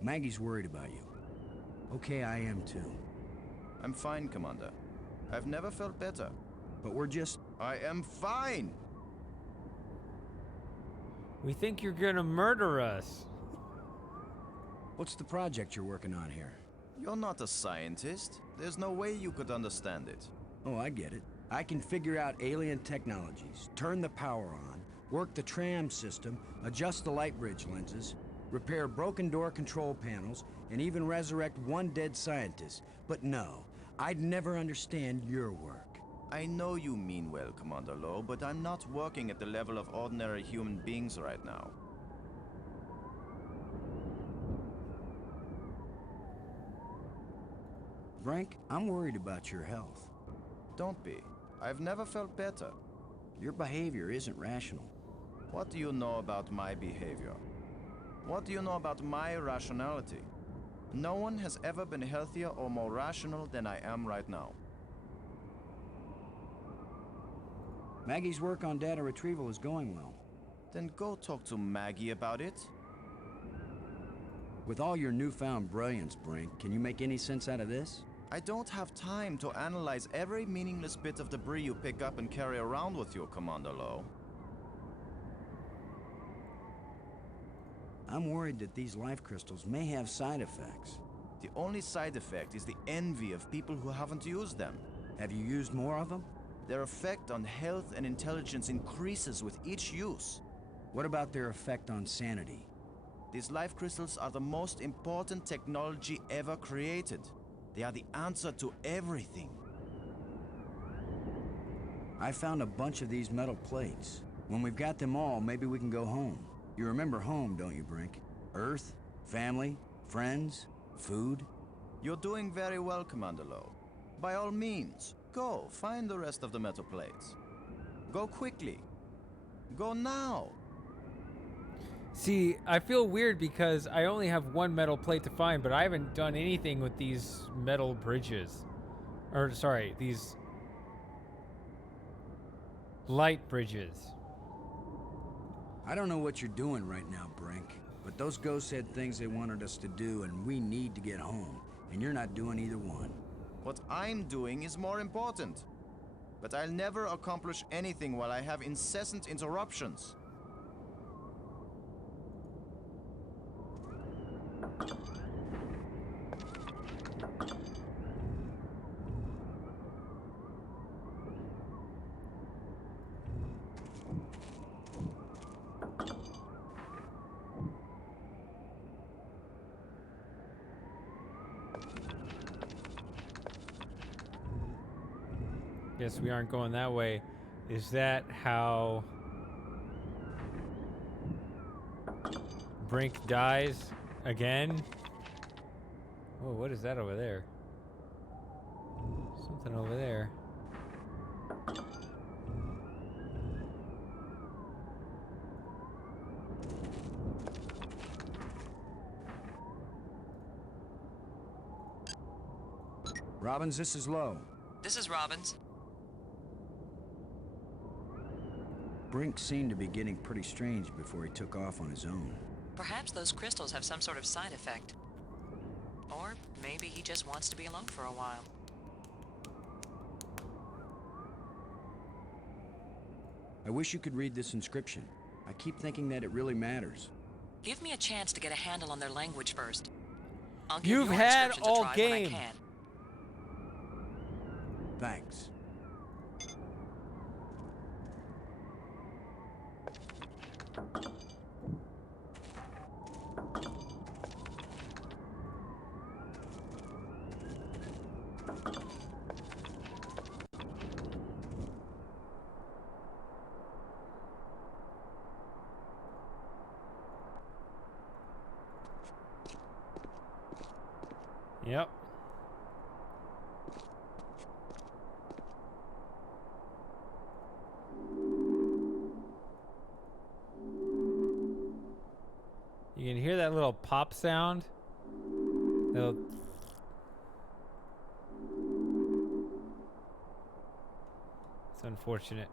Maggie's worried about you. Okay, I am too. I'm fine, Commander. I've never felt better. But we're just... I am fine! We think you're gonna murder us. What's the project you're working on here? You're not a scientist. There's no way you could understand it. Oh, I get it. I can figure out alien technologies, turn the power on, work the tram system, adjust the light bridge lenses, repair broken door control panels, and even resurrect one dead scientist. But no, I'd never understand your work. I know you mean well, Commander Lowe, but I'm not working at the level of ordinary human beings right now. Brink, I'm worried about your health. Don't be. I've never felt better. Your behavior isn't rational. What do you know about my behavior? What do you know about my rationality? No one has ever been healthier or more rational than I am right now. Maggie's work on data retrieval is going well. Then go talk to Maggie about it. With all your newfound brilliance, Brink, can you make any sense out of this? I don't have time to analyze every meaningless bit of debris you pick up and carry around with you, Commander Lowe. I'm worried that these life crystals may have side effects. The only side effect is the envy of people who haven't used them. Have you used more of them? Their effect on health and intelligence increases with each use. What about their effect on sanity? These life crystals are the most important technology ever created. They are the answer to everything. I found a bunch of these metal plates. When we've got them all, maybe we can go home. You remember home, don't you, Brink? Earth, family, friends, food. You're doing very well, Commander Lowe. By all means, go find the rest of the metal plates. Go quickly. Go now. See, I feel weird because I only have one metal plate to find, but I haven't done anything with these metal bridges. Or, sorry, these light bridges. I don't know what you're doing right now, Brink, but those ghosts had things they wanted us to do, and we need to get home. And you're not doing either one. What I'm doing is more important. But I'll never accomplish anything while I have incessant interruptions. Guess we aren't going that way. Is that how Brink dies again? Oh, what is that over there? Something over there. Robbins, this is Lowe. This is Robbins. Brink seemed to be getting pretty strange before he took off on his own. Perhaps those crystals have some sort of side effect. Or maybe he just wants to be alone for a while. I wish you could read this inscription. I keep thinking that it really matters. Give me a chance to get a handle on their language first. I'll give You've your had inscriptions all a try game. when I can. Thanks. Yep. You can hear that little pop sound. Little... It's unfortunate.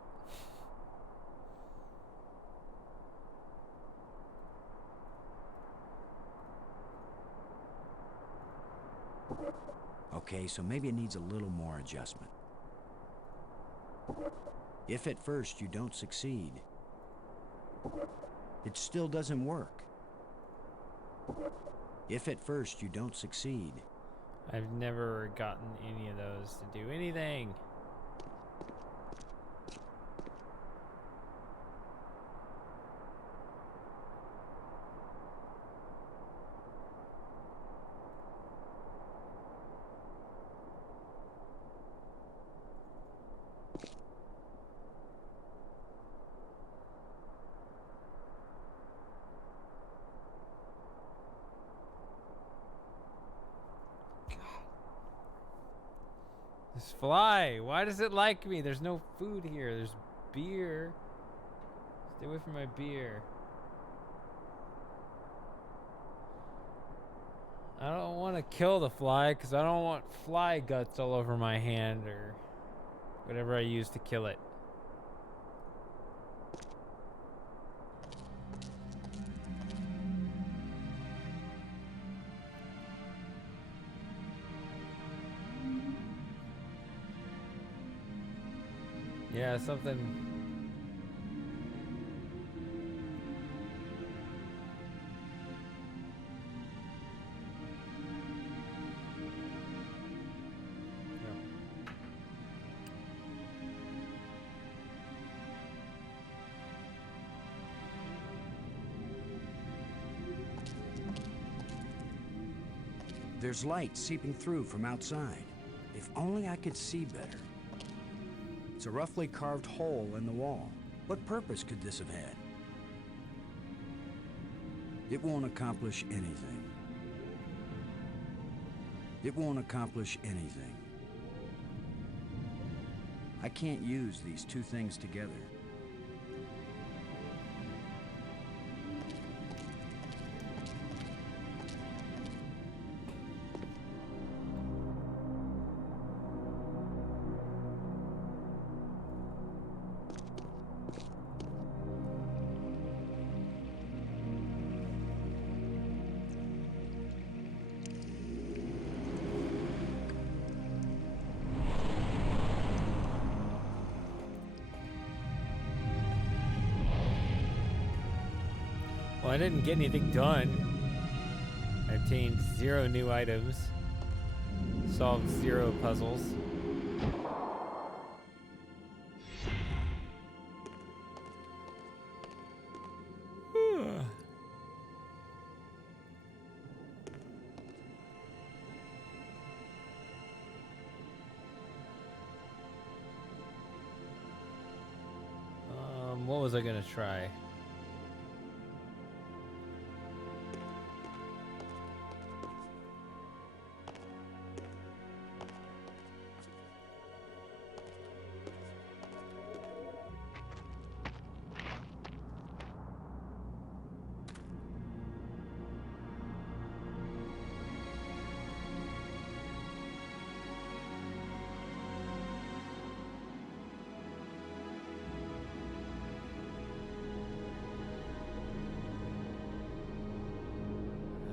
Okay, so maybe it needs a little more adjustment. If at first you don't succeed, it still doesn't work. If at first you don't succeed, I've never gotten any of those to do anything. This fly, why does it like me? There's no food here. There's beer. Stay away from my beer. I don't want to kill the fly because I don't want fly guts all over my hand or whatever I use to kill it. Yeah, something. there's light seeping through from outside. If only I could see better. It's a roughly carved hole in the wall. What purpose could this have had? It won't accomplish anything. It won't accomplish anything. I can't use these two things together. Well, I didn't get anything done. I obtained 0 new items. Solved 0 puzzles. What was I gonna try?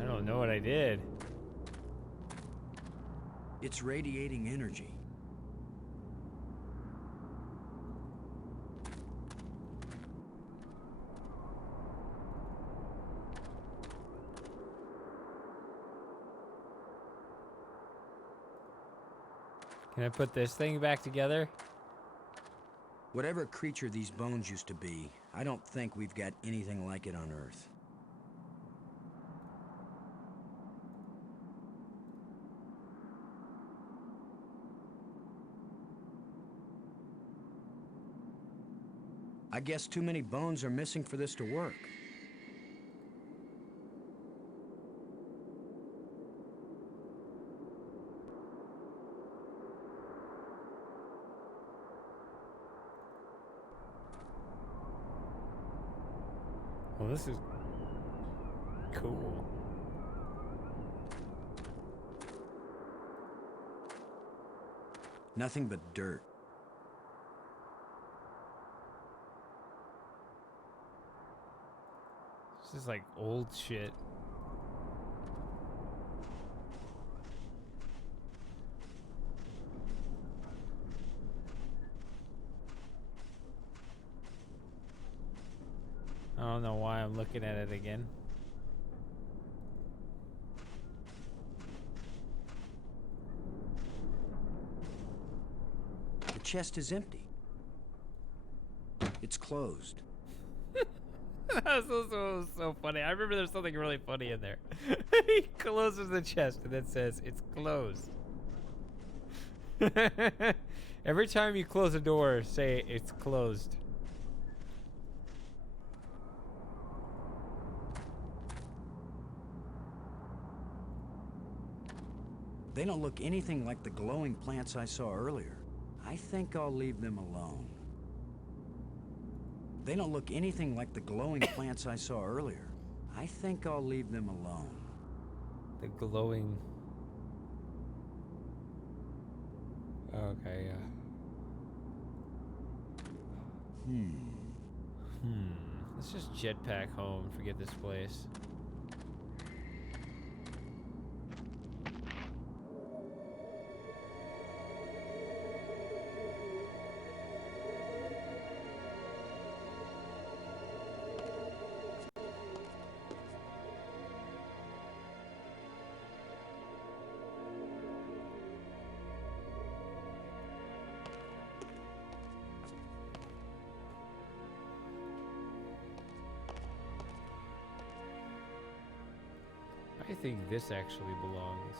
I don't know what I did. It's radiating energy. Can I put this thing back together? Whatever creature these bones used to be, I don't think we've got anything like it on Earth. I guess too many bones are missing for this to work. Well, this is cool. Nothing but dirt. This is like old shit. I don't know why I'm looking at it again. The chest is empty. It's closed. That's also so funny. I remember there's something really funny in there. He closes the chest and then says, "It's closed." Every time you close a door, say, "It's closed." They don't look anything like the glowing plants I saw earlier. I think I'll leave them alone. They don't look anything like the glowing plants I saw earlier. I think I'll leave them alone. The glowing. Okay, yeah. Let's just jetpack home. Forget this place. I think this actually belongs.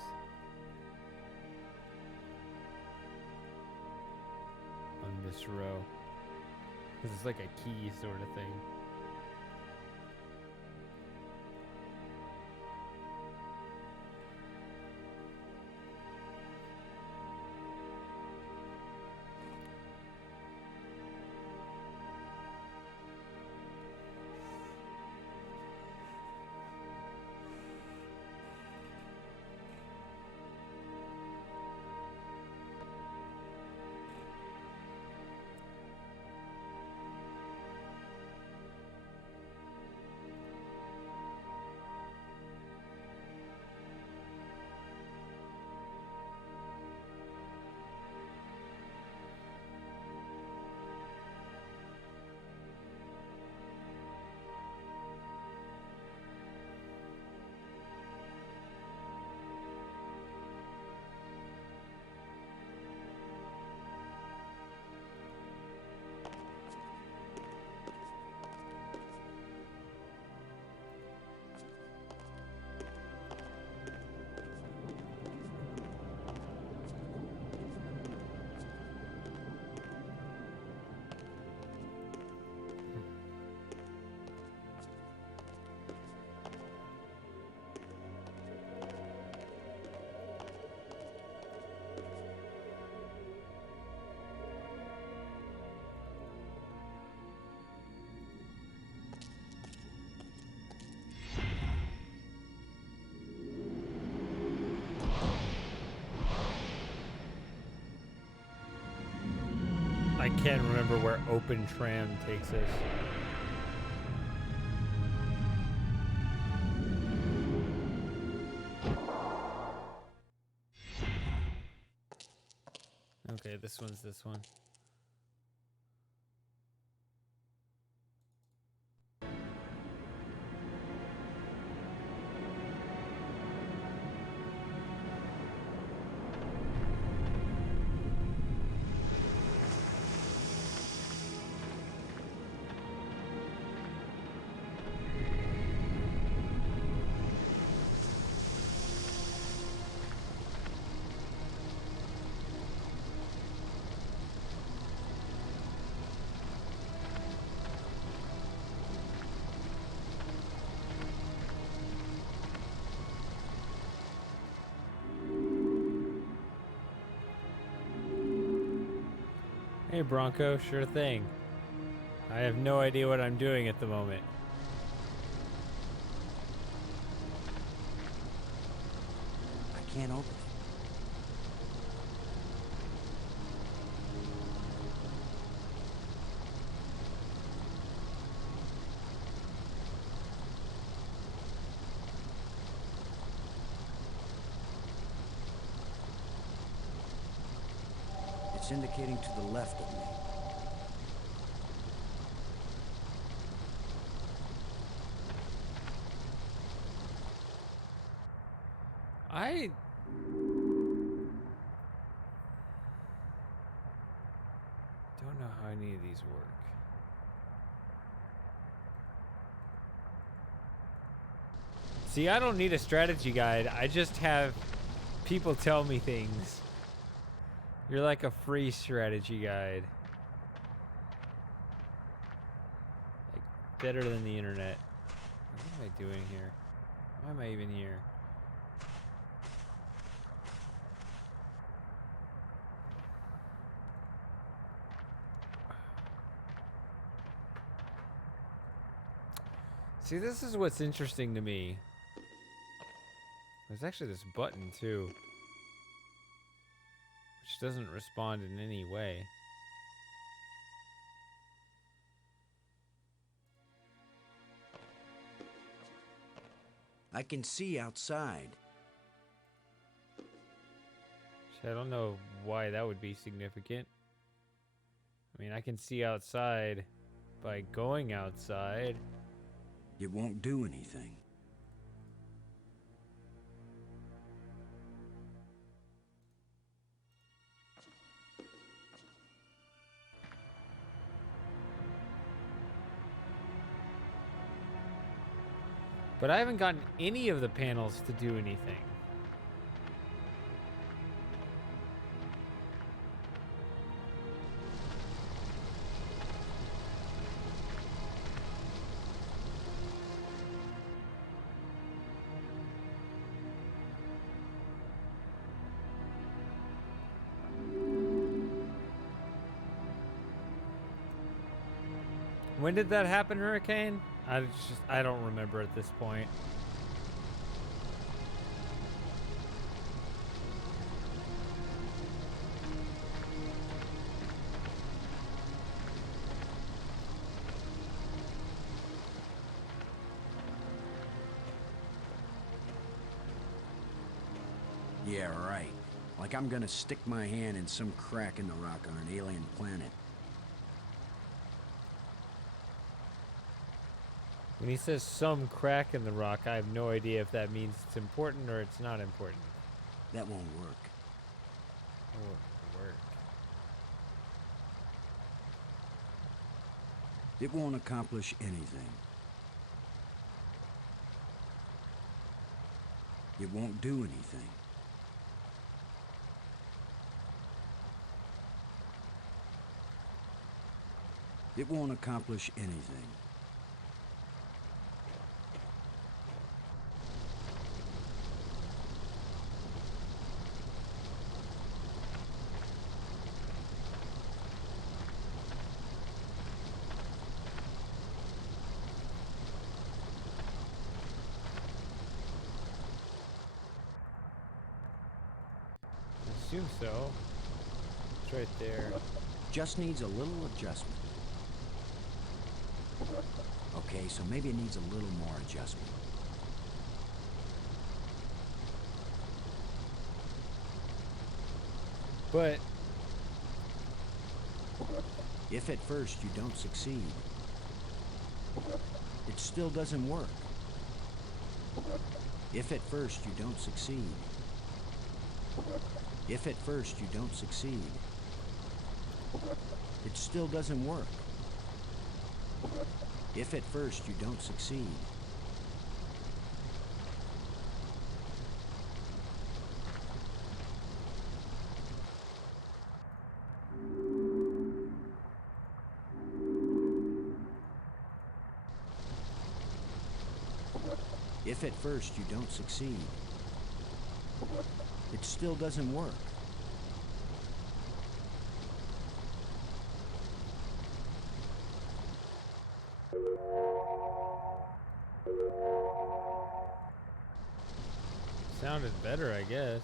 On this row. Because it's like a key sort of thing. can't remember where open tram takes us. Okay, this one's this one. Hey Bronco, sure thing. I have no idea what I'm doing at the moment. I can't open it. It's indicating to the left of me. I don't know how any of these work. See, I don't need a strategy guide. I just have people tell me things. You're like a free strategy guide. Like, better than the internet. What am I doing here? Why am I even here? See, this is what's interesting to me. There's actually this button, too, which doesn't respond in any way. I can see outside. I don't know why that would be significant. I mean, I can see outside by going outside. It won't do anything. But I haven't gotten any of the panels to do anything. When did that happen, Hurricane? I don't remember at this point. Yeah, right. Like I'm gonna stick my hand in some crack in the rock on an alien planet. When he says some crack in the rock, I have no idea if that means it's important or it's not important. That won't work. Work. It won't accomplish anything. It won't do anything. It won't accomplish anything. I assume so. It's right there. Just needs a little adjustment. Okay, so maybe it needs a little more adjustment. But if at first you don't succeed, it still doesn't work. If at first you don't succeed, if at first you don't succeed, it still doesn't work. If at first you don't succeed, if at first you don't succeed, it still doesn't work. sounded better, I guess.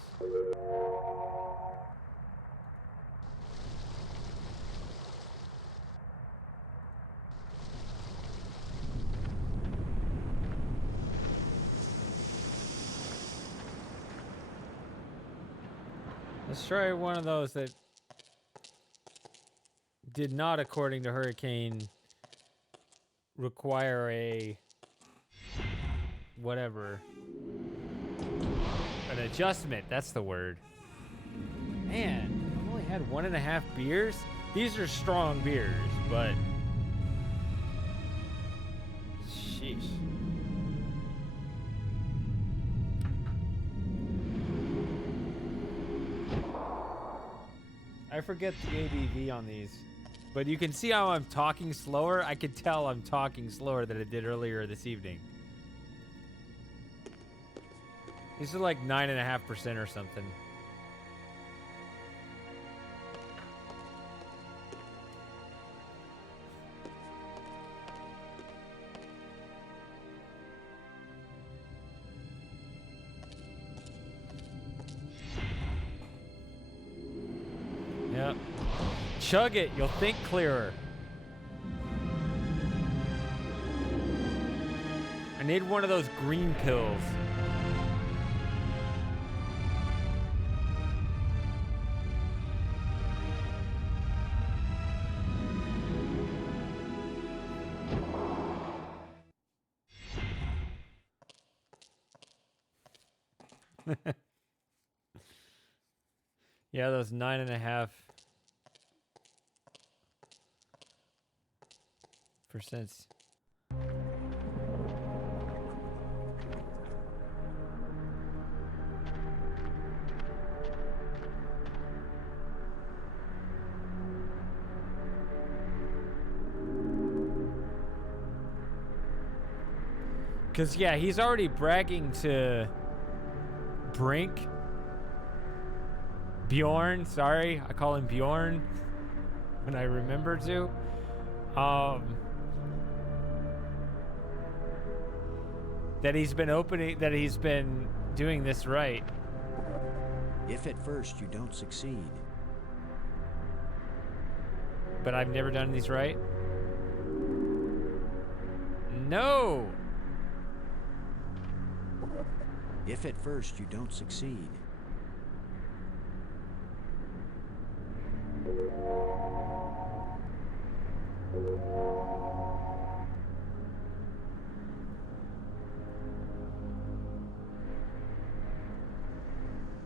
Let's try one of those that did not, according to Hurricane, require a whatever. An adjustment, that's the word. Man, I've only had 1.5 beers. These are strong beers, but sheesh. I forget the ABV on these, but you can see how I'm talking slower. I can tell I'm talking slower than I did earlier this evening. These are like 9.5% or something. Yep. Chug it, you'll think clearer. I need one of those green pills. Yeah, those 9.5%. Because, yeah, he's already bragging to Brink. Bjorn, sorry. I call him Bjorn when I remember to. That he's been doing this right. If at first you don't succeed, But I've never done these right. No! if at first you don't succeed,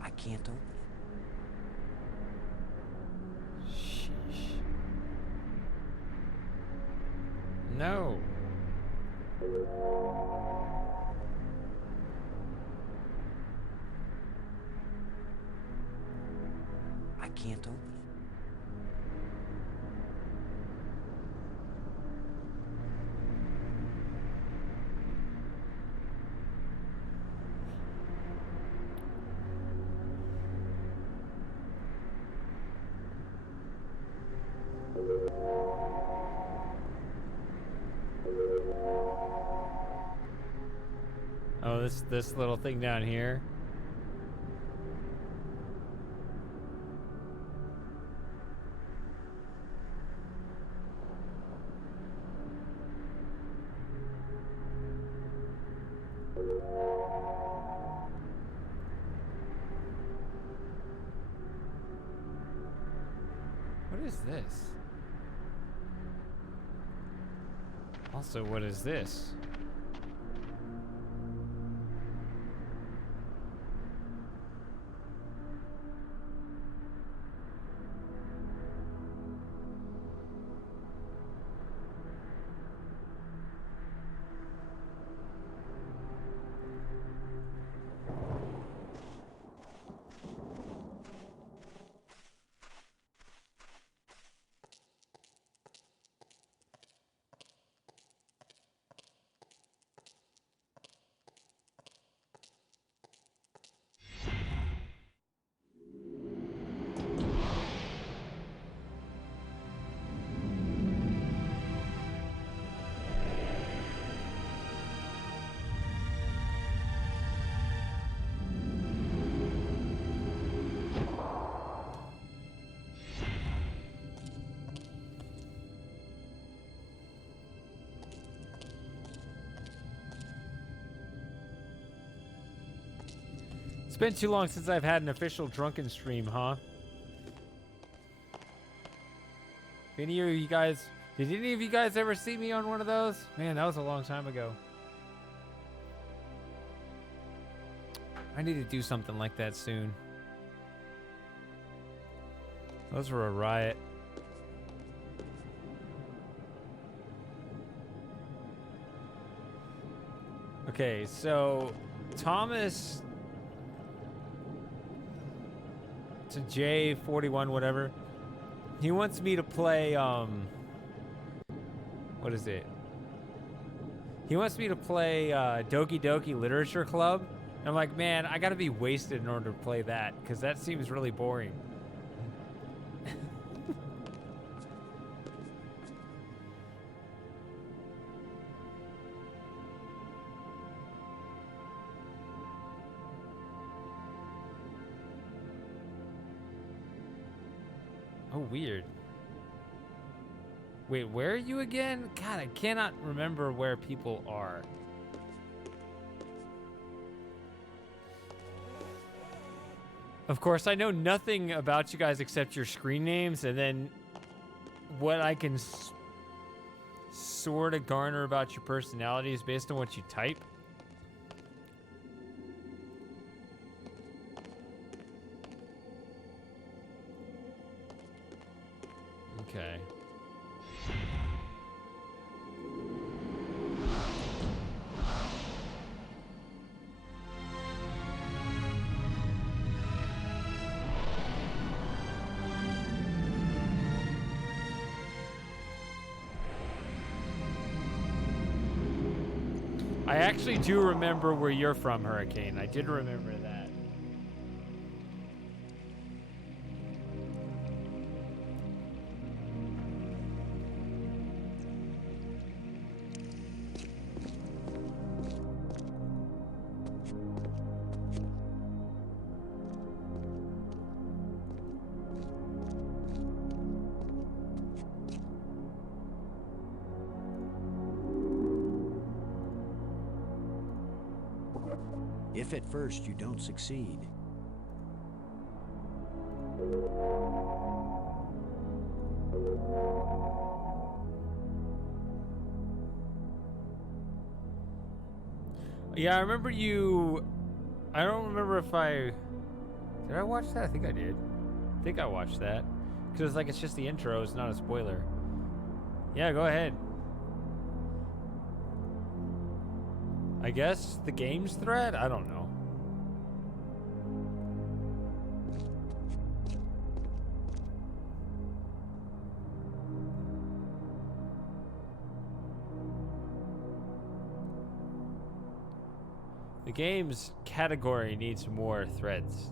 I can't open it. Sheesh. No. I can't open it. Oh, this little thing down here. What is this? Also, what is this? It's been too long since I've had an official drunken stream, huh? Did any of you guys ever see me on one of those? Man, that was a long time ago. I need to do something like that soon. Those were a riot. Okay, so Thomas to J41 whatever. He wants me to play what is it? He wants me to play Doki Doki Literature Club. And I'm like, man, I gotta be wasted in order to play that, because that seems really boring. Oh, weird. Wait, where are you again? God, I cannot remember where people are. Of course, I know nothing about you guys except your screen names, and then what I can sort of garner about your personalities based on what you type. Okay. I actually do remember where you're from, Hurricane. I did remember that. If at first you don't succeed, Yeah, I remember you. I don't remember if did I watch that? I think I did. I think I watched that. Because it's like, it's just the intro, it's not a spoiler. Yeah, go ahead. I guess the game's thread? I don't know. The game's category needs more threads.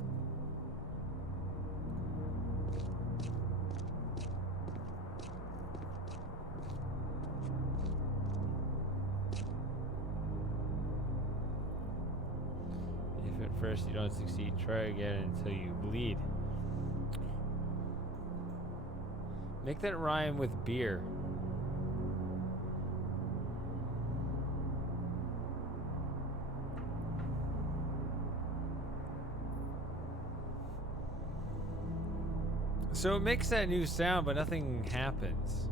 If at first you don't succeed, try again until you bleed. Make that rhyme with beer. So it makes that new sound, but nothing happens.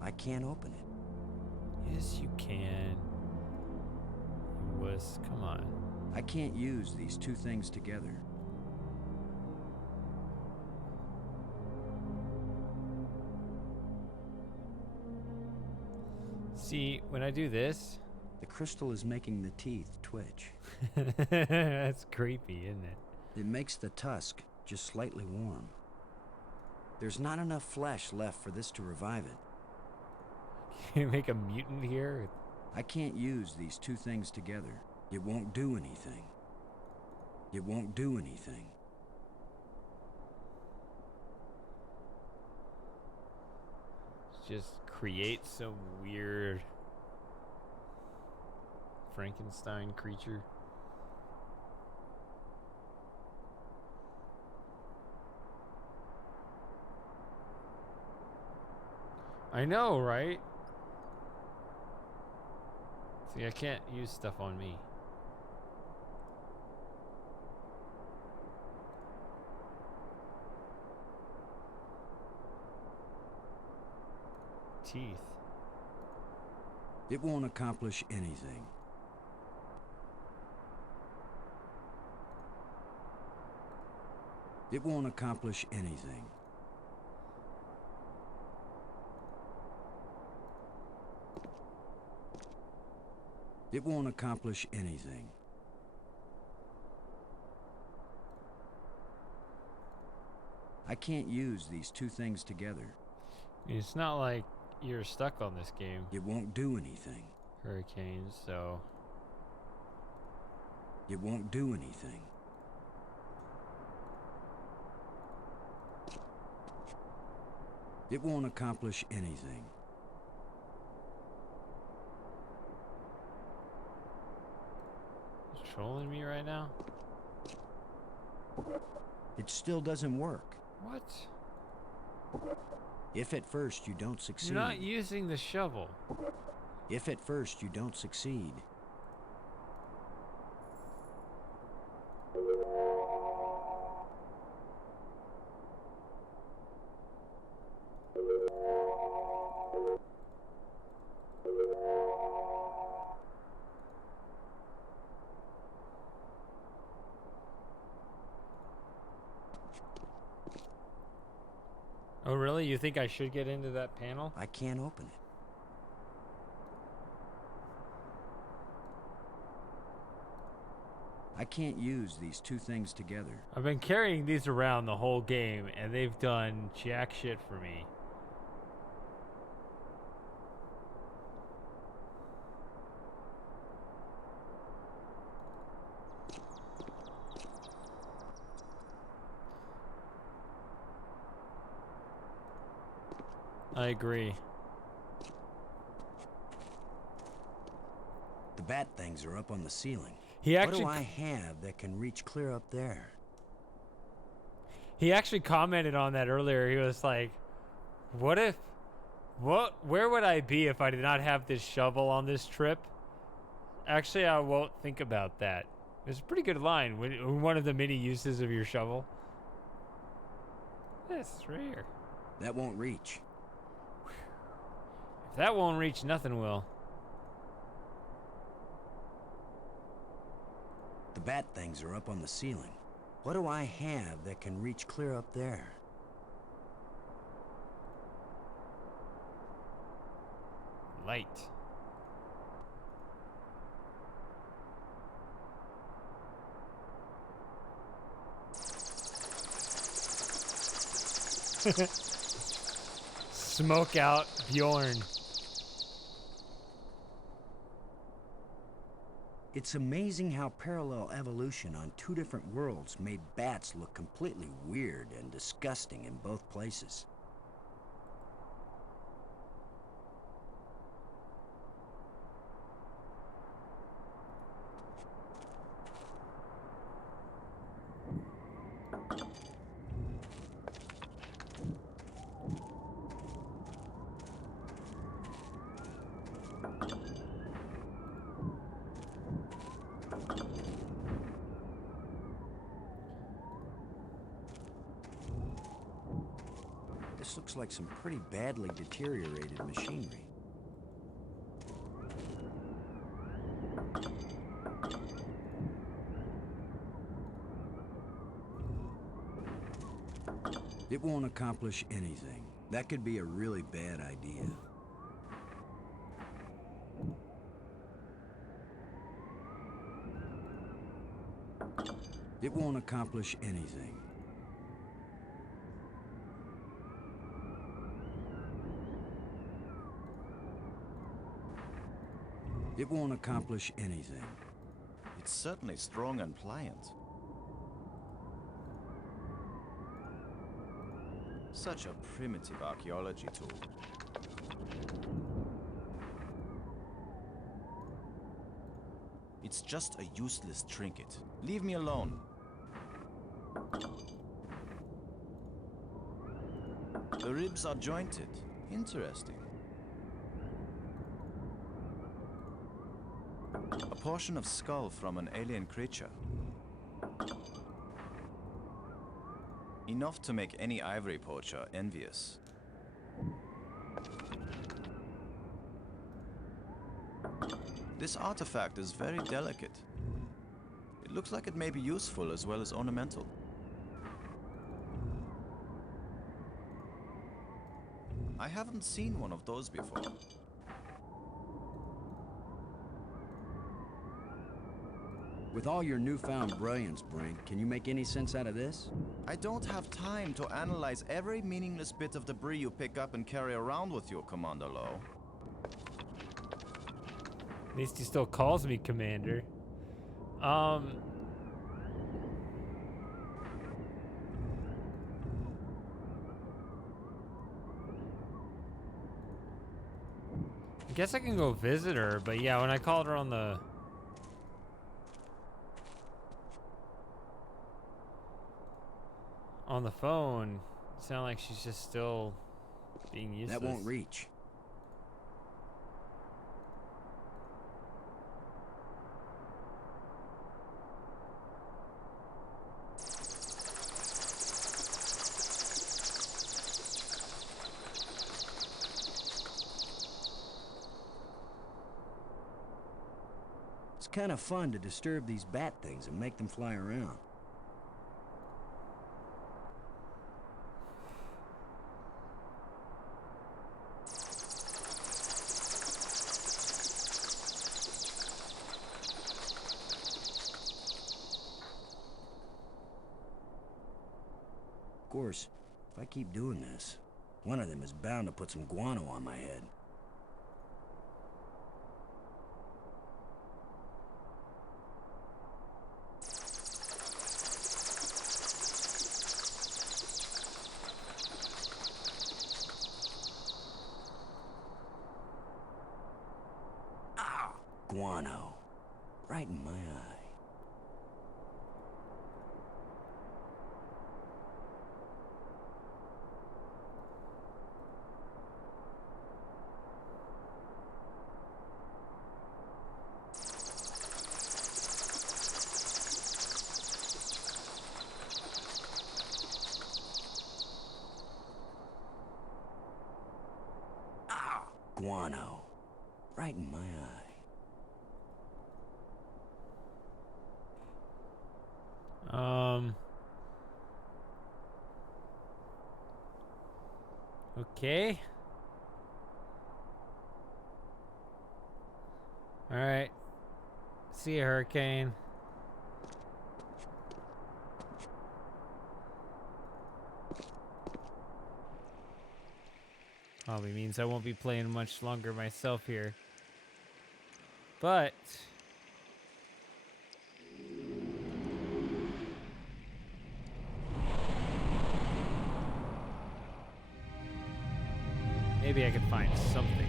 I can't open it. Yes, you can. You wuss. Come on. I can't use these two things together. See, when I do this, The crystal is making the teeth twitch. that's creepy, isn't it? It makes the tusk just slightly warm. There's not enough flesh left for this to revive it. Can you make a mutant here? I can't use these two things together. It won't do anything. It won't do anything. Just create some weird Frankenstein creature. I know, right? See, I can't use stuff on me. Teeth. It won't accomplish anything. It won't accomplish anything. It won't accomplish anything. I can't use these two things together. It's not like you're stuck on this game. It won't do anything. Hurricanes, so It won't do anything. It won't accomplish anything. it's trolling me right now. It still doesn't work. What? If at first you don't succeed. You're not using the shovel. If at first you don't succeed. Oh, really? You think I should get into that panel? I can't open it. I can't use these two things together. I've been carrying these around the whole game, and they've done jack shit for me. I agree. The bat things are up on the ceiling. He actually What do I have that can reach clear up there? He actually commented on that earlier. He was like, where would I be if I did not have this shovel on this trip? Actually, I won't think about that. It's a pretty good line. One of the many uses of your shovel. This is right here. That won't reach. If that won't reach, nothing will. The bat things are up on the ceiling. What do I have that can reach clear up there? Light. Smoke out Bjorn. It's amazing how parallel evolution on two different worlds made bats look completely weird and disgusting in both places. This looks like some pretty badly deteriorated machinery. It won't accomplish anything. That could be a really bad idea. It won't accomplish anything. It won't accomplish anything. It's certainly strong and pliant. Such a primitive archaeology tool. It's just a useless trinket. Leave me alone. The ribs are jointed. Interesting. A portion of skull from an alien creature. Enough to make any ivory poacher envious. This artifact is very delicate. It looks like it may be useful as well as ornamental. I haven't seen one of those before. With all your newfound brilliance, Brink, can you make any sense out of this? I don't have time to analyze every meaningless bit of debris you pick up and carry around with you, Commander Lowe. At least he still calls me Commander. I guess I can go visit her, but yeah, when I called her on the phone, it sounded like she's just still being useless. That won't reach. It's kind of fun to disturb these bat things and make them fly around. Of course, if I keep doing this, one of them is bound to put some guano on my head. Ah! Guano. Right in my eye. Guano. Right in my eye. Okay. All right. See you, Hurricane. Probably means I won't be playing much longer myself here. But maybe I can find something.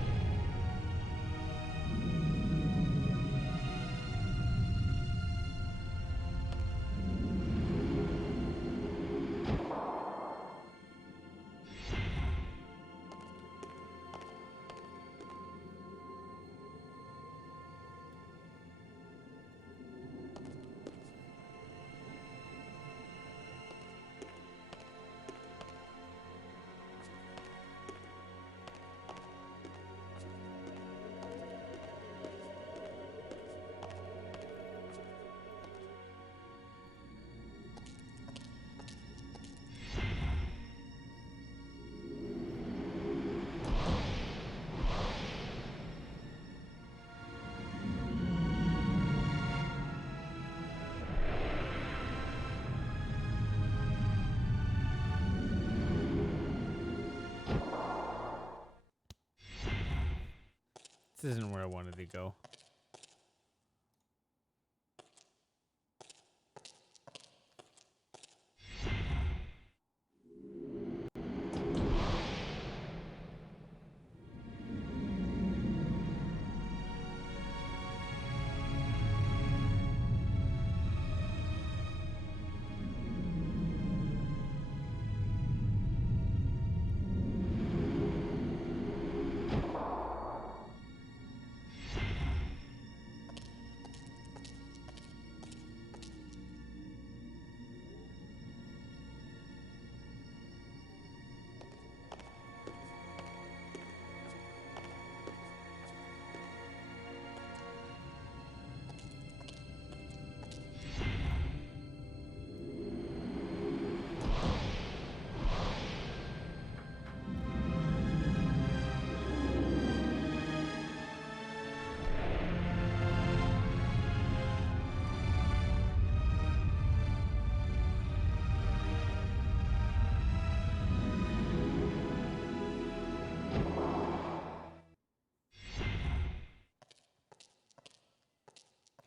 isn't where I wanted to go.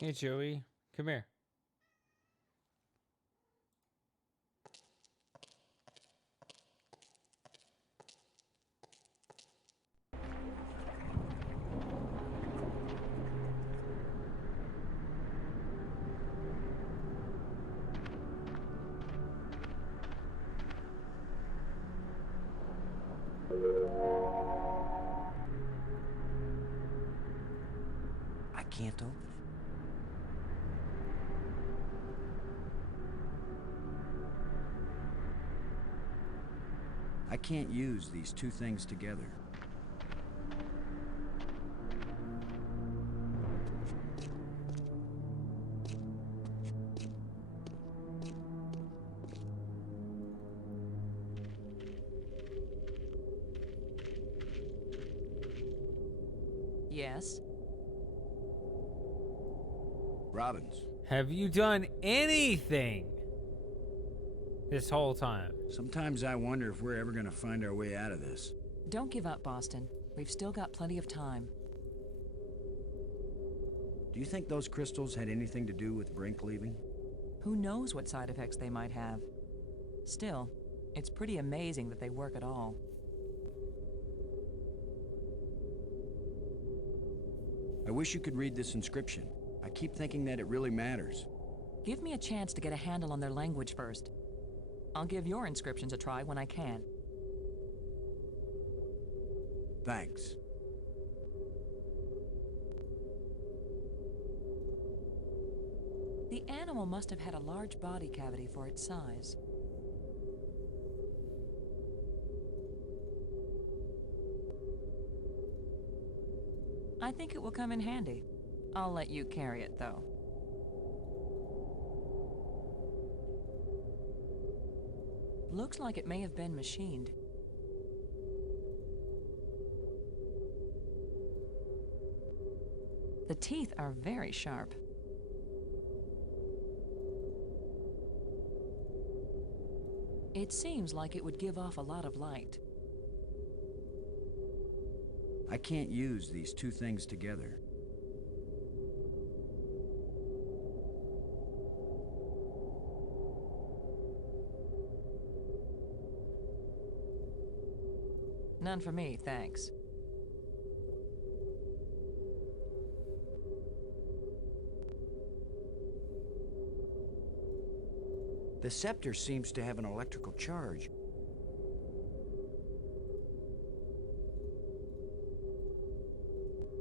Hey, Joey, come here. I can't open it. I can't use these two things together. Yes? Robbins, Have you done anything this whole time? sometimes I wonder if we're ever gonna find our way out of this. Don't give up, Boston. We've still got plenty of time. Do you think those crystals had anything to do with Brink leaving? Who knows what side effects they might have? Still, it's pretty amazing that they work at all. I wish you could read this inscription. I keep thinking that it really matters. Give me a chance to get a handle on their language first. I'll give your inscriptions a try when I can. Thanks. The animal must have had a large body cavity for its size. I think it will come in handy. I'll let you carry it, though. Looks like it may have been machined. The teeth are very sharp. It seems like it would give off a lot of light. I can't use these two things together. None for me, thanks. The scepter seems to have an electrical charge.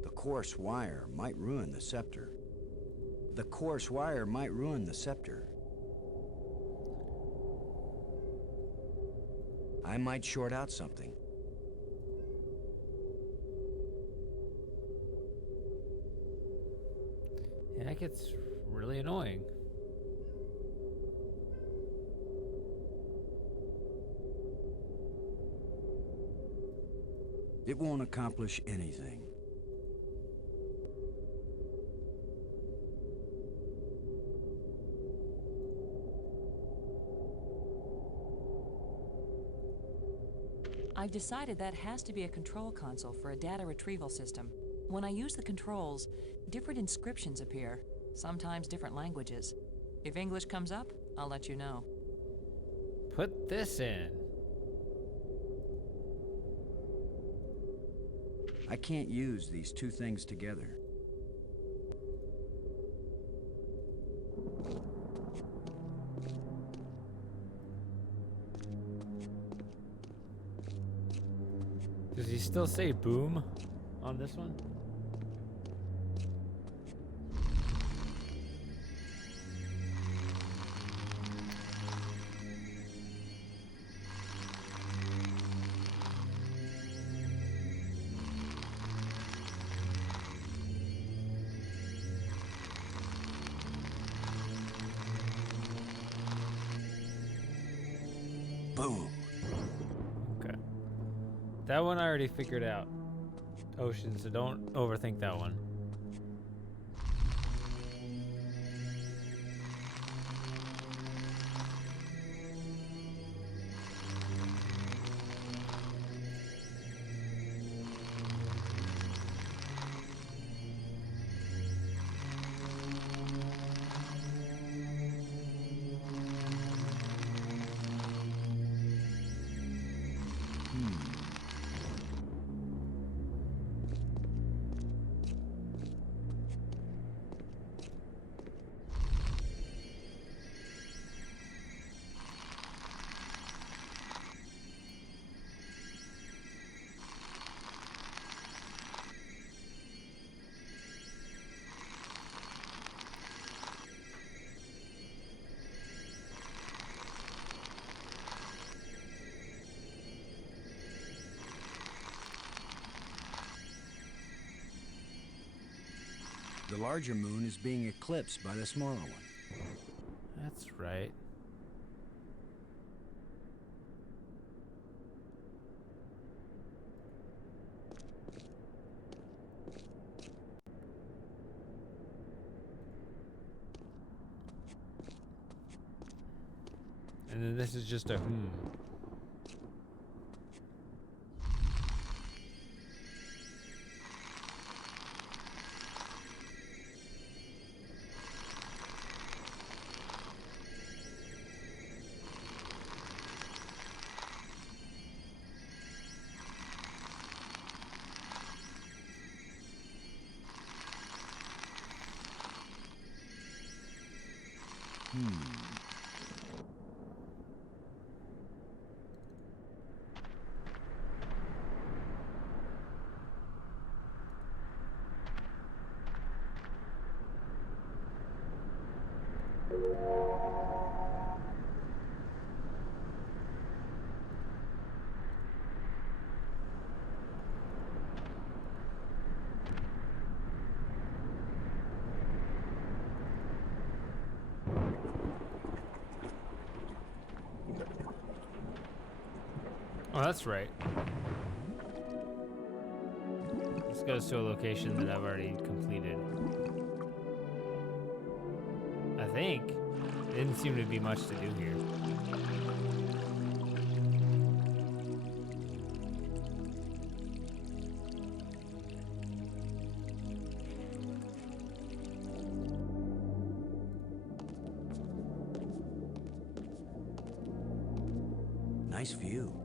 The coarse wire might ruin the scepter. The coarse wire might ruin the scepter. I might short out something. Yeah, that gets really annoying. It won't accomplish anything. I've decided that has to be a control console for a data retrieval system. When I use the controls, different inscriptions appear, sometimes different languages. If English comes up, I'll let you know. Put this in. I can't use these two things together. Does he still say boom on this one? Boom. Okay. That one I already figured out. Ocean, so don't overthink that one. The larger moon is being eclipsed by the smaller one. That's right. And then this is just a Oh, that's right. This goes to a location that I've already completed. I think. Didn't seem to be much to do here. Nice view.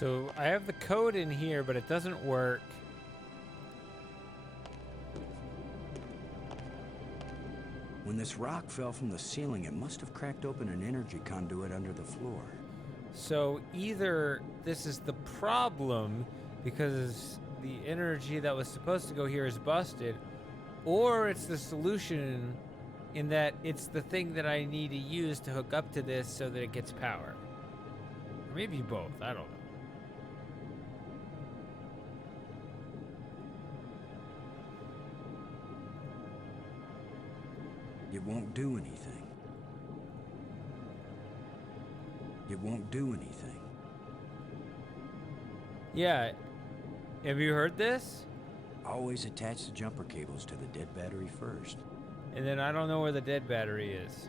So I have the code in here, but it doesn't work. When this rock fell from the ceiling, it must have cracked open an energy conduit under the floor. So either this is the problem because the energy that was supposed to go here is busted, or it's the solution in that it's the thing that I need to use to hook up to this so that it gets power. Or maybe both, I don't know. It won't do anything. It won't do anything. Yeah, have you heard this? Always attach the jumper cables to the dead battery first. And then I don't know where the dead battery is.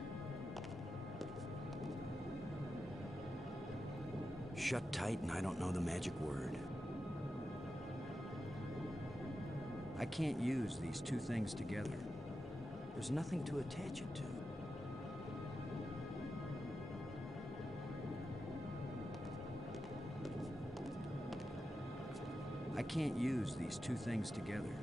Shut tight and I don't know the magic word. I can't use these two things together. There's nothing to attach it to. I can't use these two things together.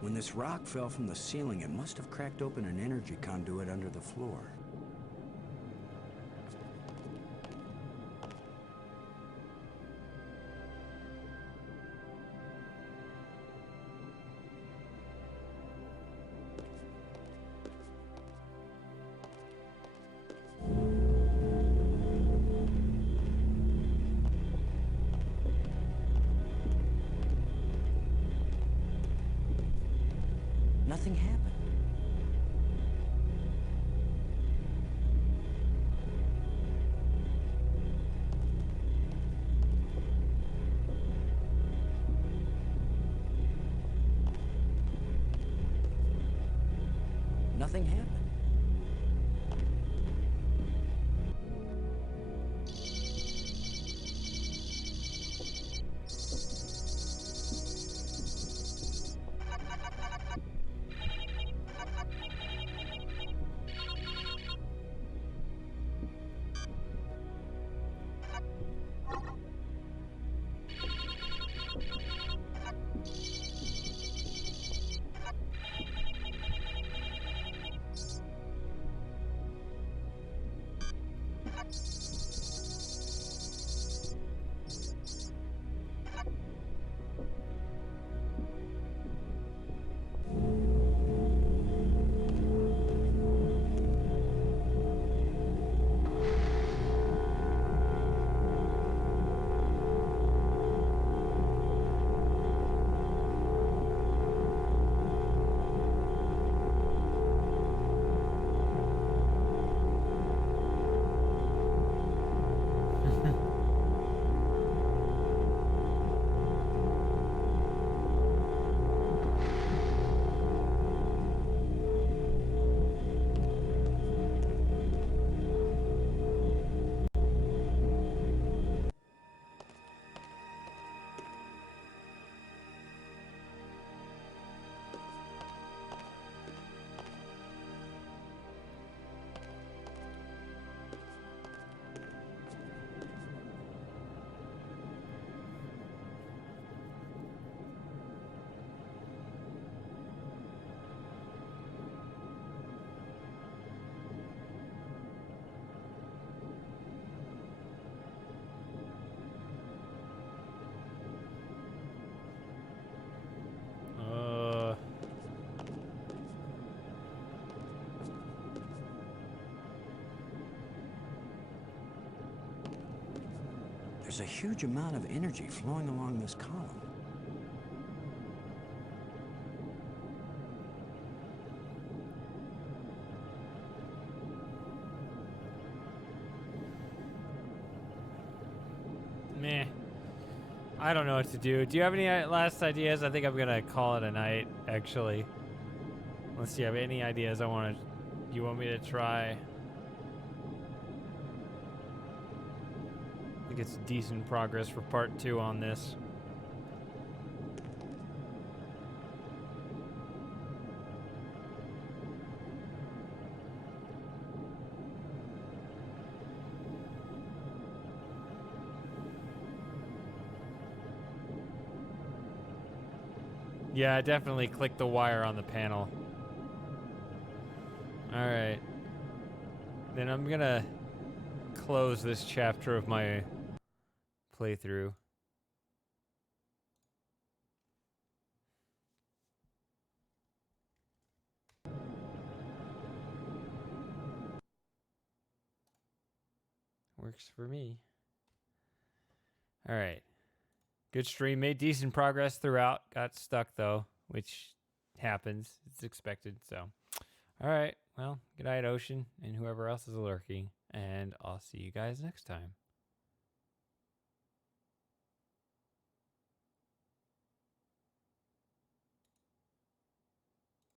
When this rock fell from the ceiling, it must have cracked open an energy conduit under the floor. Nothing happened. Nothing happened. There's a huge amount of energy flowing along this column. I don't know what to do. Do you have any last ideas? I think I'm gonna call it a night, actually. Unless you have any ideas you want me to try. I think it's decent progress for part 2 on this. Yeah, definitely click the wire on the panel. Alright. Then I'm gonna close this chapter of my playthrough. Works for me. Alright. Good stream. Made decent progress throughout. Got stuck, though, which happens. It's expected, so. Alright. Well, good night, Ocean, and whoever else is lurking. And I'll see you guys next time.